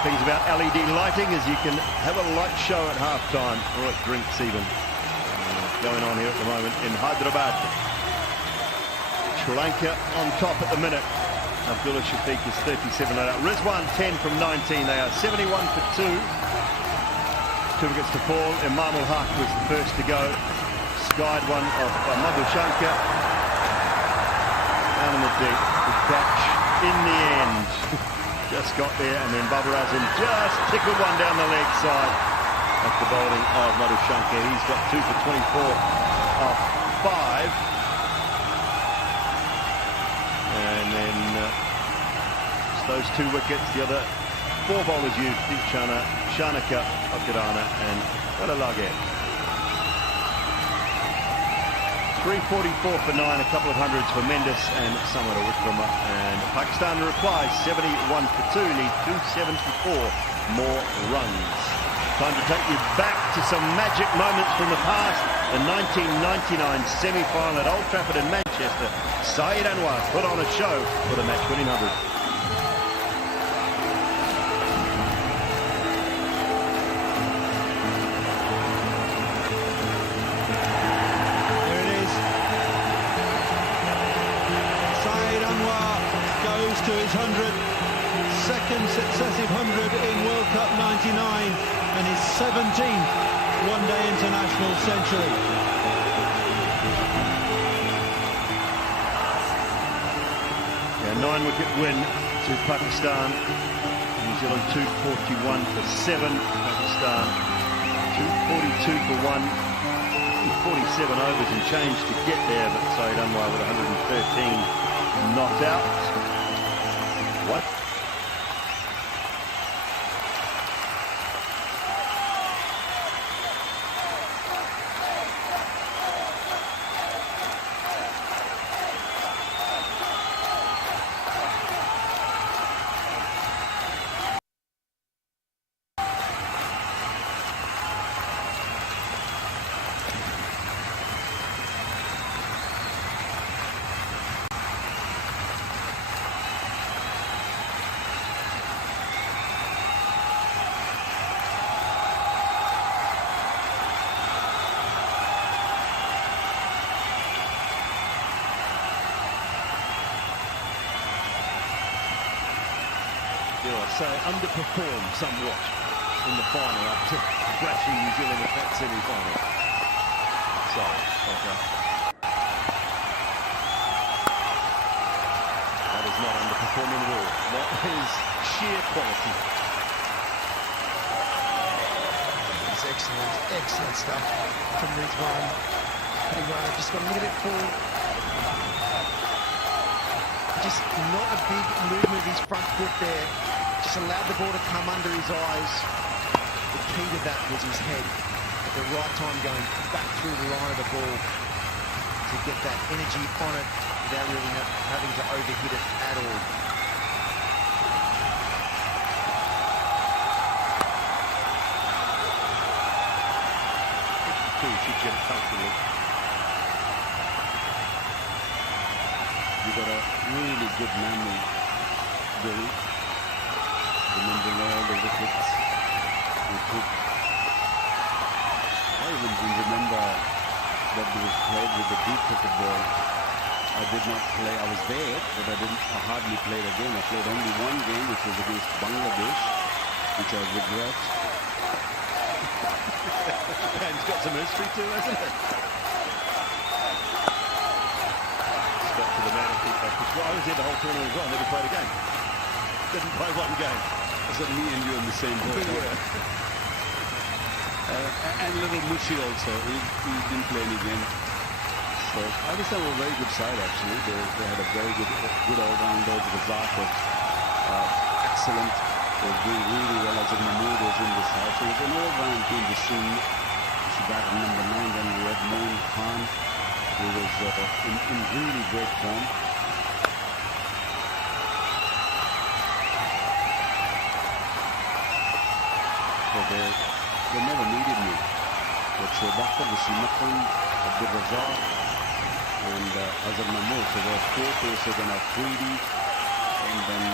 things about LED lighting is you can have a light show at halftime, or at drinks even. Going on here at the moment in Hyderabad. Sri Lanka on top at the minute. Abdullah Shafiq is 37 out. Rizwan 10 from 19. They are 71 for 2. 2 wickets to fall. Imam ul-Haq was the first to go. Skied one of Madhu Shankar. Down in the deep. The catch in the end. Just got there, and then Babar Azam just tickled one down the leg side at the bowling of Madhu Shankar. He's got 2 for 24 off 5. And then those 2 wickets, the other 4 bowlers used, Deepchana, Shanaka, Akirana and Walalage. 344 for 9, a couple of hundreds for Mendes and Samara Wickrama. And Pakistan replies 71 for 2, need 274 more runs. Time to take you back to some magic moments from the past. The 1999 semi-final at Old Trafford in Manchester. Saeed Anwar put on a show for the match-winning 100. There it is. Saeed Anwar goes to his 100th. Second successive 100 in World Cup 99. And his 17th one-day international century. Yeah, 9-wicket win to Pakistan. New Zealand 241 for 7. Pakistan 242 for 1. 47 overs and change to get there, but Saeed Anwar with 113 not out. What? Say underperformed somewhat in the final after thrashing New Zealand at that semi-final. Sorry, okay. That is not underperforming at all. That is sheer quality. It's excellent stuff from Rizwan. Just got a little bit full. Just not a big movement of his front foot there. Just allowed the ball to come under his eyes. The key to that was his head at the right time, going back through the line of the ball to get that energy on it without really having to overhit it at all. Should get it comfortably. You've got a really good memory, Billy. Remembering all the wickets we took. I even remember that we was played with the deep cricket ball. I did not play, I was there, but I hardly played a game. I played only one game, which was against Bangladesh, which I regret. And it's got some history too, hasn't it? Stuck to the man of keep back. I was there the whole tournament as well, never played a game. Didn't play one game. Was it me and you in the same boat? We were. And little Mushi also, he didn't play any game. So Pakistan were a very good side actually. They had a very good all-rounders. Razak was excellent. They were doing really well. As Mahmood was in the side. So it was an all-round team. The team was back at number 9. Then we had Moin Khan, who was in really great form. They never needed me. But Shobakar, Wasimakhan, Abdul Razak, and Azhar Mahmood. So there were 4 pacers and Afridi, and then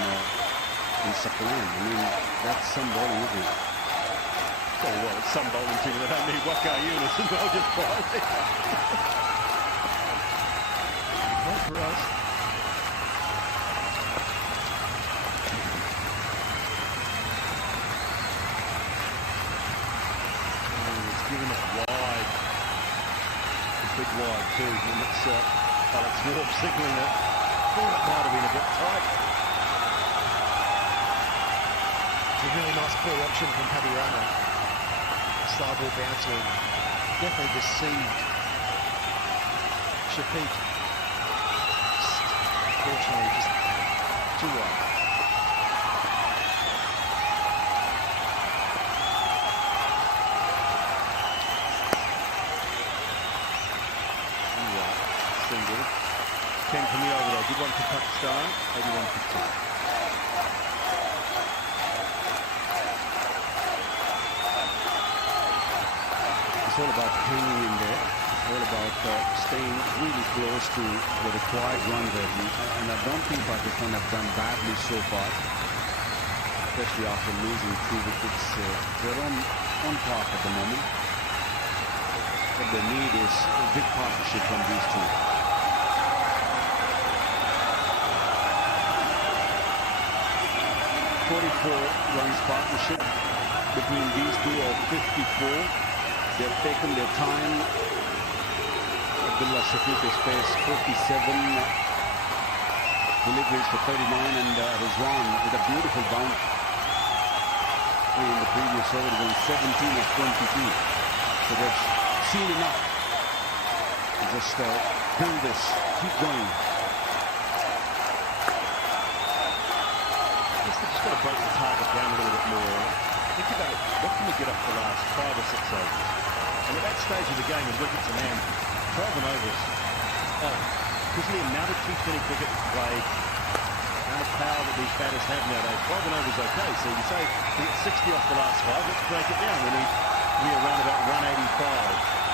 in Sakaran. I mean, that's some bowling, isn't it? Tell you what, it's some bowling team that don't need Waka Yunus and they'll just fly there. Not for us. It's given it wide. A big wide too. And it's Alex Warp signalling it. I thought it might have been a bit tight. It's a really nice clear option from Kadirana. Slow ball bouncing. Definitely deceived Shafiq. Fortunately, just too wide. Single. 10 from the over there. Good one for Pakistan. 81 for 2. It's all about hanging in there. It's all about staying really close to the required run rate. And I don't think Pakistan have done badly so far, especially after losing 2 wickets. They're on par at the moment. What they need is a big partnership from these two. 44 runs partnership between these two of 54. They've taken their time. Abdullah Shafiq has faced 47 deliveries for 39, and Rizwan with a beautiful bounce in the previous over when 17 of 22. So they've seen enough to just build this, keep going. Just got to break the target down a little bit more. Think about it. What can we get up the last 5 or 6 overs? And at that stage of the game, with wickets in hand, 12 and overs. Oh, because of the amount of T20 cricket played, the amount of power that these batters have nowadays, 12 and overs okay. So you say we get 60 off the last 5. Let's break it down. We are around about 185,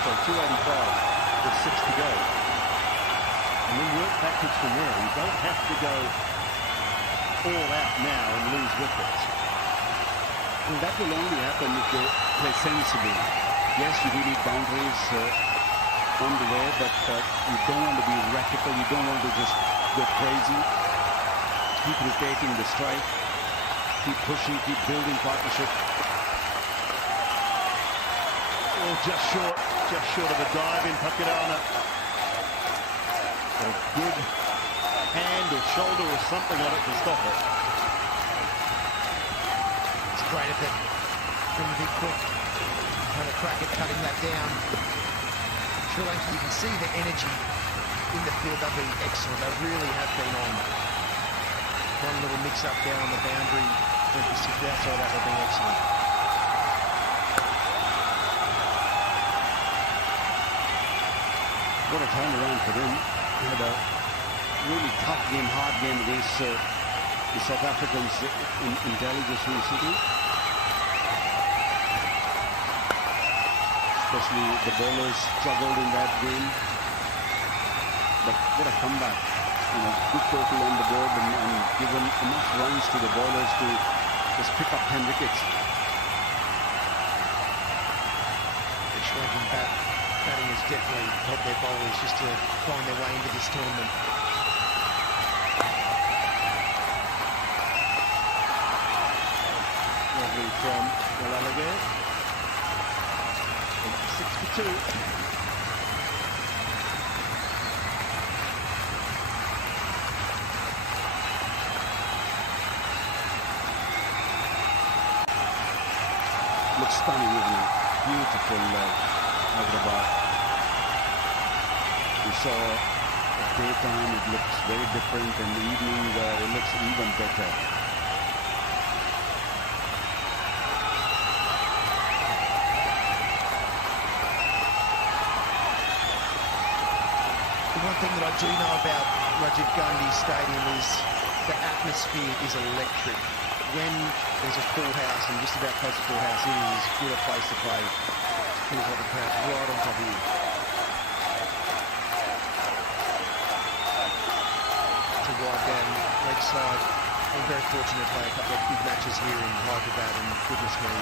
so 285 with 6 to go. And then work backwards from there. You don't have to go all out now and lose wickets. And that will only happen if they play sensibly. Yes, you do need boundaries on the way, but you don't want to be radical. You don't want to just go crazy. Keep rotating the strike. Keep pushing, keep building partnership. Oh, just short of a dive in Pakirana. A good hand or shoulder or something on it to stop it. It's great effort from the big quick. Had a crack at cutting that down. Sri Lanka, you can see the energy in the field. They've been excellent. They really have been on. One little mix-up there on the boundary. Just outside that, they've been excellent. What a turnaround for them. They had a really tough game, hard game against the South Africans in Delhi just recently. Especially the bowlers struggled in that game. But what a comeback. Good total on the board and given enough runs to the bowlers to just pick up 10 wickets. The Sri Lankan batting has definitely helped their bowlers just to find their way into this tournament. Lovely from Malalage. 6 for 2. Looks stunning, isn't it? Beautiful Hyderabad. We saw at daytime it looks very different, and the evening it looks even better. One thing that I do know about Rajiv Gandhi Stadium is the atmosphere is electric. When there's a full house and just about close to full house, it is as good a place to play. It feels like a crowd right on top of you. To wide down leg side. I'm very fortunate to play a couple of big matches here in Hyderabad, and goodness me,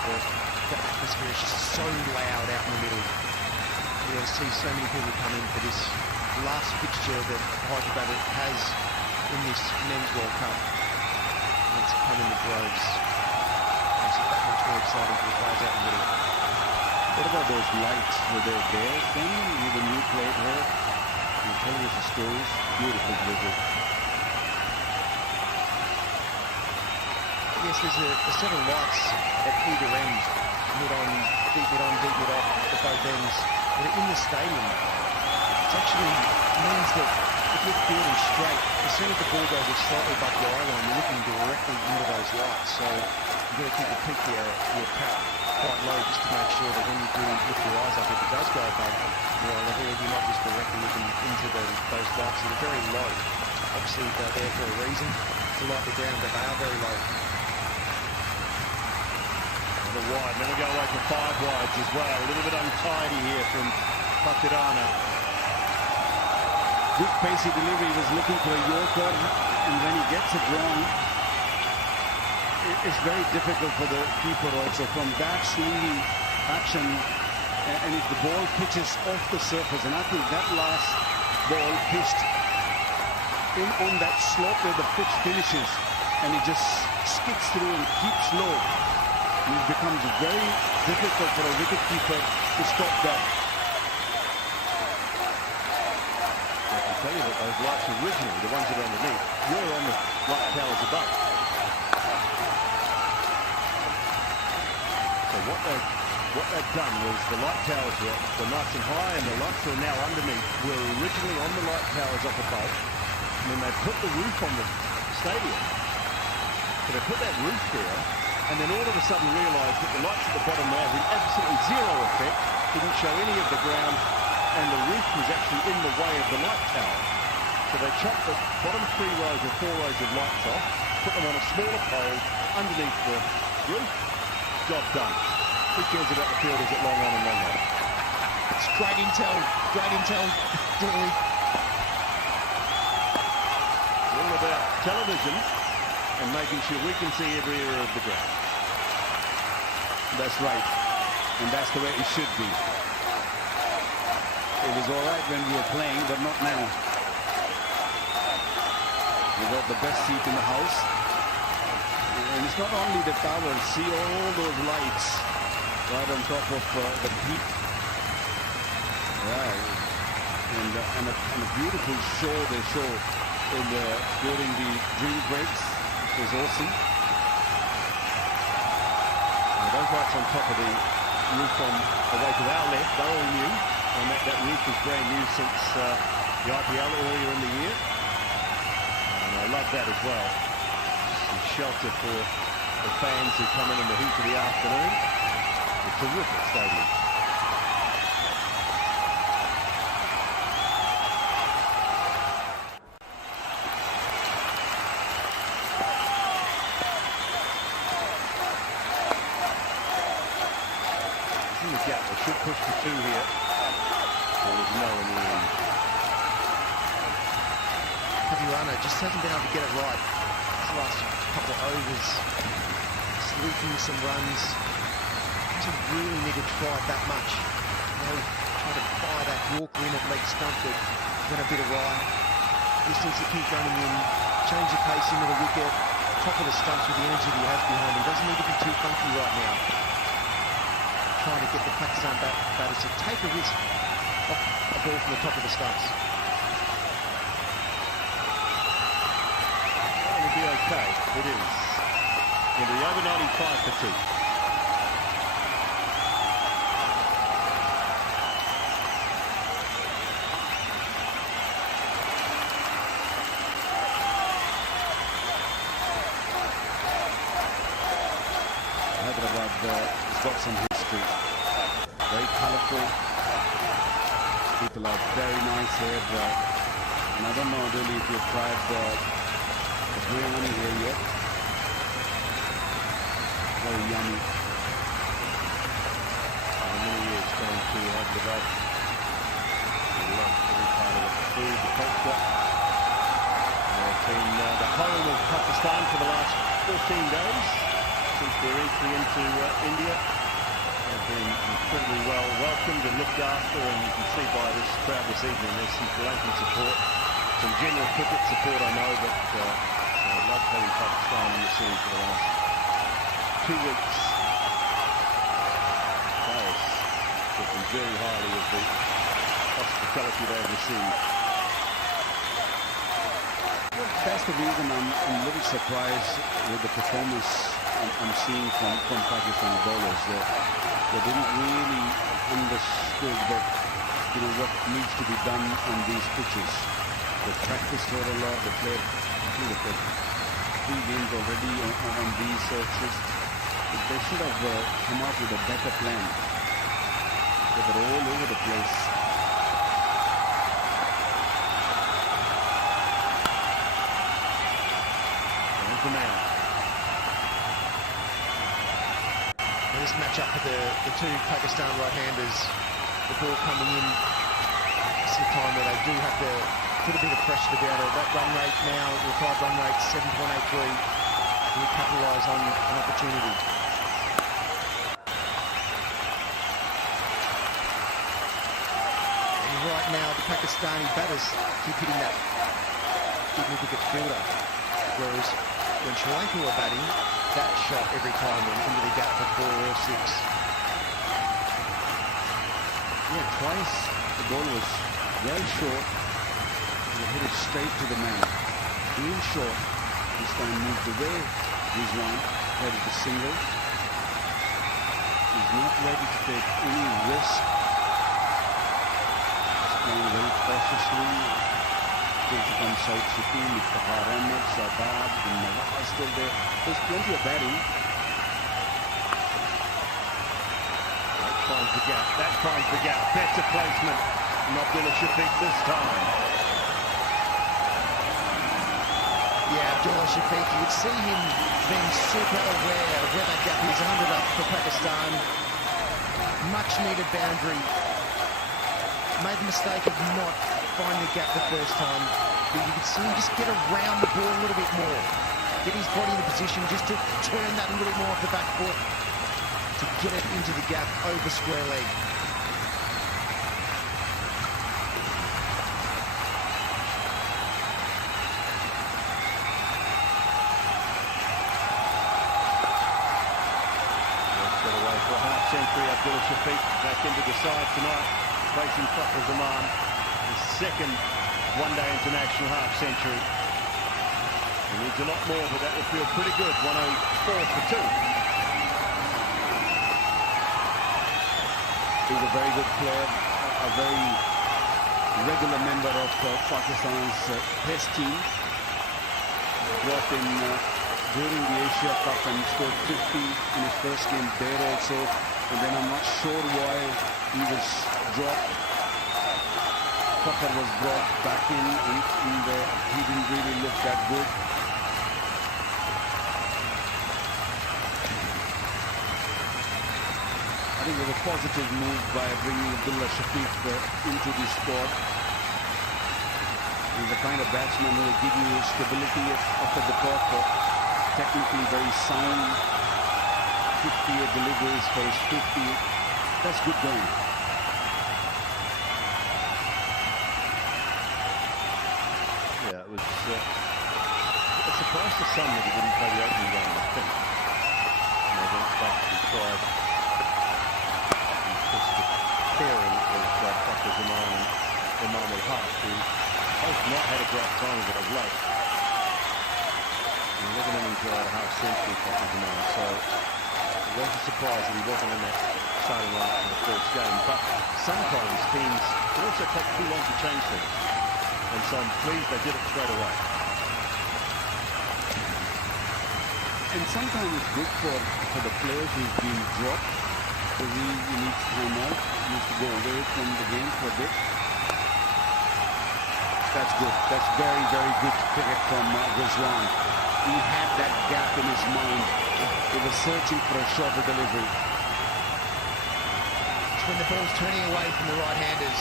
the atmosphere is just so loud out in the middle. You see so many people come in for this last fixture that Hyderabad has in this Men's World Cup. And it's come in the droves. Makes it that much more exciting for the players out in the middle. What about those lights? Were they there then when you played here? You're telling us the stories. Beautiful visit. Yes, there's a set of lights at either end, deep mid on, deep mid off, at both ends. But in the stadium, it actually means that if you're fielding straight, as soon as the ball goes slightly above your eye line, you're looking directly into those lights. So you've got to keep the peak there, your cap quite low, just to make sure that when you do lift your eyes up, if it does go above your eye level, you're not just directly looking into those lights that are very low. Obviously, they're there for a reason, to light the ground, but they are very low. The wide, never go away for 5 wides as well. A little bit untidy here from Pakirana. Good pacey delivery, was looking for a Yorker, and when he gets it wrong, it's very difficult for the keeper also from that swinging action. And if the ball pitches off the surface, and I think that last ball pitched in on that slope where the pitch finishes, and it just skips through and keeps low. And it becomes very difficult for a wicketkeeper to stop that. I can tell you that those lights originally, the ones that are underneath, were on the light towers above. So what they've done was the light towers were nice and high, and the lights that are now underneath were originally on the light towers up above. And then they put the roof on the stadium. So they put that roof there, and then all of a sudden realised that the lights at the bottom were having absolutely zero effect, didn't show any of the ground, and the roof was actually in the way of the light tower. So they chopped the bottom 3 rows or 4 rows of lights off, put them on a smaller pole underneath the roof. Job done. Who cares about the fielders at long on and long on? It's great intel, Dory. All about television and making sure we can see every area of the ground. That's right, and that's the way it should be. It was all right when we were playing, but not now. We got the best seat in the house, and it's not only the towers. See all those lights right on top of the peak. Yeah, and a beautiful show they show during the drink breaks. It was awesome. Those lights on top of the roof on the way to our left, they're all new. And that roof was brand new since the IPL earlier in the year. And I love that as well. Some shelter for the fans who come in the heat of the afternoon. It's a terrific stadium. They should push for 2 here. There was no in the end. Pakirana just hasn't been able to get it right. His last couple of overs, sleeping some runs. Doesn't really need to try it that much. Try to fire that Yorker in at leg stump that went a bit awry. Just needs to keep running in, change the pace into the wicket, top of the stumps with the energy that he has behind him. Doesn't need to be too funky right now. Trying to get the Pakistan batters to take a risk off a ball from the top of the stumps. It'll be okay. It is. It'll be over 95 for 2. Hyderabad has got some history. Very colourful. People are very nice here. And I don't know really if you've tried the biryani here yet. Very yummy. For many years going to Hyderabad. We love every part of the food, the culture. They've been the home of Pakistan for the last 14 days since their entry into India. They've been incredibly well welcomed and looked after, and you can see by this crowd this evening there's some Lankan support, some general cricket support, I know, but I love having Pakistan in the city for the last 2 weeks. Players talking very highly of the hospitality they've received. That's the reason I'm a little surprised with the performance I'm seeing from Pakistan bowlers. They didn't really understood that, what needs to be done on these pitches. They practiced for a lot. They played 3 games already on these surfaces. They should have come up with a better plan. They were all over the place. There's the man. This match up for the two Pakistan right-handers, the ball coming in. It's a time where they do have to put a bit of pressure to be able to. That run rate now, required run rate 7.83, to capitalise on an opportunity. And right now, the Pakistani batters keep hitting that significant fielder, whereas when Sri Lanka were batting, that shot every time went into the gap for 4 or 6. Yeah, twice the ball was well short. He hit it straight to the man. Real short. This time moved away. Rizwan headed the single. He's not ready to take any risk. He's playing very cautiously. Still to come South City with Tahar Ahmed, Shahbaz, and Nawaz still there. There's plenty of batting. That finds the gap. That finds the gap. Better placement. Abdullah Shafiq this time. Yeah, Abdullah Shafiq, you would see him being super aware of where that gap is. 100 up for Pakistan. Much needed boundary. Made the mistake of not finding the gap the first time. But you could see him just get around the ball a little bit more. Get his body in a position just to turn that a little bit more off the back foot to get it into the gap over square leg. Century, Abdullah Shafiq back into the side tonight, facing Fakhar Zaman, his second one-day international half-century. He needs a lot more, but that would feel pretty good. 104 for 2. He's a very good player, a very regular member of Pakistan's test team. Brought in during the Asia Cup and scored 50 in his first game there also. And then I'm not sure why he was dropped. Fakhar was brought back in and he didn't really look that good. I think it was a positive move by bringing Abdullah Shafiq into the squad. He's the kind of batsman who will give you stability up at the top. Technically very sound. 58 deliveries for his 50. That's good going. Yeah, it was a surprise to some that he didn't play the opening game, I think. And they went back and tried just the pairing of Fakhar Zaman and Imam al-Haq, who both not had a great time of it of late. And 11 innings wide, a half-century Fakhar Zaman, so it was a surprise that he wasn't in that starting lineup for the first game. But sometimes teams can also take too long to change things. And so I'm pleased they did it straight away. And sometimes it's good for the players who've been dropped. Because he needs time out. He needs to go away from the game for a bit. That's good. That's very, very good cricket from Rizwan. He had that gap in his mind. He was searching for a shorter delivery. It's when the ball's turning away from the right-handers,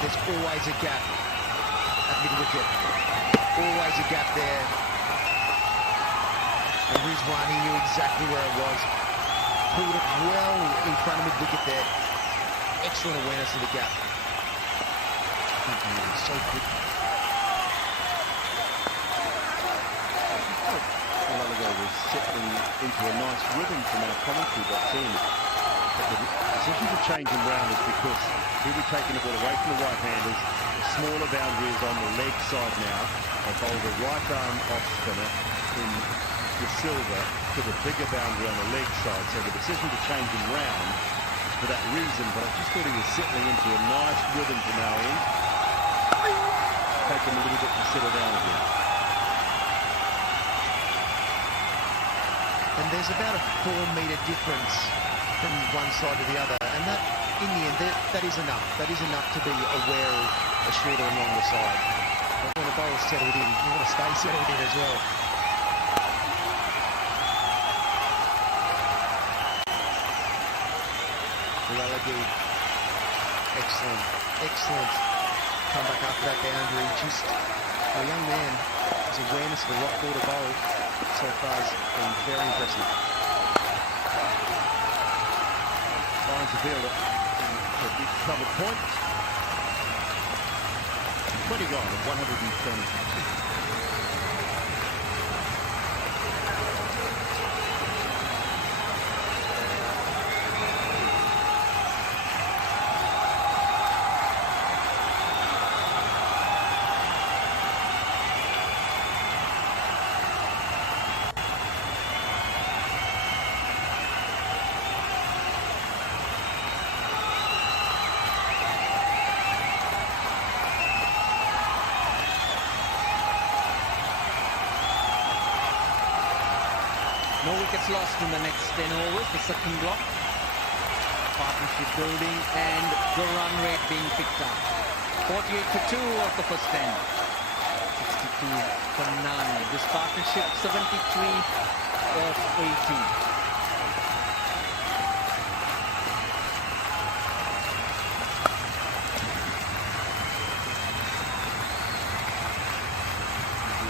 there's always a gap at mid-wicket. Always a gap there. And Rizwan, he knew exactly where it was. Pulled it well in front of mid-wicket there. Excellent awareness of the gap. So quick. Lanka was settling into a nice rhythm from our commentary box in. But the decision to change him round is because he'll be taking the ball away from the right-handers. The smaller boundary is on the leg side now. They bowled a right-arm off-spinner in De Silva to the bigger boundary on the leg side. So the decision to change him round is for that reason. But I just thought he was settling into a nice rhythm from our end. Take him a little bit to settle down again. And there's about a 4-metre difference from one side to the other, and that, in the end, that is enough. That is enough to be aware of a shorter and longer side. But when a bowler's settled in, you want to stay settled in as well. Lalagi, excellent, excellent comeback after that boundary. Just a young man, his awareness of the right ball to bowl so far has been very impressive. Finds the fielder for a big covered point. 20 gone at 120. No wickets lost in the next 10 overs, the second block. Partnership building and the run rate being picked up. 48 for 2 of the first 10. 62 for 9. This partnership 73 of 80.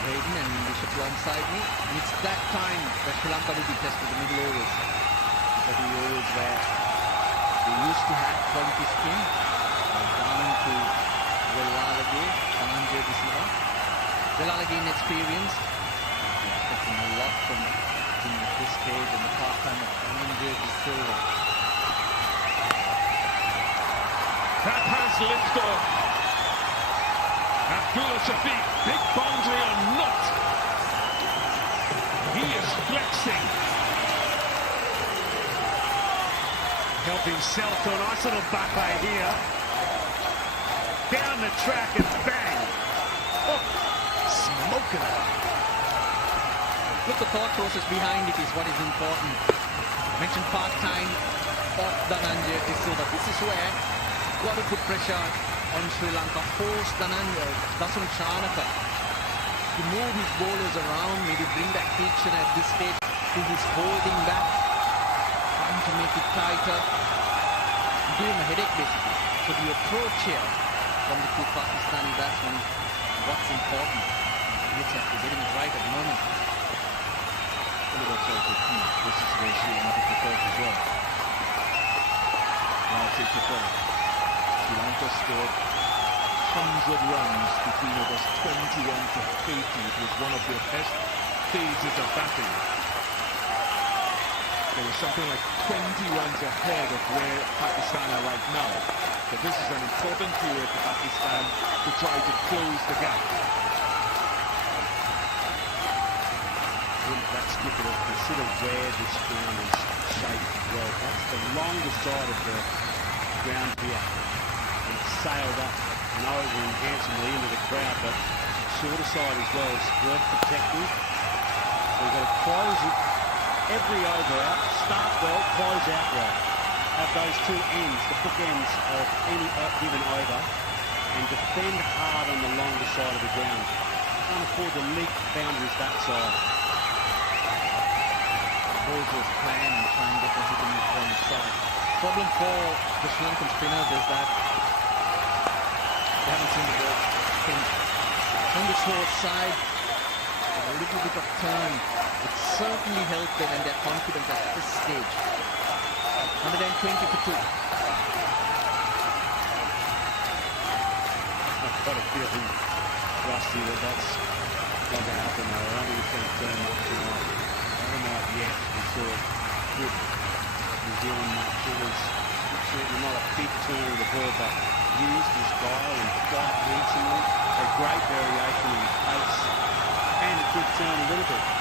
Hayden and Bishop alongside me. And it's that time that Sri Lanka will be tested, the middle overs. These are the overs where they used to have quality spin. Down to Lalage, Dhananjay De Silva. Lalage inexperienced. Expecting a lot from him at this stage in the part-time of Dhananjay De Silva. That has lifted off. Abdullah Shafiq, big boundary or not. He is flexing. Help himself to a nice little buffet here. Down the track and bang. Oh, smoking it. Look, the thought process behind it is what is important. I mentioned part-time of Dhananjay De Silva. This is where got to put pressure on Sri Lanka, force Dhananjay, Dasun Shanaka to move his bowlers around, maybe bring that friction at this stage to his holding back, trying to make it tighter, give him a headache basically. So the approach here from the two Pakistani batsmen, what's important, looks like they're getting it right at the moment. That's also key. This is where Sri Lanka prepared as well. Now take the ball. Sri Lanka scored 100 runs between overs 21 to 80. It was one of their best phases of batting. They were something like 20 runs ahead of where Pakistan are right now. So this is an important period for Pakistan to try to close the gap. That's cricketer, consider where this ground is shaped well. That's the longest side of the ground here. And it's sailed up and over and handsomely into the crowd, but shorter side as well is worth protecting. So we've got to close it every over out, start well, close out well. Have those two ends, the bookends of any given over, and defend hard on the longer side of the ground. Can't afford to leak boundaries that side. Bowlers plan and try and get the hit in the front side. Problem for the Sri Lankan spinners is that they haven't seen the ball. On the short side, a little bit of turn It certainly helped them and their confidence at this stage. 120 for 2. I've got a feeling, Rusty, that's not going to happen though. I don't think it's going to turn up tonight. Overnight, yes, we saw a good New Zealand match. It was certainly not a big turn of the ball, but used his style and quite handsomely. A great variation in pace and a good turn a little bit.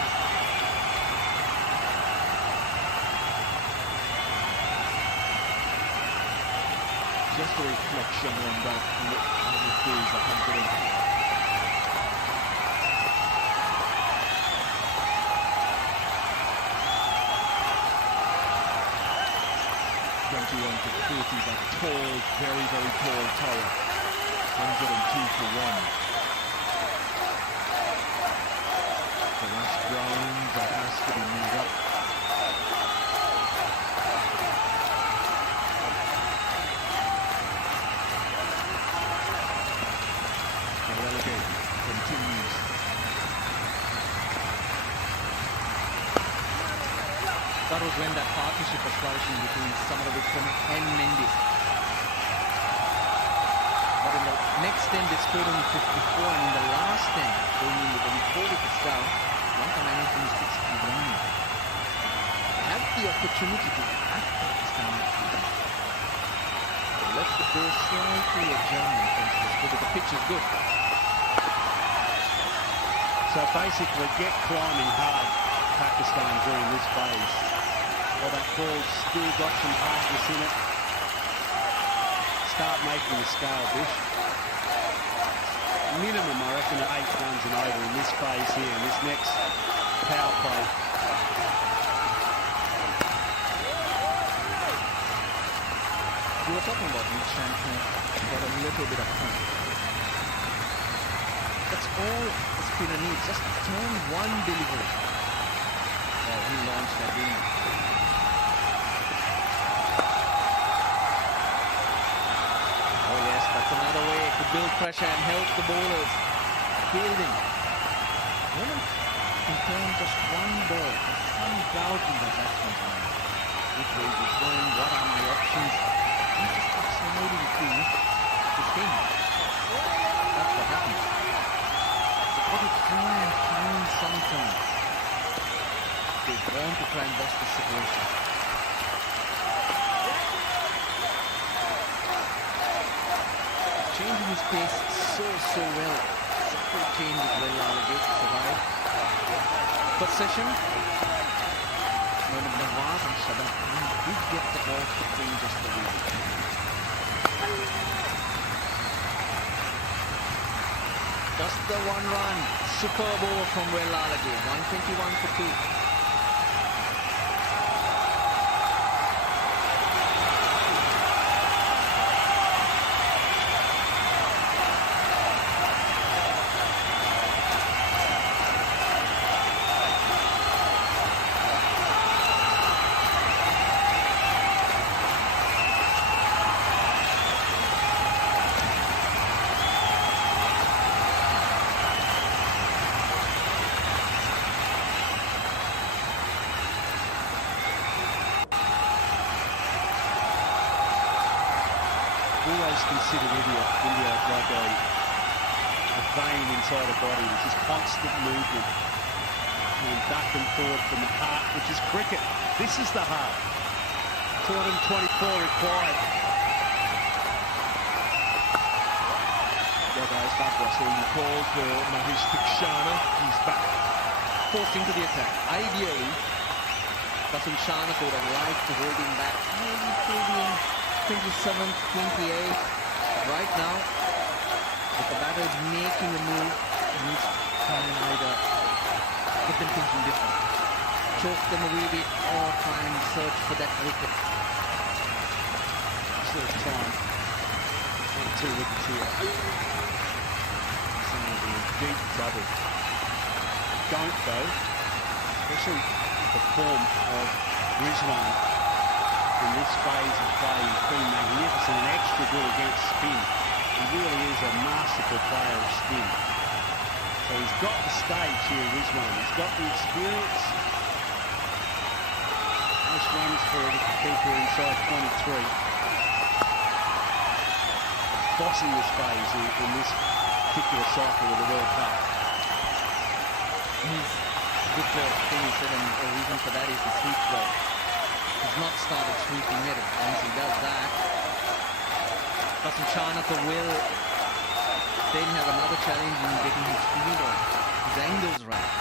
Just a reflection on that. It is 121 to 30, that tall, very, very tall tower. 102 for 1. The last ground that has to be moved up. The relegate continues. That was when that partnership was flourishing between Samaravikram and Mendes. But in the next 10 they scored only 54, and in the last 10, going in with only 4 wickets down, Lanka managed only 61. They had the opportunity to act Pakistan actually. They left the door slightly ajar, but the pitch is good. So basically get climbing hard, Pakistan, during this phase. Well, that ball's still got some hardness in it. Start making the scale, Bish. Minimum, I reckon, 8 runs and over in this phase here, in this next power play. We were talking about each champion, got a little bit of fun. That's all a spinner needs, just turn one delivery. Oh, he launched that in. Oh yes, that's another way to build pressure and help the bowlers. Fielding. Women can turn just one ball. There's some doubt in the batsman's mind. Which way is it going? What are my options? He just keeps sliding through the thing. That's what happens. So got to try and find something. They want to try and bust the situation. Changing his pace so well. Simple change is well allocated to survive. First session. Mohammad Nawaz and Shadab Khan did get the ball to bring just the way. Just the 1 run. Superb over from well allocated. 121 for 2. Always considered India like a vein inside a body. This is constant movement. And back and forward from the heart, which is cricket. This is the heart. 224 required. Well, guys, that was a call for Mahesh Tikshana. He's back. Forced into the attack. Ideally, Qasim Shana would have liked to hold him back. Maybe till the 27th, 28th. Right now, if the batter is making a move, he needs to try and either get them thinking different, choke them a wee bit, or try and search for that wicket. Still time. 2 wickets here. Some of the deep trouble. Don't though, especially the form of Rizwan in this phase of play. He's been magnificent and extra good against spin. He really is a masterful player of spin. So he's got the stage here, Rizwan. He's got the experience. Nice runs for the keeper inside 23. Bossing this phase in this particular cycle of the World Cup. He's good thing he said, and the reason for that is the sweep though. He's not started sweeping it. Once he does that, doesn't Chanaka will then have another challenge in getting his field on, his angles right.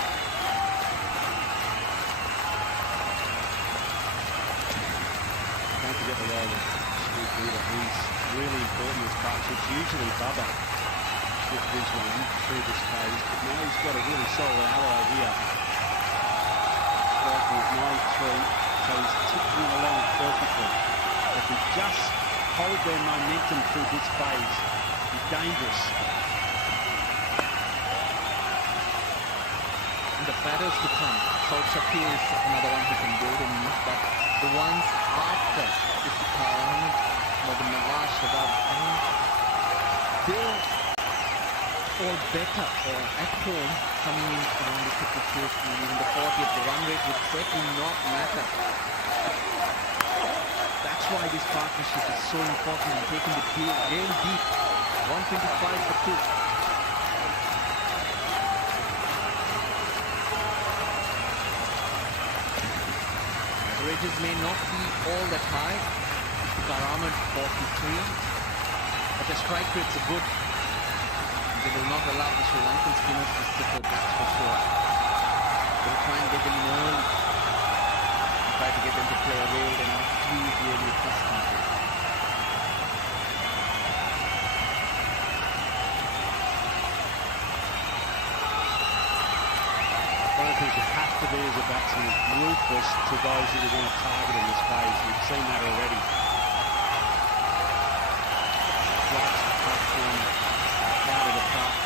Don't forget the role of sweep leader. He's really important as parts. It's usually Bubba with this one through this phase, but now he's got a really solid ally here. Striking at 93, so he's ticking along perfectly. If we just hold their momentum through this phase, it's dangerous. And the batters to come. South Shakti is another one who can build and use, but the ones after Iftikhar more than the last Shabab, they're all better or at home coming in around the 51st, even the 40th. The run rate would certainly not matter. That's why this partnership is so important in taking the game deep. 125 for 2. Averages may not be all that high. Karam at 43, but the strike rates are good. They will not allow the Sri Lankan spinners to sit with, that's for sure. They'll try and get them in early. Try to get them to play away. They're not too really accustomed to it. One of the things you have to be as a batsman is ruthless to those that you want to target in this phase. We've seen that already. Out of the park.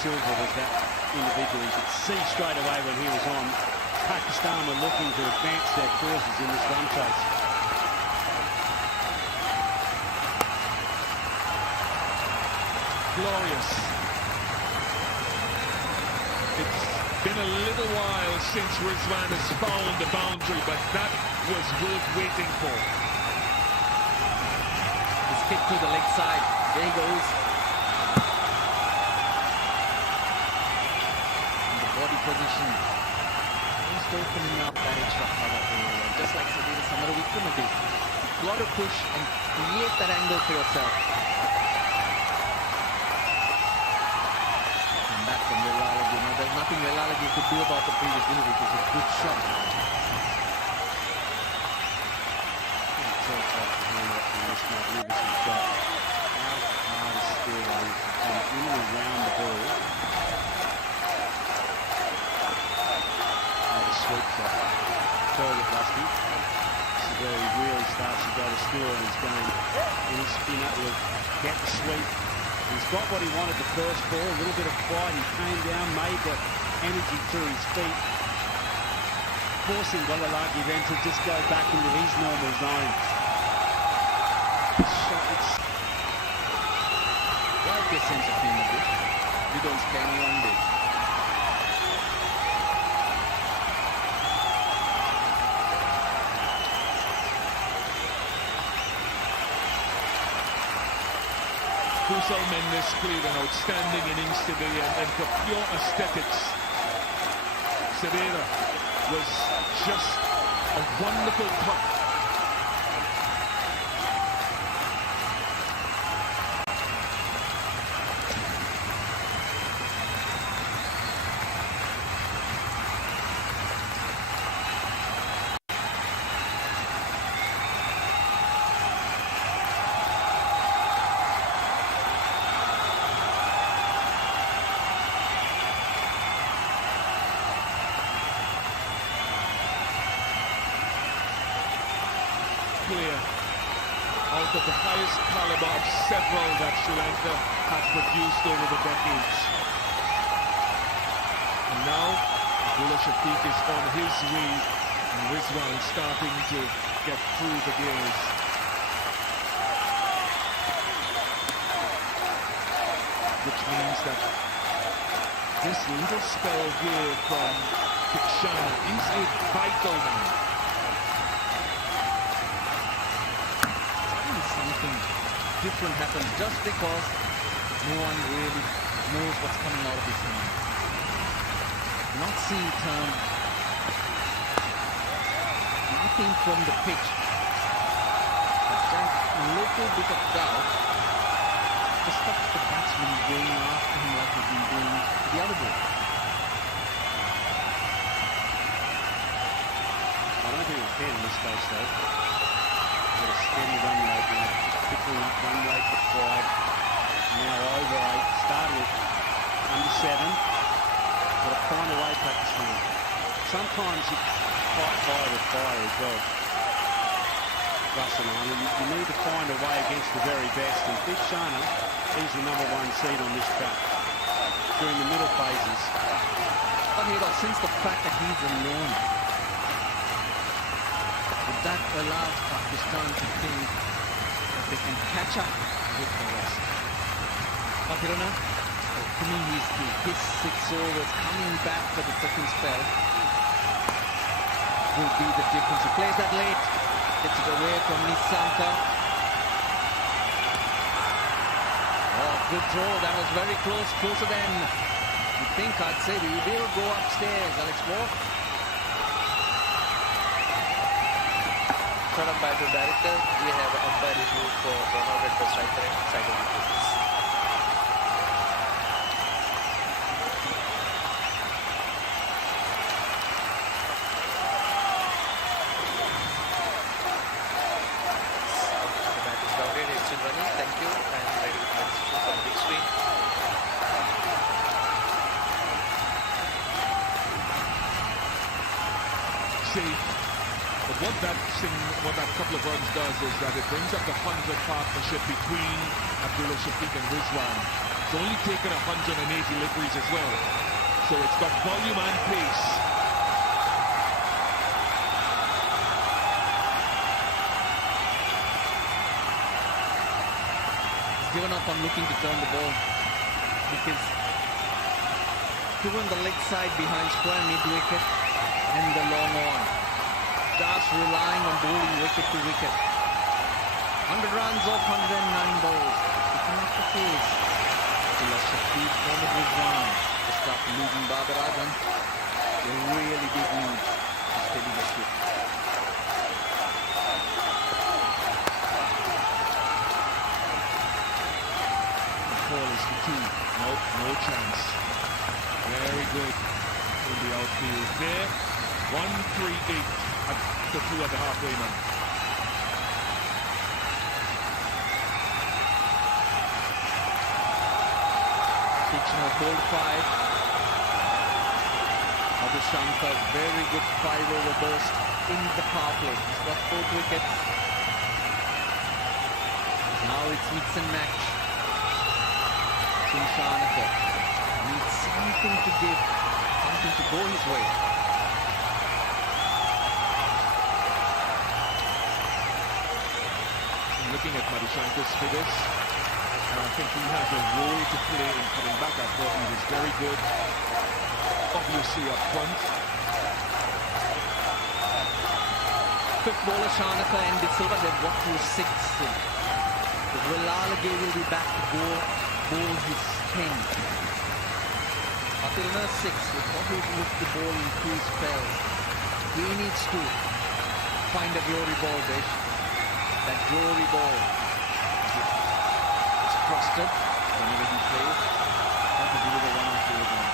Silva was that individual. You could see straight away when he was on. Pakistan were looking to advance their courses in this run chase. Glorious. It's been a little while since Rizwan has found the boundary, but that was worth waiting for. His kick to the leg side. There he goes. In the body position. Just opening up that extra cover area. Just like Sadira Samara Wickrama did. You've got to push and create that angle for yourself. And back from Velalagi. Now there's nothing Velalagi could do about the previous delivery. It was a good shot. Magnificent shot. How hard is still in and around the ball. The sweep shot. Third at Rusty. This is where he really starts to go to steal on his game. And his spinner will get the sweep. He's got what he wanted the first ball. A little bit of pride. He came down, made the energy through his feet. Forcing Walalagi then to just go back into his normal zone. Like a sense of humor, we don't spend one day. Kusal Mendes played an outstanding innings today, and for pure aesthetics, Sadira was just a wonderful putt. Player out of the highest caliber of several that Sri Lanka have produced over the decades. And now Abdullah Shafiq is on his way, and Rizwan starting to get through the gears. Which means that This little spell here from Kikshana is a vital one. Something different happens just because no one really knows what's coming out of his hand. Not seeing turn. Nothing from the pitch. But just a little bit of doubt. Just stops the batsman going after him like he's been doing the other ball. I don't think it can in this case though. Got a steady run rate now, just pickling up run rate required. Now over 8, started at under 7. Got to find a way, Pakistan. Sometimes you fight fire with fire as well. Russell, and you need to find a way against the very best. And Kikshana, he's the #1 seed on this track during the middle phases. But you know, since the fact that he's alone, that allows Pakistan to think that they can catch up with the rest. But you know, to me, his 6 overs coming back for the second spell will be the difference. He plays that late, gets it away from Lanka. Oh, good throw. That was very close, closer than you think. I'd say we will go upstairs. Alex Moore. Third umpire to director, we have an umpire review for Ronald at the striker and side of the business. The match is grounded, it's still running, thank you, and ready with my decision for the big screen. Safe. But what that couple of runs does is that it brings up the 100 partnership between Abdullah Shafiq and Rizwan. It's only taken 180 deliveries as well. So it's got volume and pace. He's given up on looking to turn the ball because given the leg side behind square mid-wicket and the long on. Just relying on bowling wicket to wicket. 100 runs off 109 balls. It's not the case. Abdullah Shafiq, Mohammad Rizwan just after losing Babar Azam. A really big lead to steady the ship. The ball is for 2. Nope, no chance. Very good in the outfield there. 138. At the 2 at the halfway mark. Kitchener bowled 5. Abhishanka, very good 5-over burst in the power play. He's got 4 wickets. Now it's mix and match. Shanaka needs something to give, something to go his way. Looking at Madhushankar's figures, and I think he has a role to play in coming back. I thought he was very good, obviously up front. Quick bowler Shanaka and De Silva, they've got to 6. Willalage will be back to bowl his 10. Patilna 6, will probably look to bowl in 2 spells. He needs to find a glory ball, Desh. That glory ball is trusted whenever he plays. That will deliver 1 or 2 again.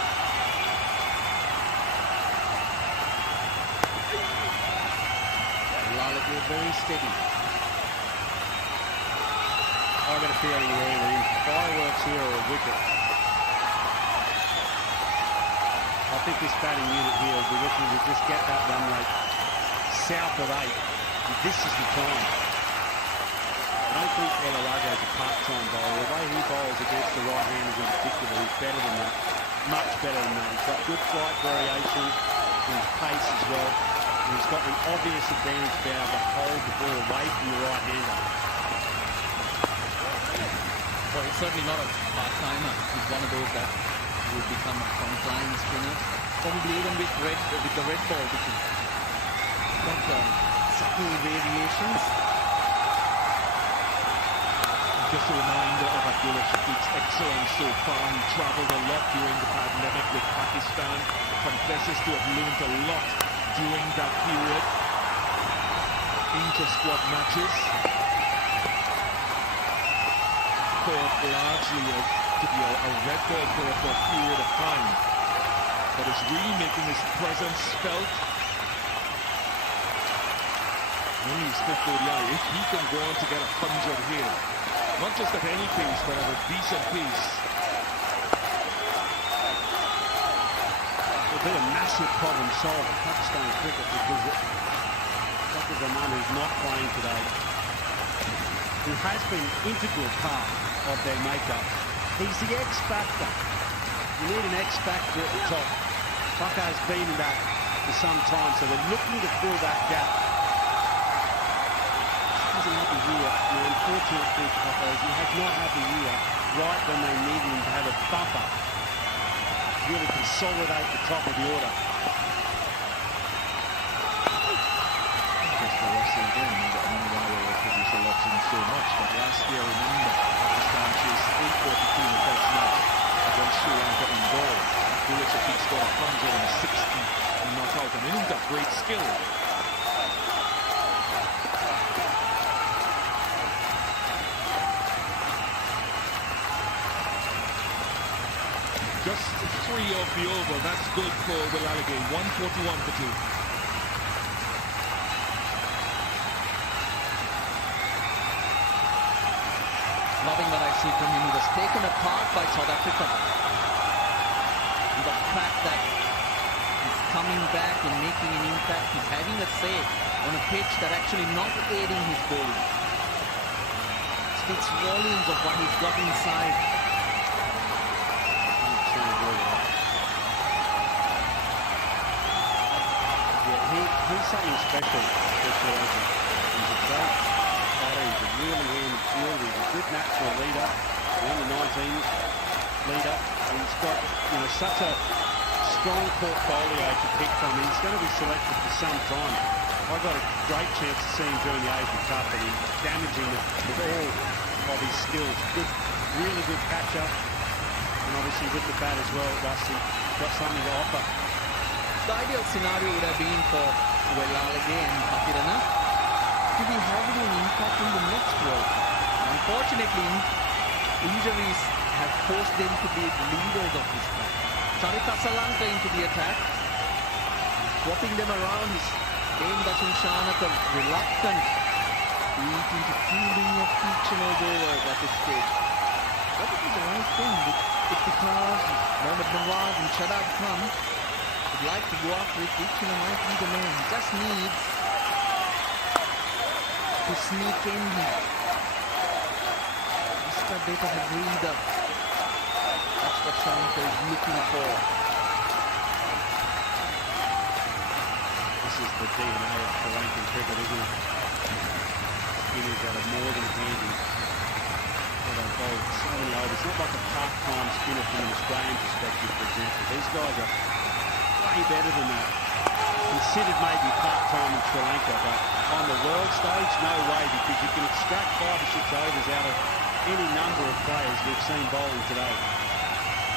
Lalage very steady. I've got a feeling we're either in fireworks here or a wicket. I think this batting unit here will be looking to just get that run rate south of 8. This is the time. I don't think Elalage is a part-time bowler. The way he bowls against the right-handers in particular, he's better than that. Much better than that. He's got good flight variation, his pace as well. And he's got an obvious advantage to be able to hold the ball away from the right-hander. Well, he's certainly not a part-timer. He's one of those that will become a frontline spinner. Probably even with the red ball, which is got subtle variations. Just a reminder of Abdullah Shafiq's excellence so far. He travelled a lot during the pandemic with Pakistan. Confesses to have learned a lot during that period. Inter-squad matches. Thought largely to be a red ball player for a period of time. But is really making his presence felt. Only his fifth ODI. If he can go on to get 100 here, not just at any pace, but at a decent pace. It'll be a massive problem solved for Pakistan cricket because Dr. Zaman, who's not playing today, who has been an integral part of their makeup, he's the X factor. You need an X factor at the top. Paka has been in that for some time, so they're looking to fill that gap. Hasn't had the year. The unfortunate thing for Paka is he has not had the year right when they needed him to have a bumper, really consolidate the top of the order. Just for Russia again, I don't know why they were producing options so much, but last year, remember, Pakistan chased 842 in the first match against Sri Lanka in goal. Abdullah Shafiq scored 160 and not out, and he's got great skill. Just 3 off the over, that's good for Will Alligator, 141 for 2. Loving what I see from him. He was taken apart by South Africa. And the fact that he's coming back and making an impact, he's having a say on a pitch that actually not aiding his bowling. Speaks volumes of what he's got inside. He's something special for Sri Lanka. He's a great batter, he's a really handy fielder, he's a good natural leader, the under-19s leader, and he's got such a strong portfolio to pick from. He's going to be selected for some time. I got a great chance to see him during the Asian Cup, and he's damaging it with all of his skills. Good, really good catcher, and obviously with the bat as well, Rusty got something to offer. The ideal scenario would have been for Wellalage and Pakirana to be having an impact in the next World Cup. Unfortunately, injuries have forced them to be leaders of this club. Charita Lanka into the attack, swapping them around. His game Dachin Shanaka reluctant to eat into fielding of each and every over at this stage. That would be the right thing. If because Mohammad Nawaz and Shadab Khan would like to go after it, each and might be the man. He just needs to sneak in here. Just a bit of a breather. That's what Shanka is looking for. This is the DNA of Sri Lankan cricket, isn't it? Spinners that are more than handy. They bowl so many overs. Not like a part-time spinner from an Australian perspective, for example. These guys are way better than that. Considered maybe part-time in Sri Lanka, but on the world stage, no way, because you can extract 5 or 6 overs out of any number of players we've seen bowling today.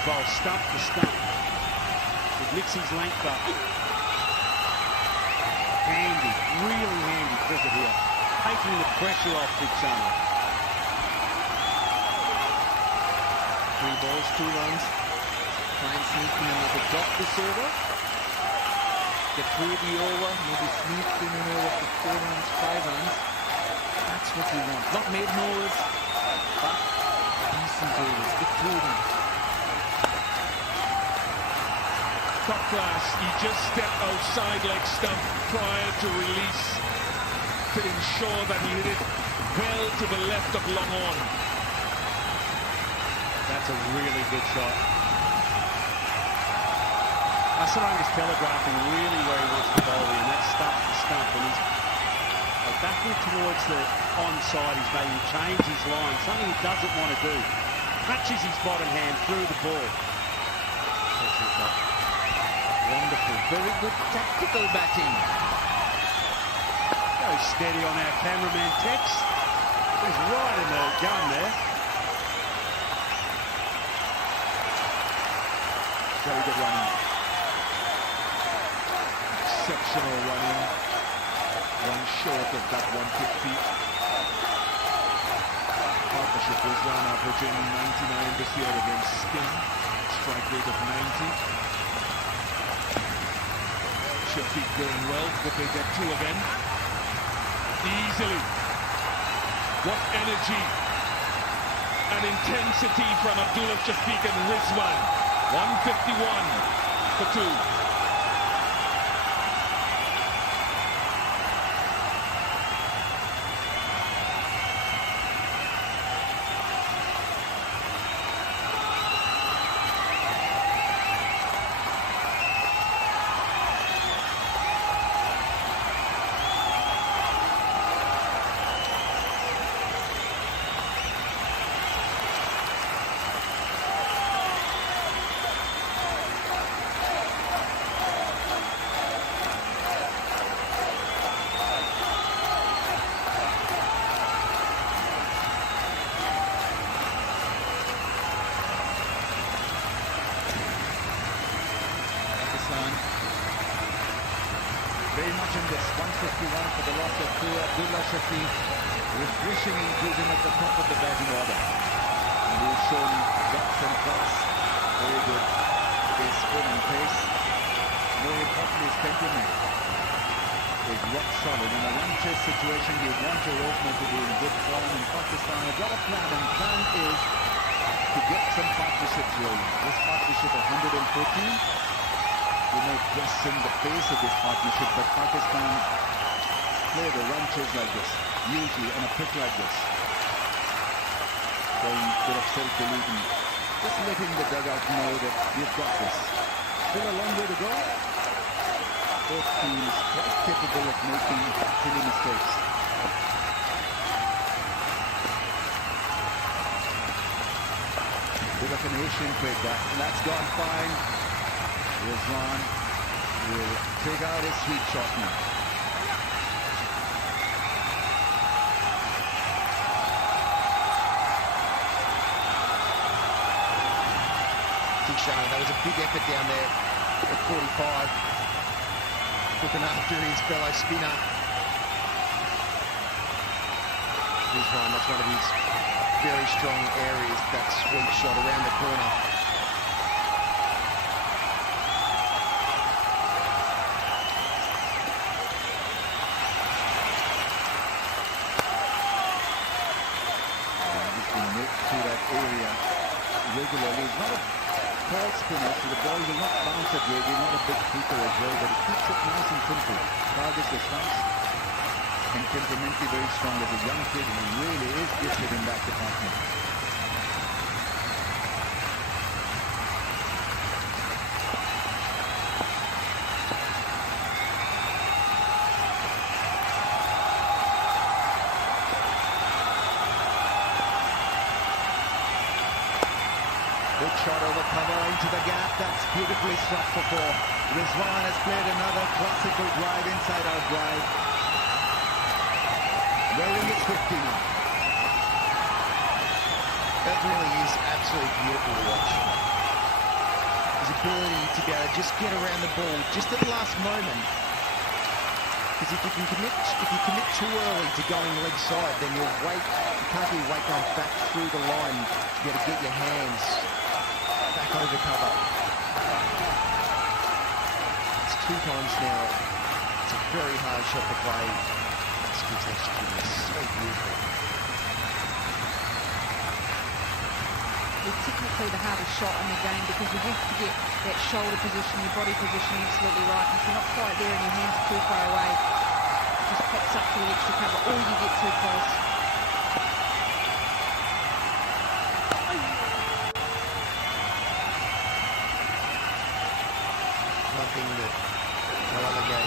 Bowl stump to stump. With Nixie's length up. Handy, really handy cricket here. Taking the pressure off Big Summer. 3 balls, 2 runs. Try and sneak in another dot this over. Get through the over, maybe sneak in an over for 4 runs, 5 runs. That's what we want. Not made overs, but decent overs. Get through them. Top class, he just stepped outside leg stump prior to release to ensure that he hit it well to the left of long on. That's a really good shot. Asaranga's telegraphing really where he wants to bowl in. That's stump to stump, and he's backing towards the onside. He's making change his line, something he doesn't want to do. Catches his bottom hand through the ball. Takes it up. Wonderful. Very good tactical batting. Go steady on our cameraman, Tex. He's right in the gun there. Very good running. Exceptional running. One short of that 150. Partnership was run averaging 99 this year against Spin. Strike rate of 90. Shafiq going well. Could they get two again? Easily. What energy and intensity from Abdullah Shafiq and Rizwan. 151 for two. Very much in this. 151 for the loss of two. Abdullah Shafiq refreshing inclusion at the top of the batting order. And he's shown guts and class. Very good. His spin and pace. More importantly, his temperament is rock solid. In a run-chase situation, you want your opener to be in good form. In Pakistan, they've got a plan, and the plan is to get some partnerships rolling. This partnership of 114. You may question the pace of this partnership, but Pakistan play the run chase like this, usually on a pitch like this. Showing a bit of self-belief and just letting the dugout know that you've got this. Still a long way to go. Both teams quite capable of making silly mistakes. Bit of an Asian play that, and that's gone fine. Rizwan will take out his sweet shot now. That was a big effort down there at 45. Looking after his fellow spinner. Rizwan, that's one of his very strong areas, that sweet shot around the corner. Regularly. He's not a tall spinner, so the ball will not bounce at Reggie, not a big keeper as well, but he keeps it nice and simple. Targets the stumps and temperamentally very strong as a young kid, and he really is gifted in that department. Good shot over cover into the gap. That's beautifully struck for four. Rizwan has played another classical drive, inside-out drive. Wearing his 50 now. That really is absolutely beautiful to watch. His ability to be able to just get around the ball just at the last moment. Because if you commit too early to going leg side, then you'll wait. You can't be wait going back through the line to be able to get your hands back over cover. It's 2 times now. It's a very hard shot to play. This kid's executing is so beautiful. It's technically the hardest shot in the game because you have to get that shoulder position, your body position absolutely right. If you're not quite there and your hands are too far away, it just pops up to the extra cover or you get too close. One thing that Lanka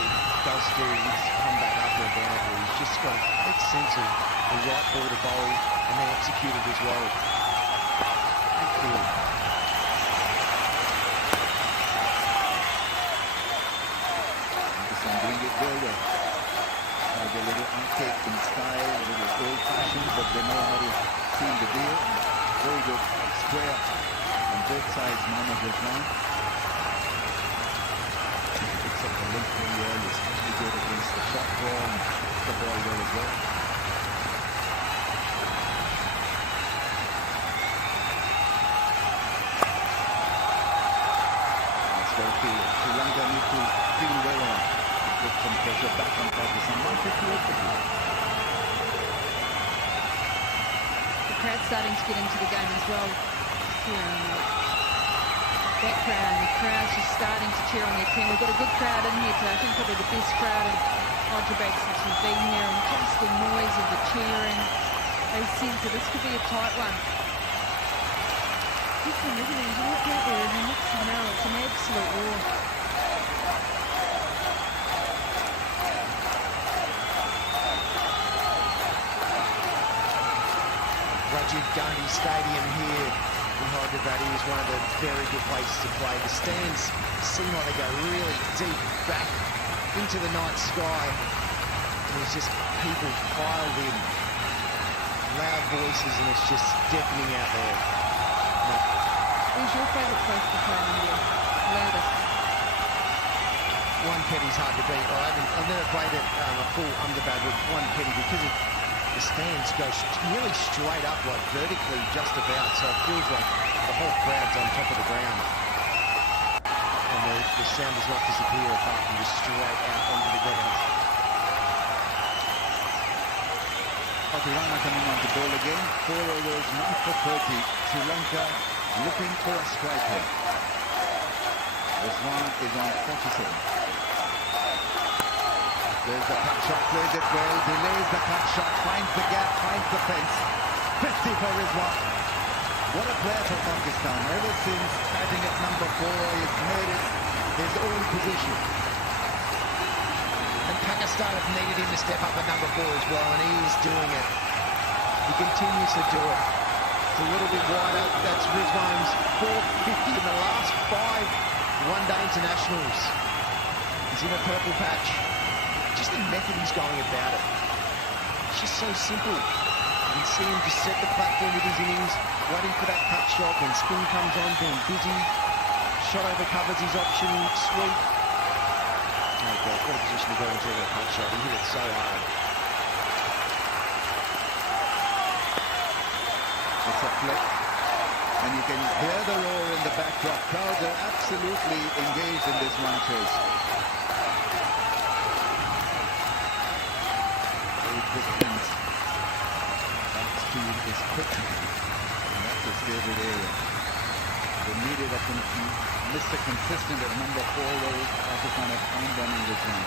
does do is come back after a boundary. He's just got to make sense of the right ball to bowl and then execute it as well. doing it very well. Like a little archaic in style, a little old-fashioned, but they know how to seal the deal. Very good square on both sides, Mohamed Rizwan. Picks up the length very well, is really good against the shot ball and the ball well as well. That's well feel. Sri Lanka need to feel well on. Put some pressure back on Pakistan. 158 for you. The crowd's starting to get into the game as well. Here in the background, the crowd's just starting to cheer on their team. We've got a good crowd in here today. I think probably the best crowd in Hyderabad since we've been here, and just the noise of the cheering. They sense that this could be a tight one. Listen, isn't it? You look out there and the next thing you know, it's an absolute war. Rajiv Gandhi Stadium here in Hyderabad is one of the very good places to play. The stands seem like they go really deep back into the night sky. There's just people piled in, loud voices, and it's just deafening out there. Who's your favourite place to play in India? Loudest? One Petty's hard to beat. I've never played at a full Ahmedabad with One Petty because of the stands go really straight up, like vertically just about, so it feels like the whole crowd's on top of the ground. And the sound does not disappear apart from just straight out onto the ground. Patirana coming on the ball again. 4 overs, 9 for 30. Sri Lanka looking for a strike here. Rizwan is on 47. There's the cut shot, plays it well, delays the cut shot, finds the gap, finds the fence. 50 for Rizwan. What a player for Pakistan. Ever since batting at number 4, he's made it his own position. And Pakistan have needed him to step up at number 4 as well, and he is doing it. He continues to do it. It's a little bit wider. That's Rizwan's 450 in the last 5 one-day internationals. He's in a purple patch. Just the method he's going about it. It's just so simple. You can see him just set the platform with his innings, waiting for that cut shot. When spin comes on, being busy. Shot over covers his option, sweep. Oh God, what a position to go into a cut shot. He hit it so hard. It's a flip. And you can hear the roar in the backdrop. Crowds are absolutely engaged in this one chase. Distance. That speed is quick, and that's his favorite area. They needed Mr. Consistent at number 4, where Pakistan have found one in this one.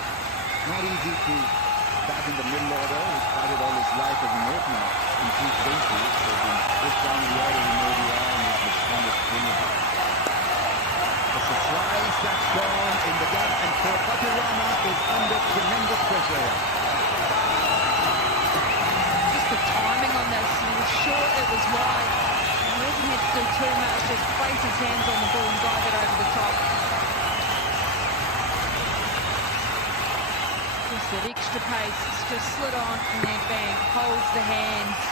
Not easy to bat in the middle order. He's batted all his life as an opener in T20. So this down the order in ODI, and he's responded brilliantly. It's a slice that's gone in the gap, and Patirana is under tremendous pressure here. The timing on this, he was short, it was wide. He wasn't had to do too much, just place his hands on the ball and dive it over the top. Just that extra pace, it's just slid on and then bang, holds the hands,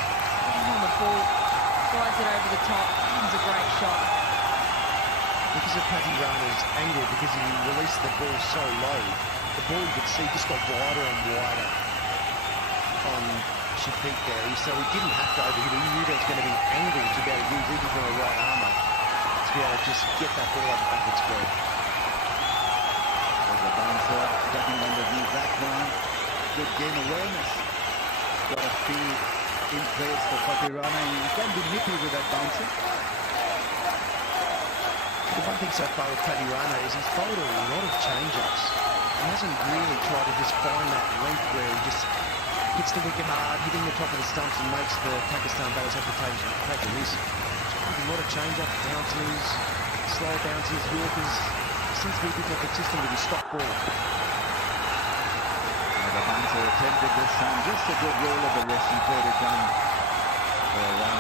on the ball, drives it over the top. It was a great shot. Because of Patirana's angle, because he released the ball so low, the ball you could see just got wider and wider on Shafiq there, so he didn't have to overhit. He knew there was going to be angle to be able to use, even from a right armour, to be able to just get that ball over backward square. There's a bouncer ducking underneath that one. Good game awareness. Got a feel in place for Patirana, and you can be nippy with that bouncer. The one thing so far with Patirana is he's bowled a lot of change-ups. He hasn't really tried to just find that length where he just hits the wicket hard, hitting the top of the stumps, and makes the Pakistan bowlers have to take a risk. A lot of change-ups, bounces, slow bounces, yorkers. He seems to be a bit more consistent with his stock ball. The bouncer attempted this time, just a good roll of the wrist and played it down for a run.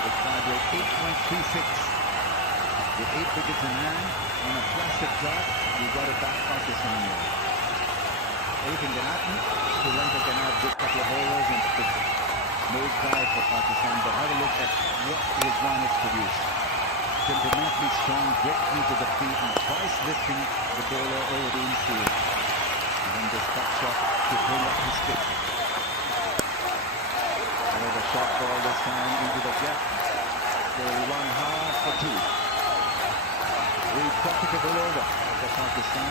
With 5 rate 8.36. With 8 wickets in hand, on a plastic dot, you got it back Pakistan way. Anything can happen. Sri Lanka can have a good couple of overs and the nose dive for Pakistan, but have a look at what Rizwan has produced. Temperamentally strong, breakthrough to the feet, and twice lifting the bowler over the infield. And then this cut shot to bring up his stick. Another shot ball this time into the gap. They run hard for 2. Very profitable over for Pakistan.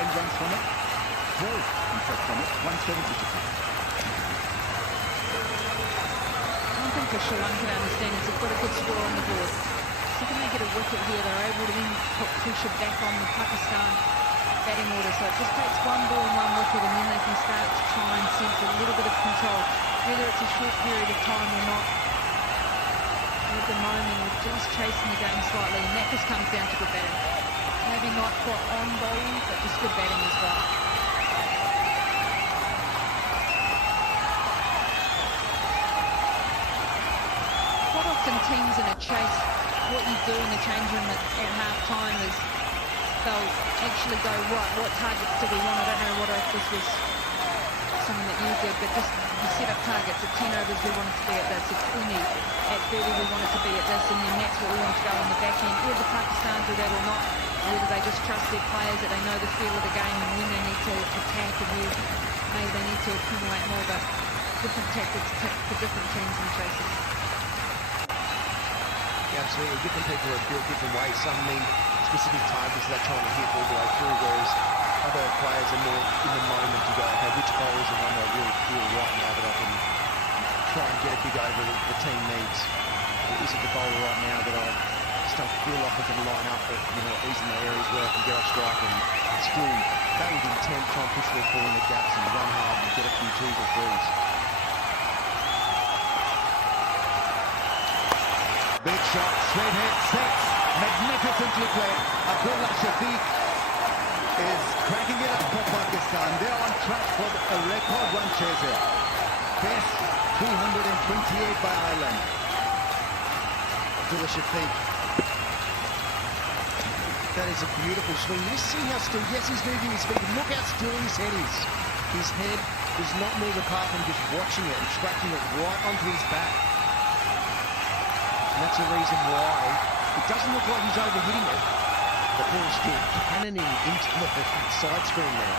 10 runs from it. 12 in fact from it. 170 to 2. One thing for Sri Lanka to understand is they've got a good score on the board. So when they get a wicket here, they're able to then put pressure back on the Pakistan batting order. So it just takes one ball and one wicket, and then they can start to try and sense a little bit of control, whether it's a short period of time or not. At the moment, we're just chasing the game slightly, and that just comes down to good batting. Maybe not quite on bowling, but just good batting as well. Quite often teams in a chase, what you do in the change room at half-time is they'll actually go, right, what targets do we want? I don't know what if this was something that you did, but just you set up targets. At 10 overs we want it to be at this, at 20, at 30 we want it to be at this, and then that's what we want to go on the back end. Whether Pakistan do that or not, whether they just trust their players, that they know the feel of the game and when they need to attack and where maybe they need to accumulate more, but different tactics for different teams and chases. Absolutely, different people are built different ways. Some need specific targets they're trying to hit all the way through, whereas other players are more in the moment to go, okay, which bowlers are one I really feel right now that I can try and get a big over that the team needs. Or is it the bowler right now that I just don't feel like I can line up, but you know, these are the areas where I can get off strike and still that with intent, try and push their ball in the gaps and run hard and get a few 2s or 3s. Big shot, straight hit, 6. Magnificently played. Abdullah Shafiq is cracking it up for Pakistan. They're on track for a record run chase here. Best 328 by Ireland. Abdullah Shafiq. That is a beautiful swing. You see how still, yes, he's moving his feet. Look how still his head is. His head does not move apart from just watching it and tracking it right onto his back. And that's the reason why it doesn't look like he's overhitting it. The ball's still cannoning into the side screen there.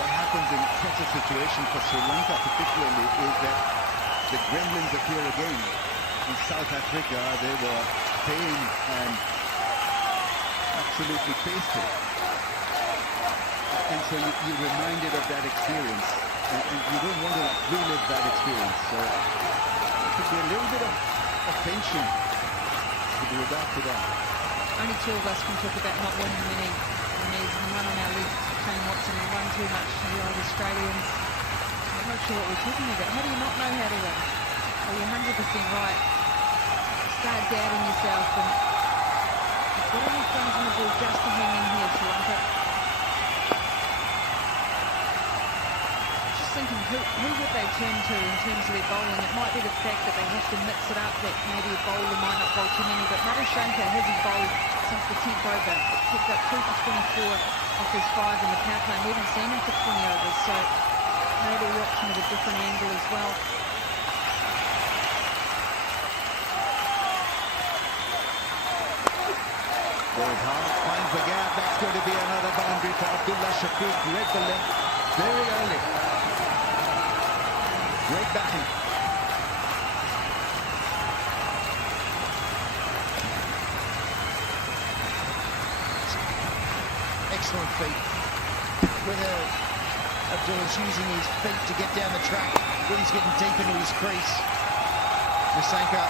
What happens in such a situation for Sri Lanka particularly is that the gremlins appear again. In South Africa, they were paying and absolutely pasted. And so you're reminded of that experience, and you don't want to relive that experience. So there could be a little bit of tension with regard to that. Only 2 of us can talk about not winning many knees, and one on our left, Shane Watson, and one too much for the old Australians. I'm not sure what we're talking about. How do you not know how to win? Well, you're 100% right. Start doubting yourself, and you've got enough runs on the ball just to hang in here, Sri Lanka. Just thinking, who would they turn to in terms of their bowling? It might be the fact that they have to mix it up, that maybe a bowler might not bowl too many, but Shankar hasn't bowled since the 10th over. Picked up 2 for 24 off his 5 in the power play. We haven't seen him for 20 overs, so maybe watching at a different angle as well. Goes hard, finds the gap. That's going to be another boundary for Abdullah Shafiq. Read the length very early. Great batting. Excellent feet. Whether Abdullah's using his feet to get down the track, whether he's getting deep into his crease. Nasanka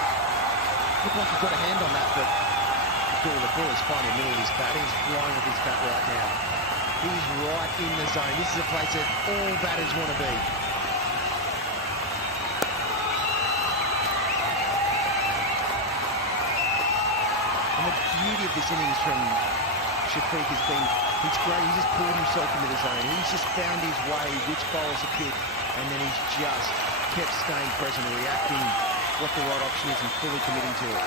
looked like he got a hand on that, but the ball is finding the middle of his bat. He's flying with his bat right now. He's right in the zone. This is a place that all batters want to be. And the beauty of this innings from Shafiq has been It's great. He just pulled himself into the zone. He's just found his way, which bowls are picked, and then he's just kept staying present and reacting what the right option is and fully committing to it.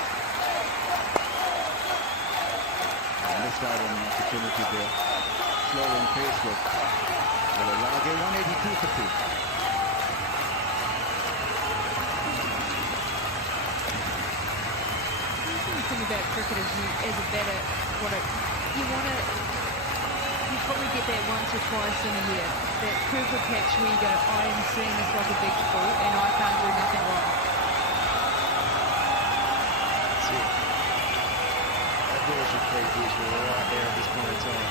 Missed out on an opportunity there. Slow and pace with Lanka, 182 for 2. The thing about cricket is you, as a batter, you probably get that once or twice in a year. That perfect catch where you go, I am seeing this like a big ball and I can't do nothing wrong. That's it. That ball should play this right there at this point in time.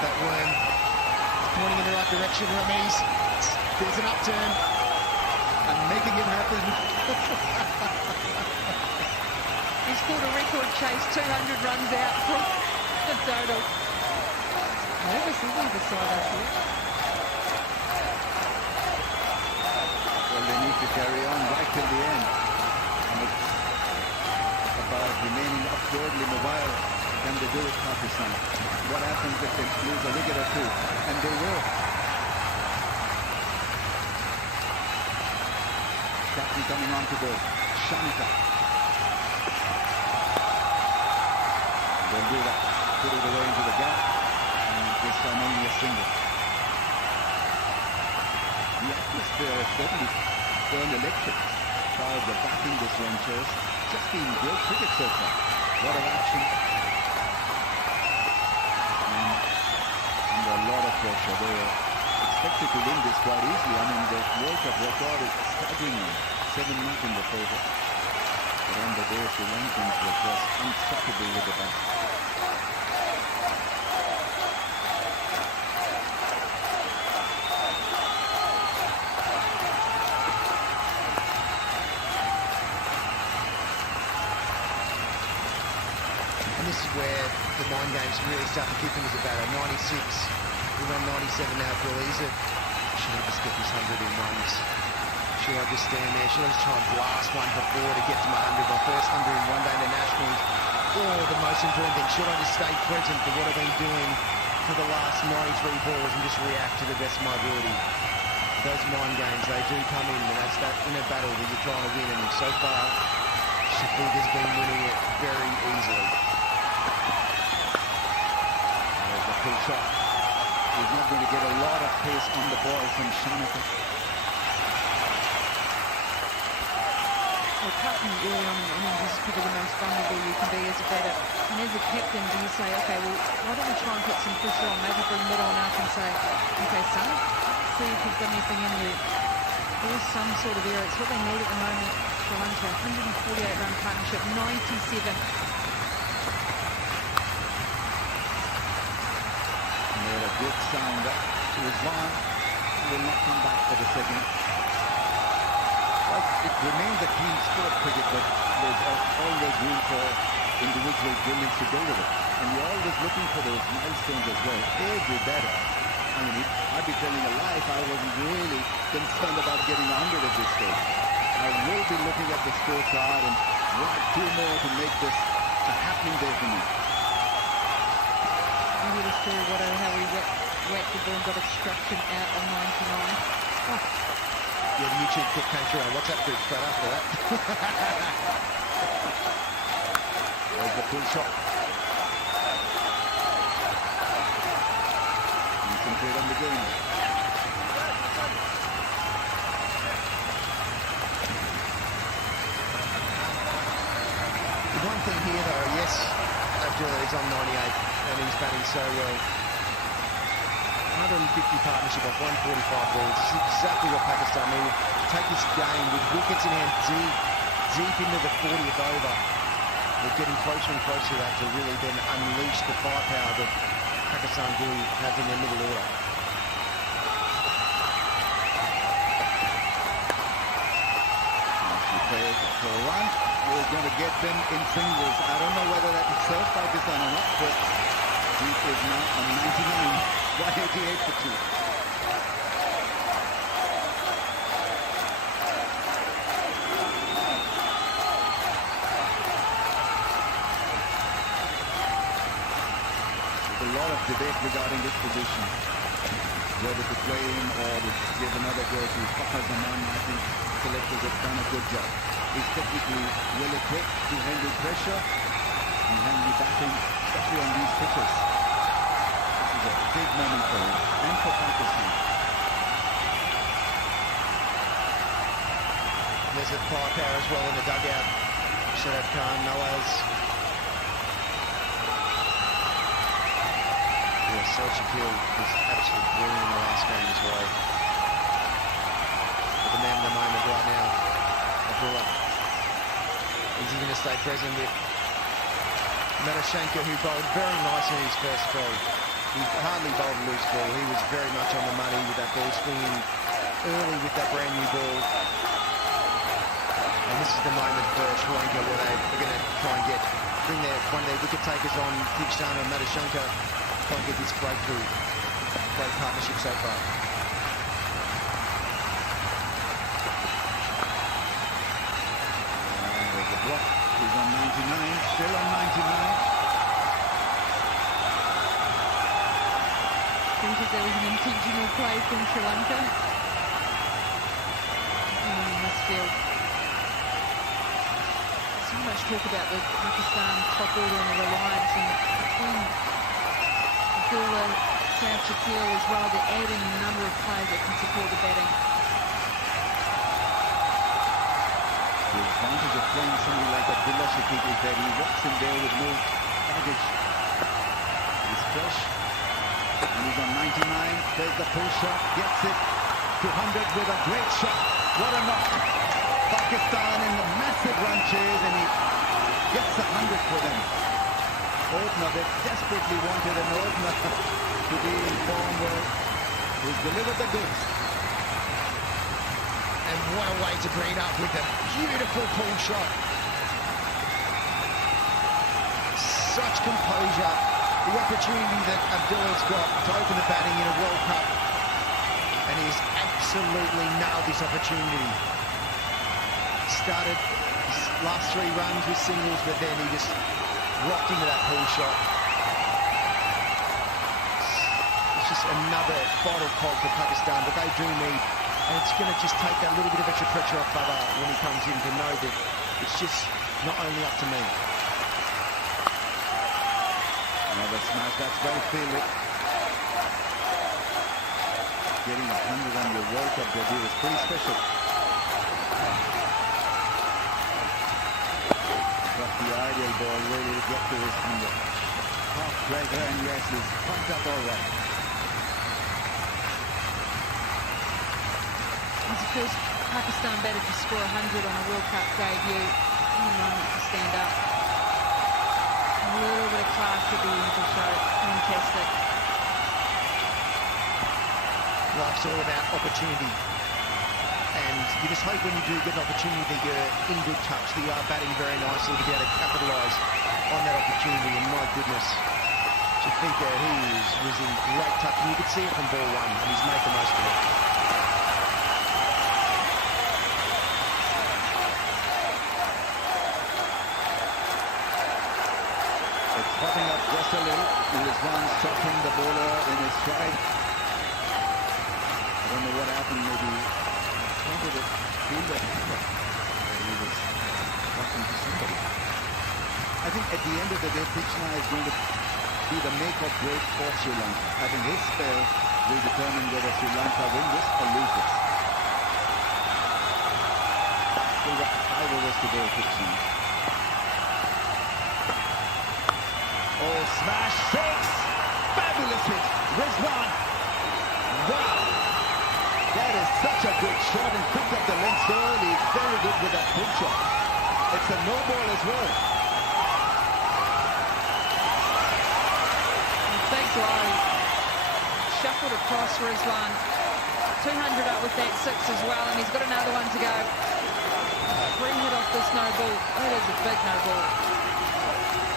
That worm is pointing in the right direction, Ramesh. There's an upturn. And making it happen. He's called a record chase, 200 runs out from the total. Nervous, isn't he, beside us here? Well, they need to carry on right till the end. And it's about remaining upwardly mobile. Can they do it, Pakistan? What happens if they lose a wicket or two? And they will. Captain coming on to the Shanika. They'll do that. Put it away into the gap. And this time only a single. The atmosphere has certainly turned electric. Crowds are backing this one, Chase. Just been great cricket so far. A lot of action. And under a lot of pressure. They are expected to win this quite easily. I mean, the World Cup record is staggering. 7-0 in the favour. But on the day, Sri Lankans were just unstoppable with the bat. And this is where the mind games really start to kick in as a batter. 96, we're on 97 now, Bill. Should I just get this 100 in ones? Should I just stand there? Should I just try and blast one before to get to my 100, my first 100 in one day internationals? Or the most important thing, should I just stay present for what I've been doing for the last 93 balls and just react to the best of my ability? Those mind games, they do come in, and that's that inner battle that you're trying to win. And so far, Shafiq has been winning it very easily. There's a full shot. He's not going to get a lot of pace on the ball from Shanika. Well, cutting early on, I mean, this is probably the most vulnerable you can be as a batter. And as a captain, do you say, okay, well, why don't we try and put some pressure on, maybe bring mid on up and say, okay, son, see if you've got anything in you. There's some sort of error. It's what they need at the moment. Sri Lanka, 148-run partnership, 97. And they had a good sound. That Rizwan will not come back for the second. Well, it remains a team sport cricket, but there's always room for individual brilliance to go with it. And you're always looking for those milestones as well. Every batter. I mean, I'd be telling a lie if I wasn't really concerned about getting 100 at this stage. I will be looking at the scorecard and want 2 more to make this a happening day for me. You hear the story, how he whacked the ball and got obstruction out on 99. Oh. Yeah, the YouTube clip came through on WhatsApp group straight after that. There's the full shot. Concentrate on the game. The one thing here, though, yes, Abdullah is on 98 and he's batting so well. 150 partnership off 145 balls. This is exactly what Pakistan needed. Take this game with wickets in hand deep into the 40th over. They're getting closer and closer to that to really then unleash the firepower that Pakistan do have in their middle order. She plays for a run. We're going to get them in singles. I don't know whether that will serve Pakistan or not, but he is now on 99. 188 for 2. lot of debate regarding this position, whether to play him or to give another go to Fakhar Zaman. I think selectors have done a good job. He's technically well equipped to handle pressure and handle batting, especially on these pitches. This is a big moment for him and for Pakistan. There's a firepower as well in the dugout. Shadab Khan, Nawaz. Yeah, Selchuk-Hill was absolutely brilliant in the last game as well. But the man of the moment right now, Abdullah. Is he going to stay present with Madashenko, who bowled very nicely in his first spell? He hardly bowled a loose ball. He was very much on the money with that ball swinging early with that brand new ball. And this is the moment for Sri Lanka where they're going to try and bring one of their wicket takers on, Tikshana and Madashenko, try and get this breakthrough. Great partnership so far. There's a block. He's on 99, still on 99. I think there was an intentional play from Sri Lanka. In this field. So much talk about the Pakistan top order and the reliance and between Abdullah, Selchuk-Hill as well. They're adding a number of players that can support the batting. The advantage of playing somebody like Abdullah Shafiq is that he walks in there with no baggage. He's fresh. And he's on 99. There's the pull shot. Gets it to 100 with a great shot. What a knock. Pakistan in the massive run chase, and he gets 100 for them. Opener, they desperately wanted an opener to be in form where he's delivered the goods. And what a way to bring it up with a beautiful pull shot. Such composure. The opportunity that Abdullah's got to open the batting in a World Cup. And he's absolutely nailed this opportunity. Started his last 3 runs with singles, but then he just rocked into that pull shot. It's just another vital call for Pakistan, but they do need, and it's going to just take that little bit of extra pressure off Baba when he comes in to know that it's just not only up to me. Another smash, that's well fielded. Getting 100 on your World Cup debut is pretty special. Got the ideal ball ready to get to his 100. Half pleasure, and yes, he's pumped up all right. He's the first Pakistan batter to score 100 on a World Cup debut. In the moment to stand up. A little bit of class at the end to show. Fantastic. Life's all about opportunity. And you just hope when you do get an opportunity that you're in good touch, that you are batting very nicely to be able to capitalise on that opportunity. And my goodness, Shafiqa, was in great touch. And you could see it from ball 1, and he's made the most of it. It's popping up just a little. Rizwan stopping the bowler in his stride. I don't know what happened, maybe wanted to feel that he was talking to somebody. I think at the end of the day, Krishna is going to be the make or break for Sri Lanka. I think his spell will determine whether Sri Lanka win this or lose this. Still got 5 overs to go, Krishna. Oh, smash 6! Fabulous hit! Rizwan! Wow! That is such a good shot, and picked up the length early. He's very good with that pull shot. It's a no ball as well. Big blow. Shuffled across Rizwan. 200 up with that 6 as well, and he's got another one to go. 3 hit off this no ball. That is a big no ball.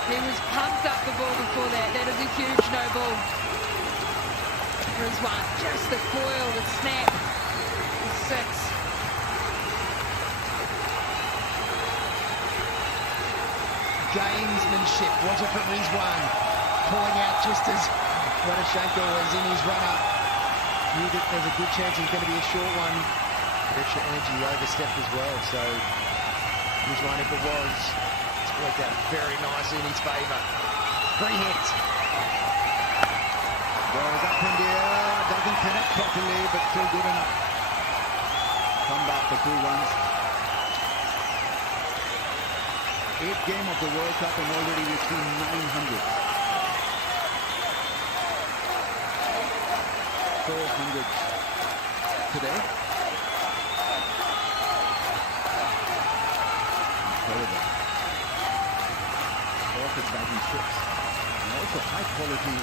He was pumped up the ball before that. That is a huge no ball. Rizwan, just the coil, the snap, the 6. Gamesmanship, was it for Rizwan? Pulling out just as Radoshenko was in his run-up. Knew that there's a good chance it was going to be a short one. But extra energy overstepped as well, so his run, if it was, it's worked out very nicely in his favour. Free hit. Goes up in the air, doesn't connect properly, but still good enough. Come back for 2 runs. 8th game of the World Cup and already we've seen 900. 400 today. Incredible. Perfect batting strips. And also high quality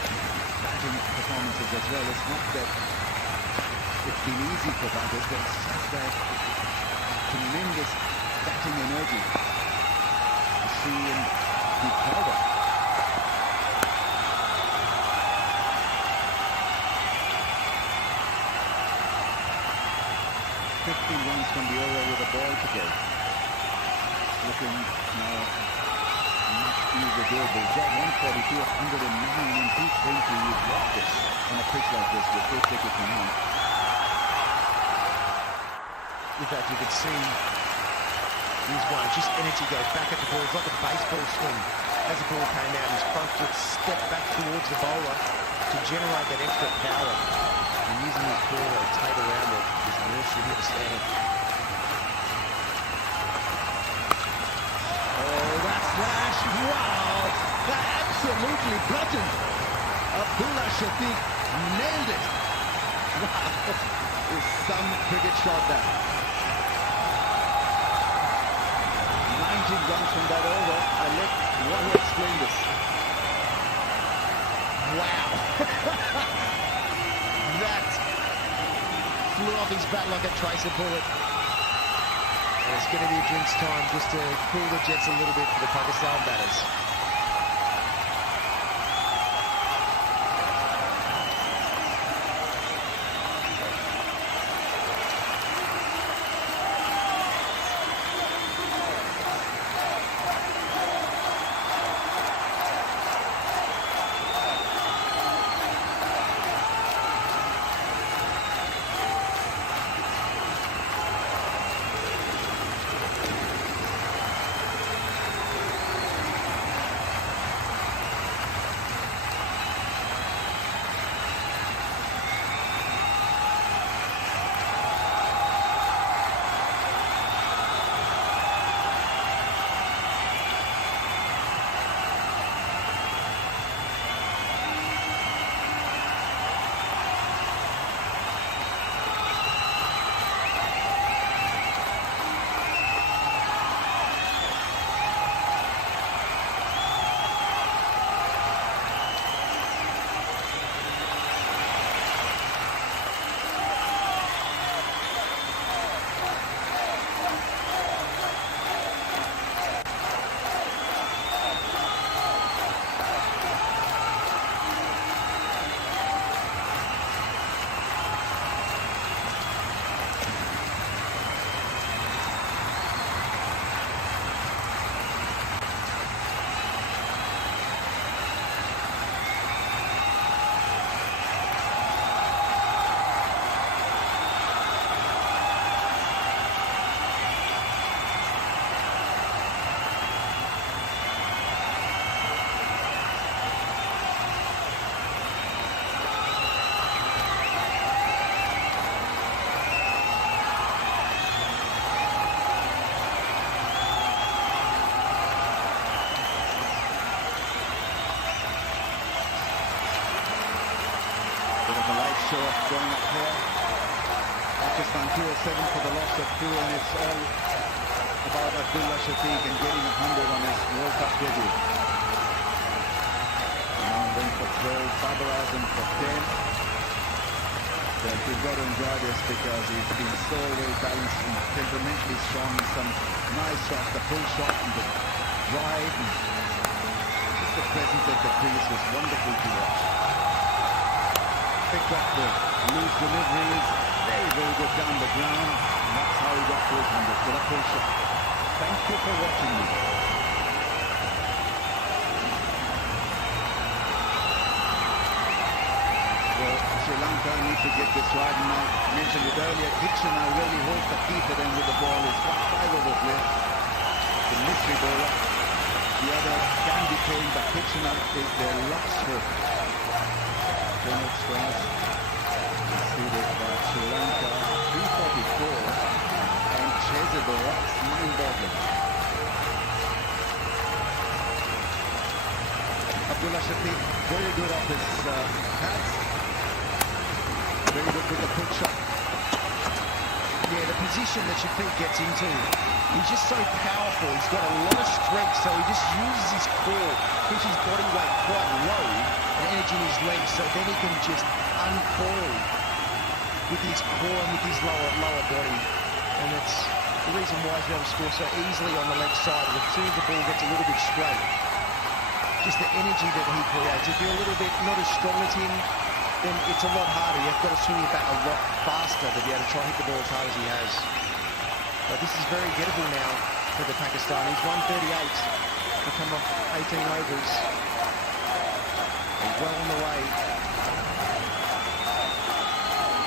batting performances as well. It's not that it's been easy for batters. There's such that tremendous batting energy to see and be proud of. 15 runs from the over with a ball today. Looking now much easier doable. Job 142, 109 in T20. You drop this on a pitch like this with 8 wickets in hand. In fact, you could see his one, just energy goes back at the ball. It's like a baseball swing. As the ball came out, his front foot stepped back towards the bowler to generate that extra power. And using his ball to rotate around it is nursery hit standing. Oh, that slash! Wow! That absolutely bludgeoned. Abdullah Shafiq nailed it. Wow! Is some cricket shot there. 19 runs from that over. I let Wahoo explain this. Wow! That flew off his bat like a tracer bullet. And it's going to be a drinks time just to cool the jets a little bit for the Pakistan batters. Show going up here. Pakistan 207 for the loss of 2, and it's all about Abdullah Shafiq and getting 100 on his World Cup debut. Now then for 12, Babar Azam for 10. But we've got to enjoy this because he's been so well balanced and temperamentally strong, and some nice shots, the full shot and the drive, and just the presence at the crease was wonderful to watch. Picked up the loose deliveries, very good down the ground, and that's how he got to his 100 with a full shot. Thank you for watching me. Sri Lanka need to get this right, and I mentioned it earlier, Kitchener really holds the key for them with the ball. He's got 5 over player, the mystery bowler. The other can be playing, but Kitchener is their last hope. Donald Strauss succeeded by Sri Lanka, 344, and Chesable, that's mind-boggling. Abdullah Shafiq, very good off his pads. Very good with the push shot. Yeah, the position that Shafiq gets into, he's just so powerful. He's got a lot of strength, so he just uses his core, puts his body weight quite low and energy in his legs, so then he can just uncoil with his core and with his lower body. And that's the reason why he's able to score so easily on the leg side. As soon as the ball gets a little bit straight, just the energy that he creates. If you're a little bit not as strong as him, then it's a lot harder. You've got to swing it back a lot faster to be able to try and hit the ball as hard as he has. But this is very gettable now for the Pakistanis. 138 to come off 18 overs. They're well on the way.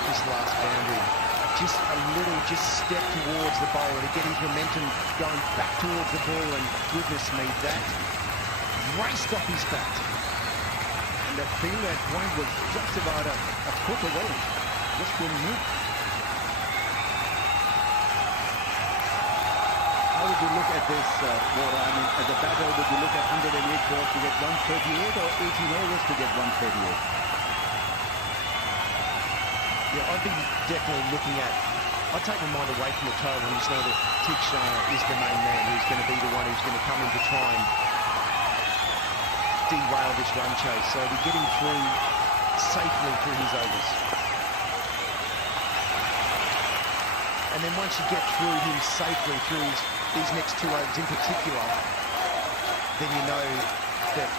This last boundary. Just a little, step towards the bowler to get his momentum going back towards the ball, and goodness me, that raced off his bat. And that fielder at point was just about a foot away. Just couldn't move. How would you look at this, Bora? I mean, as a batter, would you look at 108 balls to get 138 or 18 overs to get 138? Yeah, I'd be definitely looking at, I'd take my mind away from the total and just know that Kitchener is the main man who's going to be the one who's going to come in to try and derail this run chase. So to get him through safely through his overs. And then once you get through him safely through these next 2 overs in particular, then you know that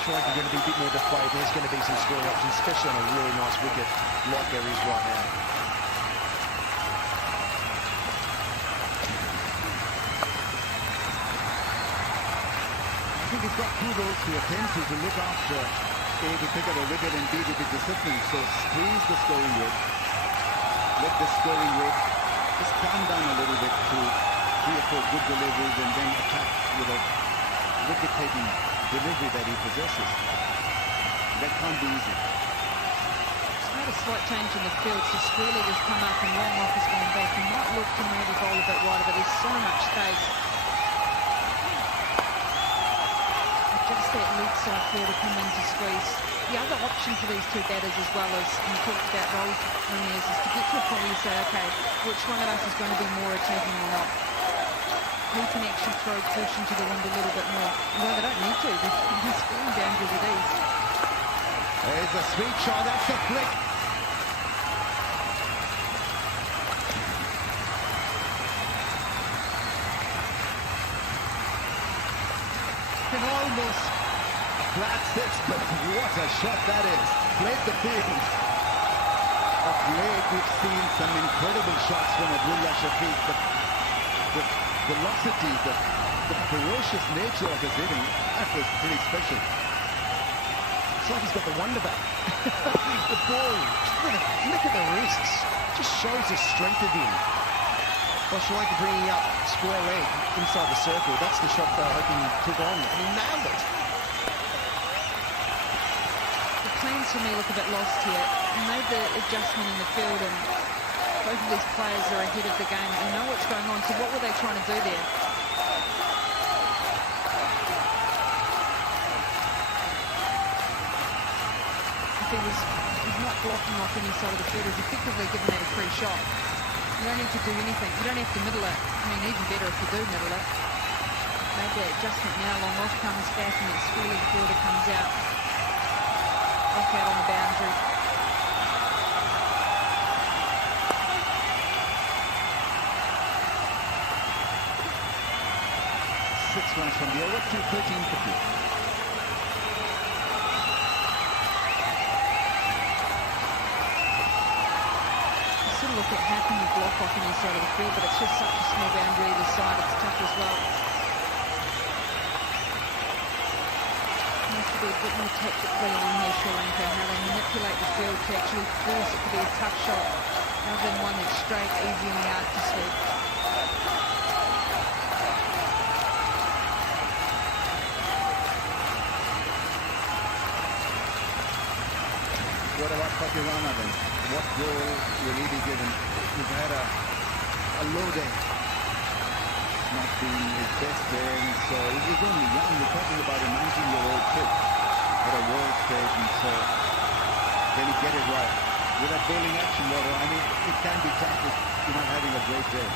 Sri Lanka are going to be a bit more deflated. There's going to be some scoring options, especially on a really nice wicket like there is right now. I think he's got 2 roles to attend to look after A, to pick up a wicket, and B, to be disciplined. So squeeze the scoring rate. Let the scoring rate just calm down a little bit to 3 or 4 good deliveries, and then attack with a wicket-taking delivery that he possesses. That can't be easy. It's made a slight change in the field, so Squealy has come up and long off has gone back. He might look to maybe bowl a bit wider, but there's so much space. Just that lead side fielder come in to squeeze. The other option for these 2 batters, as well as you talked about role is to get to a point where you say, okay, which one of us is going to be more attacking or not? Who can actually throw caution to the wind a little bit more? Although they don't need to, they're scoring boundaries at ease. There's a sweet shot, that's a flick. Can almost a flat 6, but what a shot that is. Played the field. Of late, we've seen some incredible shots from Abdullah Shafiq, but the velocity, the ferocious nature of his hitting, that was pretty special. It's like he's got the wonder bat. The ball, look at the wrists. Just shows the strength of him. Well, Sri Lanka bringing up square leg inside the circle. That's the shot they're hoping he took on, and he nailed it. The cleans for me look a bit lost here. He made the adjustment in the field, and both of these players are ahead of the game. They know what's going on, so what were they trying to do there? If he's not blocking off any side of the field, he's effectively given that a free shot. You don't need to do anything. You don't have to middle it. I mean, even better if you do middle it. Made that adjustment now. Long off comes back, and that Squealy fielder comes out. Off out on the boundary. 6 runs from the over to 13-50. Look at how can you block off any side of the field, but it's just such a small boundary either side. It's tough as well. be a bit more tactically on here, Sri Lanka, how they manipulate the field to actually force it to be a tough shot rather than one that's straight, easy in the arc to sweep. What about Patirana then? What role will he be given? He's had a low day. Not being his best day, and so he's only young. We're talking about a 19-year-old kid at a world stage, and so can he get it right? With that bowling action, Water, I mean, it can be tough if you're not having a great day.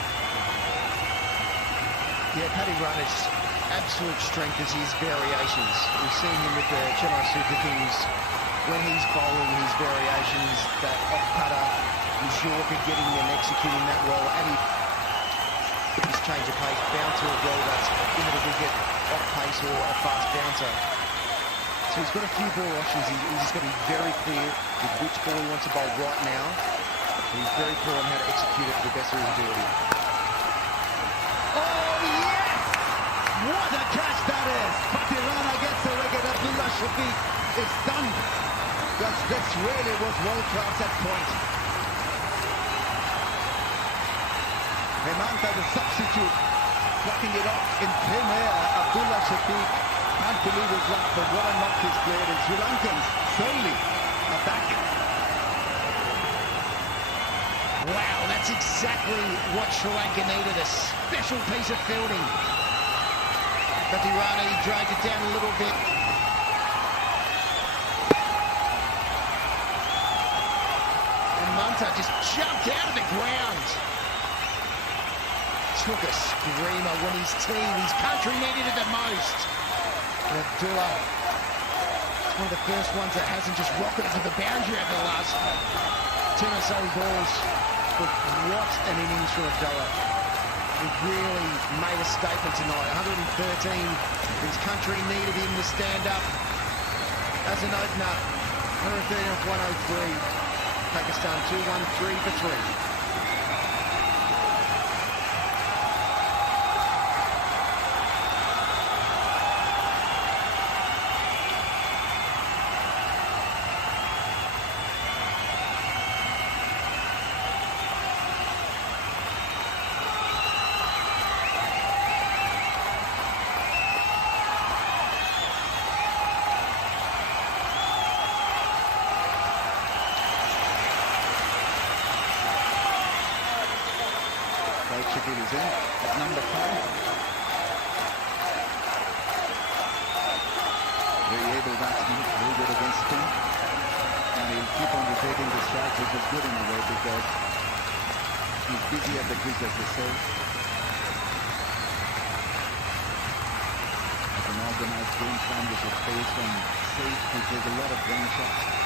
Yeah, Patirana's absolute strength is his variations. We've seen him with the Chennai Super Kings. When he's bowling, his variations, that off-cutter, his Yorker, getting and executing that well, and his change of pace, bouncer as well, that's into the wicket, off-pace or a fast bouncer. So he's got a few ball options. He's just got to be very clear with which ball he wants to bowl right now. And he's very clear on how to execute it to the best of his ability. Oh, yes! What a catch that is! Patirana gets the wicket. Abdullah Shafiq is done. Because this really was world-class at point. Hemanta, the substitute, plucking it off in thin air. Abdullah Shafiq can't believe his luck, but what a knock he's played. And Sri Lankans slowly are back. Wow, that's exactly what Sri Lanka needed, a special piece of fielding. Patirana, he dragged it down a little bit. And Manta just jumped out of the ground. Took a screamer when his team, his country needed it the most. And Abdullah, it's one of the first ones that hasn't just rocketed to the boundary over the last 10 or so balls. But what an innings from Abdullah. He really made a statement tonight. 113. His country needed him to stand up. As an opener, 113 off 103. Pakistan 2-1, 3 for 3. Shakir is in at number 5. Very able batsman, very good against spin. And he'll keep on rotating the strike, which is good in a way because he's busy at the crease, as they say. As an organized game plan, which is based on safe, he plays a lot of ground shots.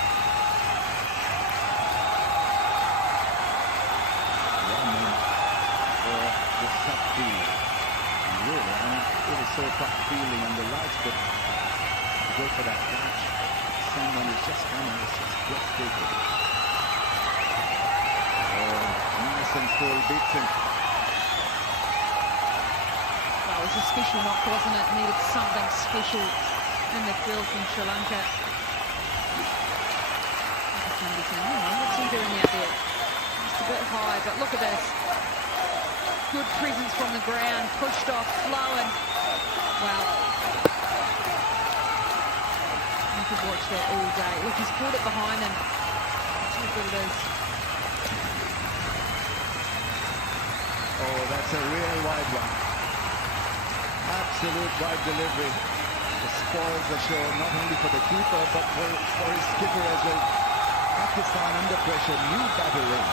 The sub feeling. Really, I mean, it is so tough feeling on the lights, but to go for that catch, someone is just coming, it's just breathtaking. Oh, nice and full, beats him. Well, it was a special knock, wasn't it? Needed something special in the field from Sri Lanka. What's he doing out there? Just a bit high, but look at this. Good presence from the ground, pushed off, flowing. Wow. You could watch that all day. Look, he's caught it behind him. That's how good it is. Oh, that's a real wide one. Absolute wide delivery. It spoils the show, not only for the keeper, but for his skipper as well. Pakistan under pressure, new batter in.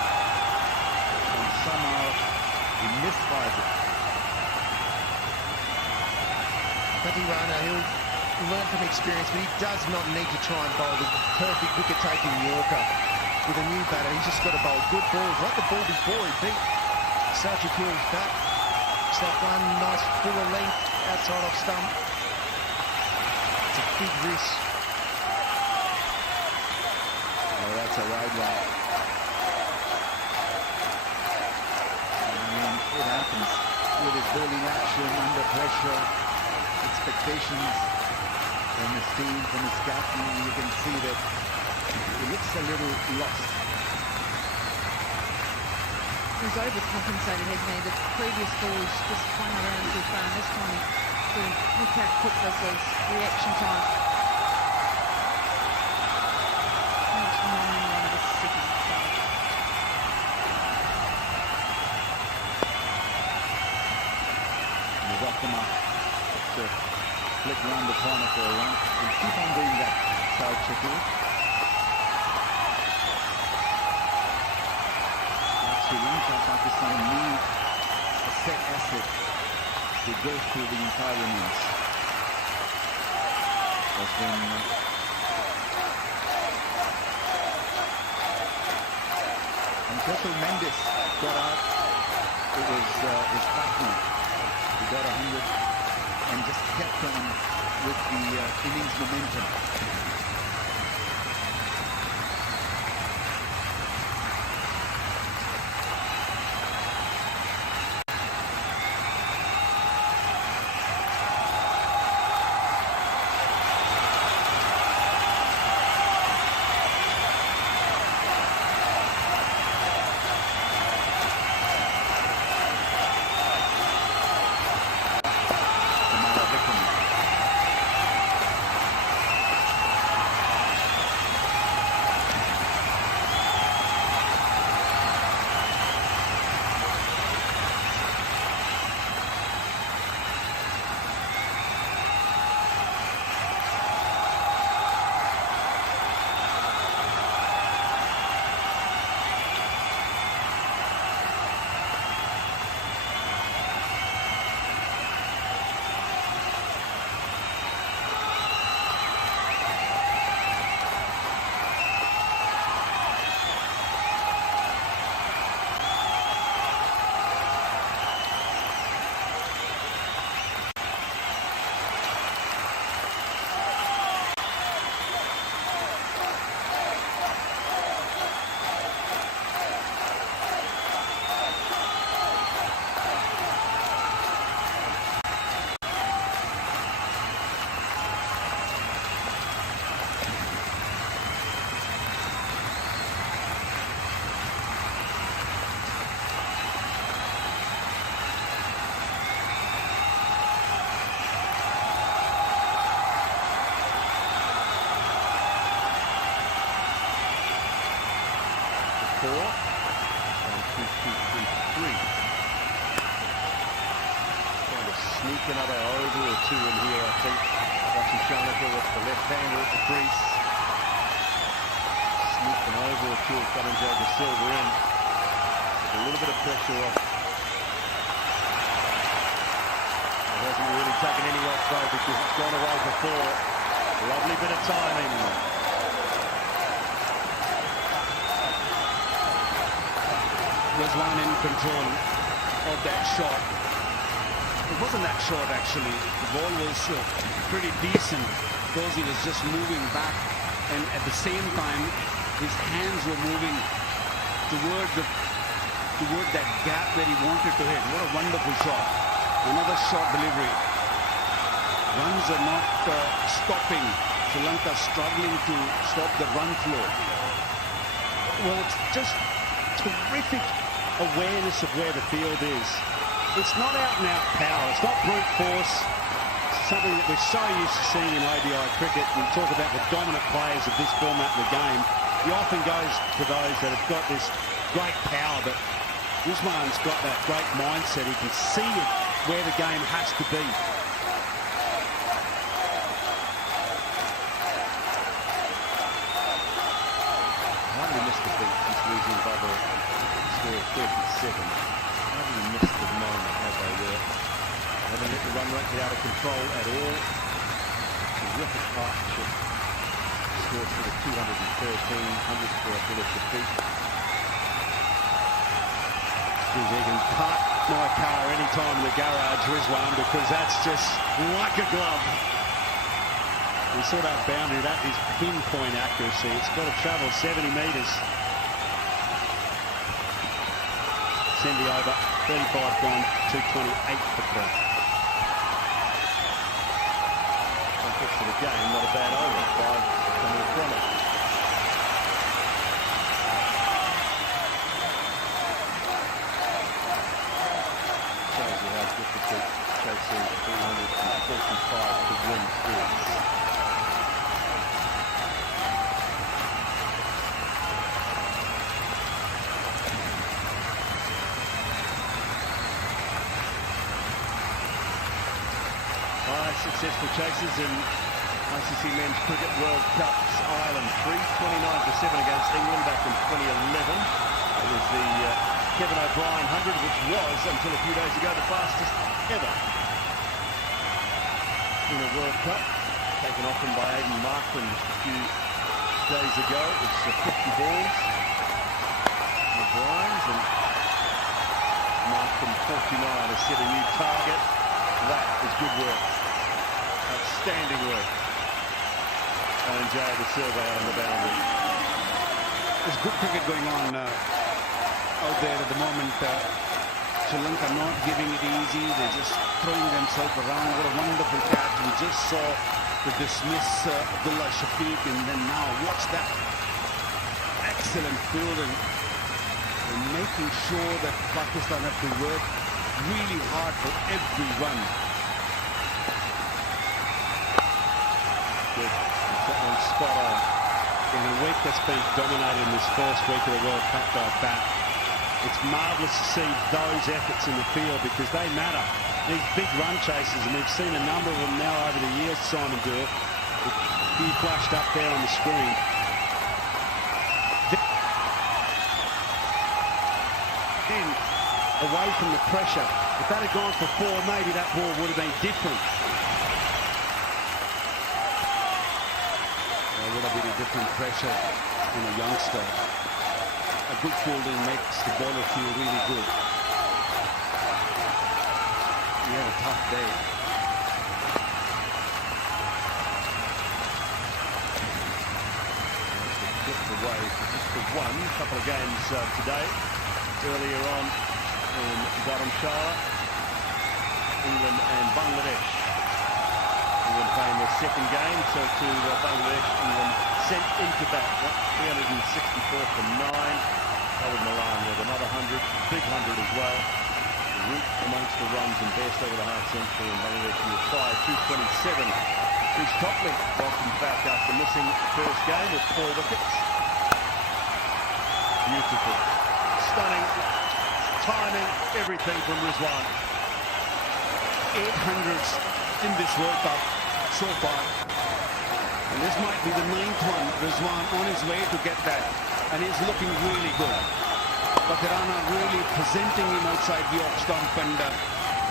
And somehow he misfired it. Patirana, he'll learn from experience, but he does not need to try and bowl the perfect wicket-taking Yorker with a new batter. He's just got to bowl good balls, like the ball before he beat Sajid's bat. Just that one nice fuller length outside off stump. It's a big risk. Oh, that's a wide one. It happens with his bowling action, under pressure, expectations. from his team, from his captain, and you can see that he looks a little lost. He's overcompensated, hasn't he? The previous balls just hung around too far, and this time look how quick this is. Reaction time. 0.91 of a second. He's off the mark to flick around the corner for a run. He'll keep on doing that, South Shakir. Sri Lanka, Pakistan need a set asset to go through the entire innings. That's when Cecil Mendes got out. It was his partner who got 100 and just kept on with the innings momentum. Trying to sneak another over or two in here, I think. Watching Shanaka with the left-hander at the crease. Sneak an over or two of Cunningham to silver in. A little bit of pressure off. It hasn't really taken any off though because it's gone away before. Lovely bit of timing. Rizwan in control of that shot. It wasn't that short actually. The ball was pretty decent because he was just moving back, and at the same time his hands were moving toward that gap that he wanted to hit. What a wonderful shot. Another short delivery. Runs are not stopping. Sri Lanka struggling to stop the run flow. Well, it's just terrific awareness of where the field is. It's not out-and-out power. It's not brute force. It's something that we're so used to seeing in ODI cricket. We talk about the dominant players of this format of the game. He often goes to those that have got this great power, but Rizwan's got that great mindset. He can see it where the game has to be. Hardly missed the beat since losing by the score of 37. Hardly missed the moment, have they? Haven't let the run rate get out of control at all. Terrific partnership. Scored for the 213, 100 for a bullet defeat. He can park my car anytime in the garage, Rizwan, because that's just like a glove. We saw that boundary. That is pinpoint accuracy. It's got to travel 70 metres. Cindy over, 35 gone, 228 for 3. Some for the game. Not a bad over. 5 coming from it. Shows you how difficult chasing 345 to win is. Successful chases in ICC Men's Cricket World Cup's Ireland. 329-7 against England back in 2011. It was the Kevin O'Brien 100, which was, until a few days ago, the fastest ever in a World Cup. Taken off him by Aidan Markman just a few days ago. It was 50 balls. O'Brien's and Markman 49 has set a new target. That is good work. Outstanding work. And Jay De Silva out on the boundary. There's good cricket going on out there at the moment. Sri Lanka not giving it easy. They're just throwing themselves around. What a wonderful catch. We just saw the dismiss Abdullah Shafiq, and then now watch that. Excellent fielding. And making sure that Pakistan have to work really hard for every run. Good. That one's spot on. In a week that's been dominated in this first week of the World Cup by bat, it's marvellous to see those efforts in the field because they matter. These big run chases, and we've seen a number of them now over the years, Simon Dewar. He flashed up there on the screen. Then, away from the pressure. If that had gone for 4, maybe that ball would have been different. A little bit of different pressure on a youngster. A good fielding makes the bowler feel really good. He had a tough day. Flipped away for just the one. A couple of games today. Earlier on in Dharamshala, England and Bangladesh. England playing their second game, so to Bangladesh, England sent into bat 364 for 9. Howard Moran with another 100, big 100 as well. Root amongst the runs and best over the half century, in Bangladesh with 227. Chris Topley welcome back after missing the first game with 4 wickets. Beautiful, stunning, timing, everything from Rizwan. 800s in this World Cup so far. And this might be the 9th one. Rizwan on his way to get that. And he's looking really good. Batirana really presenting him outside the off stump, and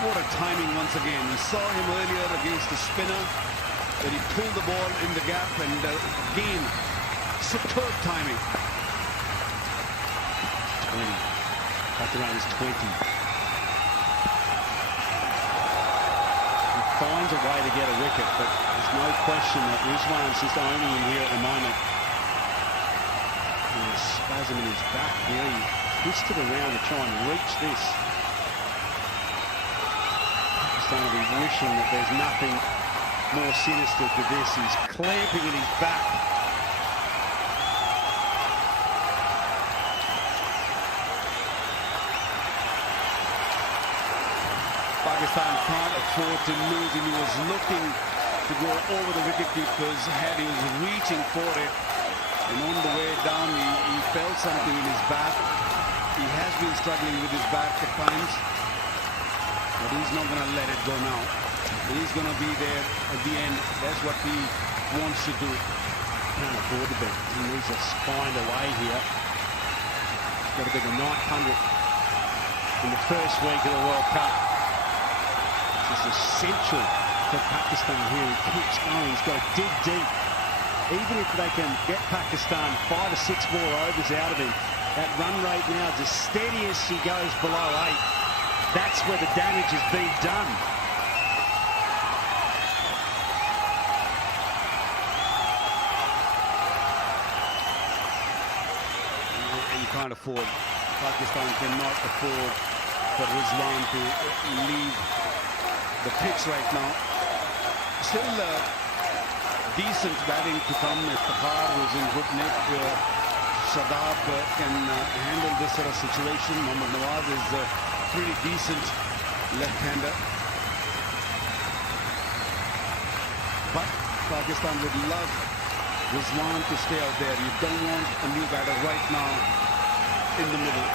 what a timing once again. We saw him earlier against the spinner, that he pulled the ball in the gap, and again, superb timing. 20. Batirana's 20. He finds a way to get a wicket, but there's no question that Rizwan's just owning him here at the moment. A spasm in his back here. He twisted around to try and reach this. Pakistan will be wishing that there's nothing more sinister to this. He's clamping in his back. Pakistan can't afford to lose him. He was looking to go over the wicketkeeper's head. He was reaching for it. And on the way down, he felt something in his back. He has been struggling with his back at times. But he's not going to let it go now. He's going to be there at the end. That's what he wants to do. Can't afford to bet. He needs to find a way here. He's got to be the 900 in the first week of the World Cup. This is essential for Pakistan here. He keeps going. He's got to dig deep. Even if they can get Pakistan 5 or 6 more overs out of him, that run rate now is as steady as she goes below 8. That's where the damage is being done. And you can't afford, Pakistan cannot afford for Rizwan to leave the pitch right now. Still decent batting to come. If Tahar was in good nick, Shadab can handle this sort of situation. Mohammad Nawaz is a pretty decent left-hander. But Pakistan would love Rizwan to stay out there. You don't want a new batter right now in the middle.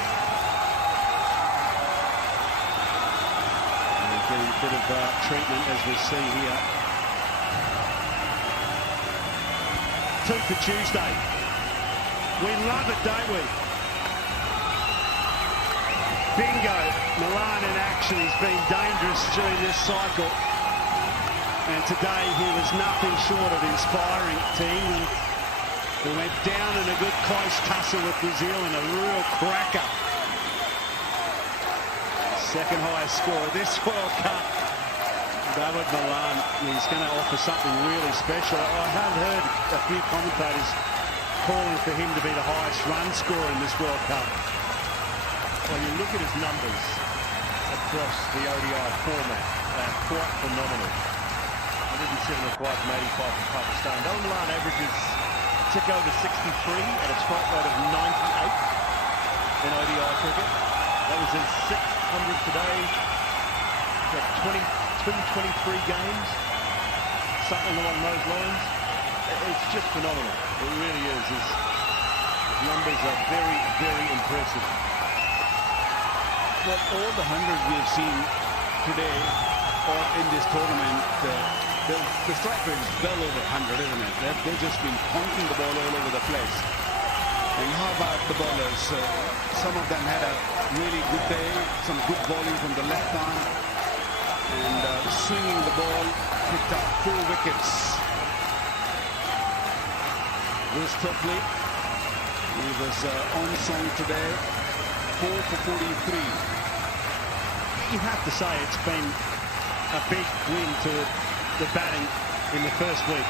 And he's getting a bit of treatment, as we see here. 2 for Tuesday. We love it, don't we? Bingo. Milan in action. He's been dangerous during this cycle. And today he was nothing short of inspiring to England, who went down in a good close tussle with New Zealand, a real cracker. Second highest score of this World Cup. David Milan, he's going to offer something really special. I have heard a few commentators calling for him to be the highest run scorer in this World Cup. Well, you look at his numbers across the ODI format, they're quite phenomenal. 107 required from 85 for Pakistan. David Milan averages a tick over 63 at a strike rate of 98 in ODI cricket. That was his 600 today. He's got 23 games, something along those lines. It's just phenomenal. It really is. His numbers are very, very impressive. Well, all the hundreds we have seen today or in this tournament, the strike rate is well over 100, isn't it? They've just been honking the ball all over the place. And how about the bowlers? Some of them had a really good day, some good bowling from the left arm, and swinging the ball, picked up 4 wickets. Bruce Topley, he was on song today, 4 for 43. You have to say it's been a big win to the batting in the first week.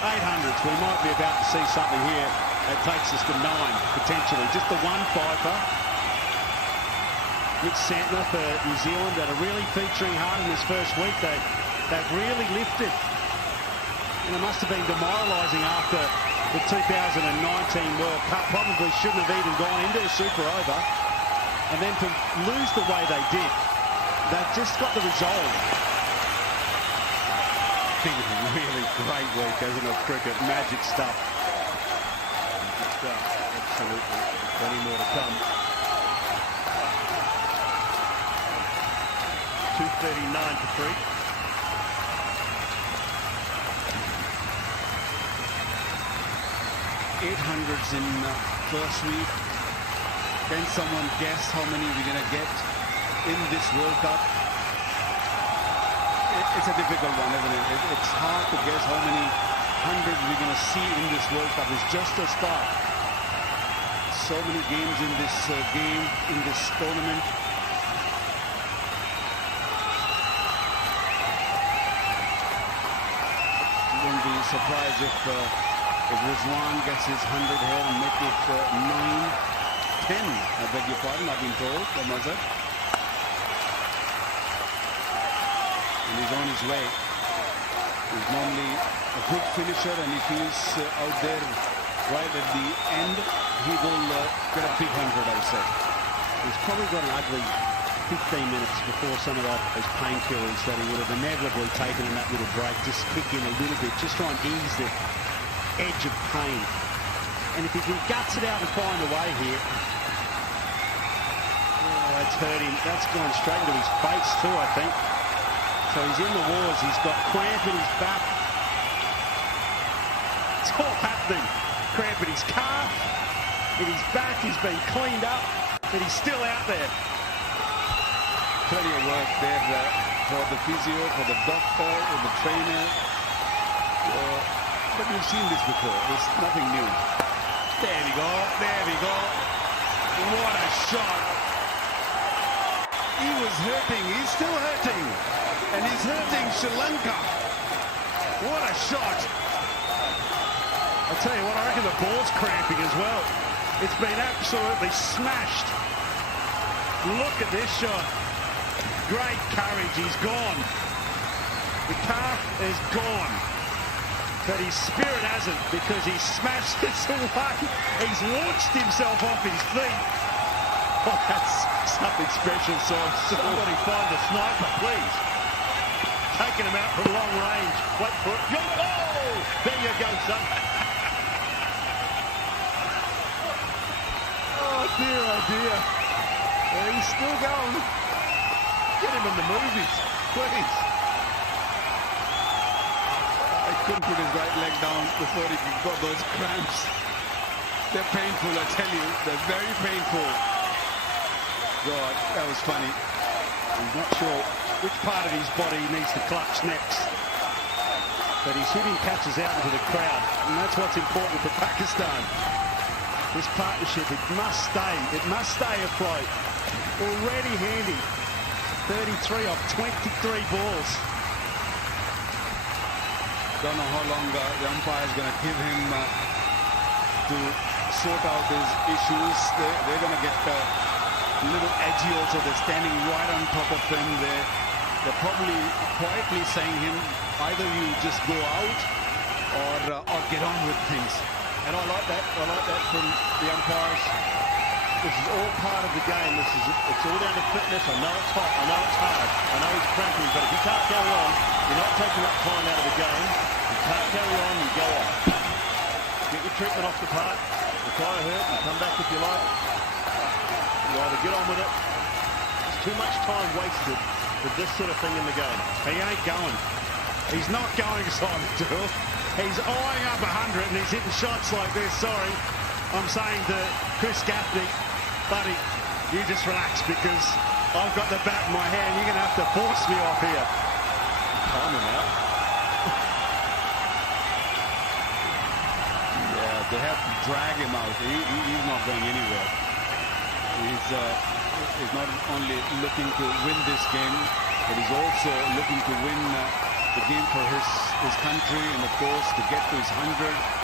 800s, we might be about to see something here that takes us to 9 potentially. Just the one fifer. Mitch Santner for New Zealand that are really featuring hard in this first week. They've really lifted. And it must have been demoralising after the 2019 World Cup. Probably shouldn't have even gone into a super over. And then to lose the way they did, they've just got the resolve. I think it's a really great week, isn't it, cricket? Magic stuff. Magic stuff, absolutely. Plenty more to come. 239 for 3. $800s in first week. Can someone guess how many we're going to get in this World Cup? It's a difficult one, isn't it? It's hard to guess how many hundreds we're going to see in this World Cup. It's just a start. So many games in this in this tournament. Won't be surprised if Rizwan gets his 100 here and make it 9-10. I beg your pardon, I've been told by Mazhar. And he's on his way. He's normally a good finisher, and if he's out there right at the end, he will get a big 100, I would say. He's probably got an ugly 15 minutes before some of those painkillers that he would have inevitably taken in that little break. Just kick in a little bit, just try and ease the edge of pain. And if he can guts it out and find a way here, oh, that's hurt him. That's gone straight into his face too, I think. So he's in the wars. He's got cramp in his back. It's all happening. Cramp in his calf, in his back. He's been cleaned up, but he's still out there. Plenty of work there for the physio, for the doctor, for the trainer. But we've seen this before. It's nothing new. There we go. There we go. What a shot. He was hurting. He's still hurting. And he's hurting Sri Lanka. What a shot. I'll tell you what, I reckon the ball's cramping as well. It's been absolutely smashed. Look at this shot. Great courage. He's gone. The calf is gone. But his spirit hasn't, because he smashed it away. He's launched himself off his feet. Oh, that's something special, son. Somebody find a sniper, please. Taking him out from long range. Wait for it. Oh! There you go, son. Oh dear, oh dear. He's still going. Get him in the movies, please. I couldn't put his right leg down before he got those cramps. They're painful, I tell you. They're very painful. God, that was funny. He's not sure which part of his body he needs to clutch next. But he's hitting catches out into the crowd, and that's what's important for Pakistan. This partnership, it must stay afloat. Already handy. 33 off 23 balls. Don't know how long the umpire is going to give him to sort out his issues. They're going to get a little edgy also. They're standing right on top of him. They're probably quietly saying him, either you just go out or get on with things. And I like that. I like that from the umpires. This is all part of the game. It's all down to fitness. I know it's hot. I know it's hard. I know he's cramping, but if you can't carry on, you're not taking up time out of the game. You can't carry on, you go off. Get your treatment off the park. The tire hurt, you come back if you like. You either get on with it. There's too much time wasted with this sort of thing in the game. He ain't going. He's not going, Simon Dool. He's eyeing up 100 and he's hitting shots like this. Sorry, I'm saying to Chris Gaffney, buddy, you just relax, because I've got the bat in my hand. You're going to have to force me off here. Time him out. Yeah, they have to drag him out. He's not going anywhere. He's not only looking to win this game, but he's also looking to win the game for his country, and of course to get to his 100.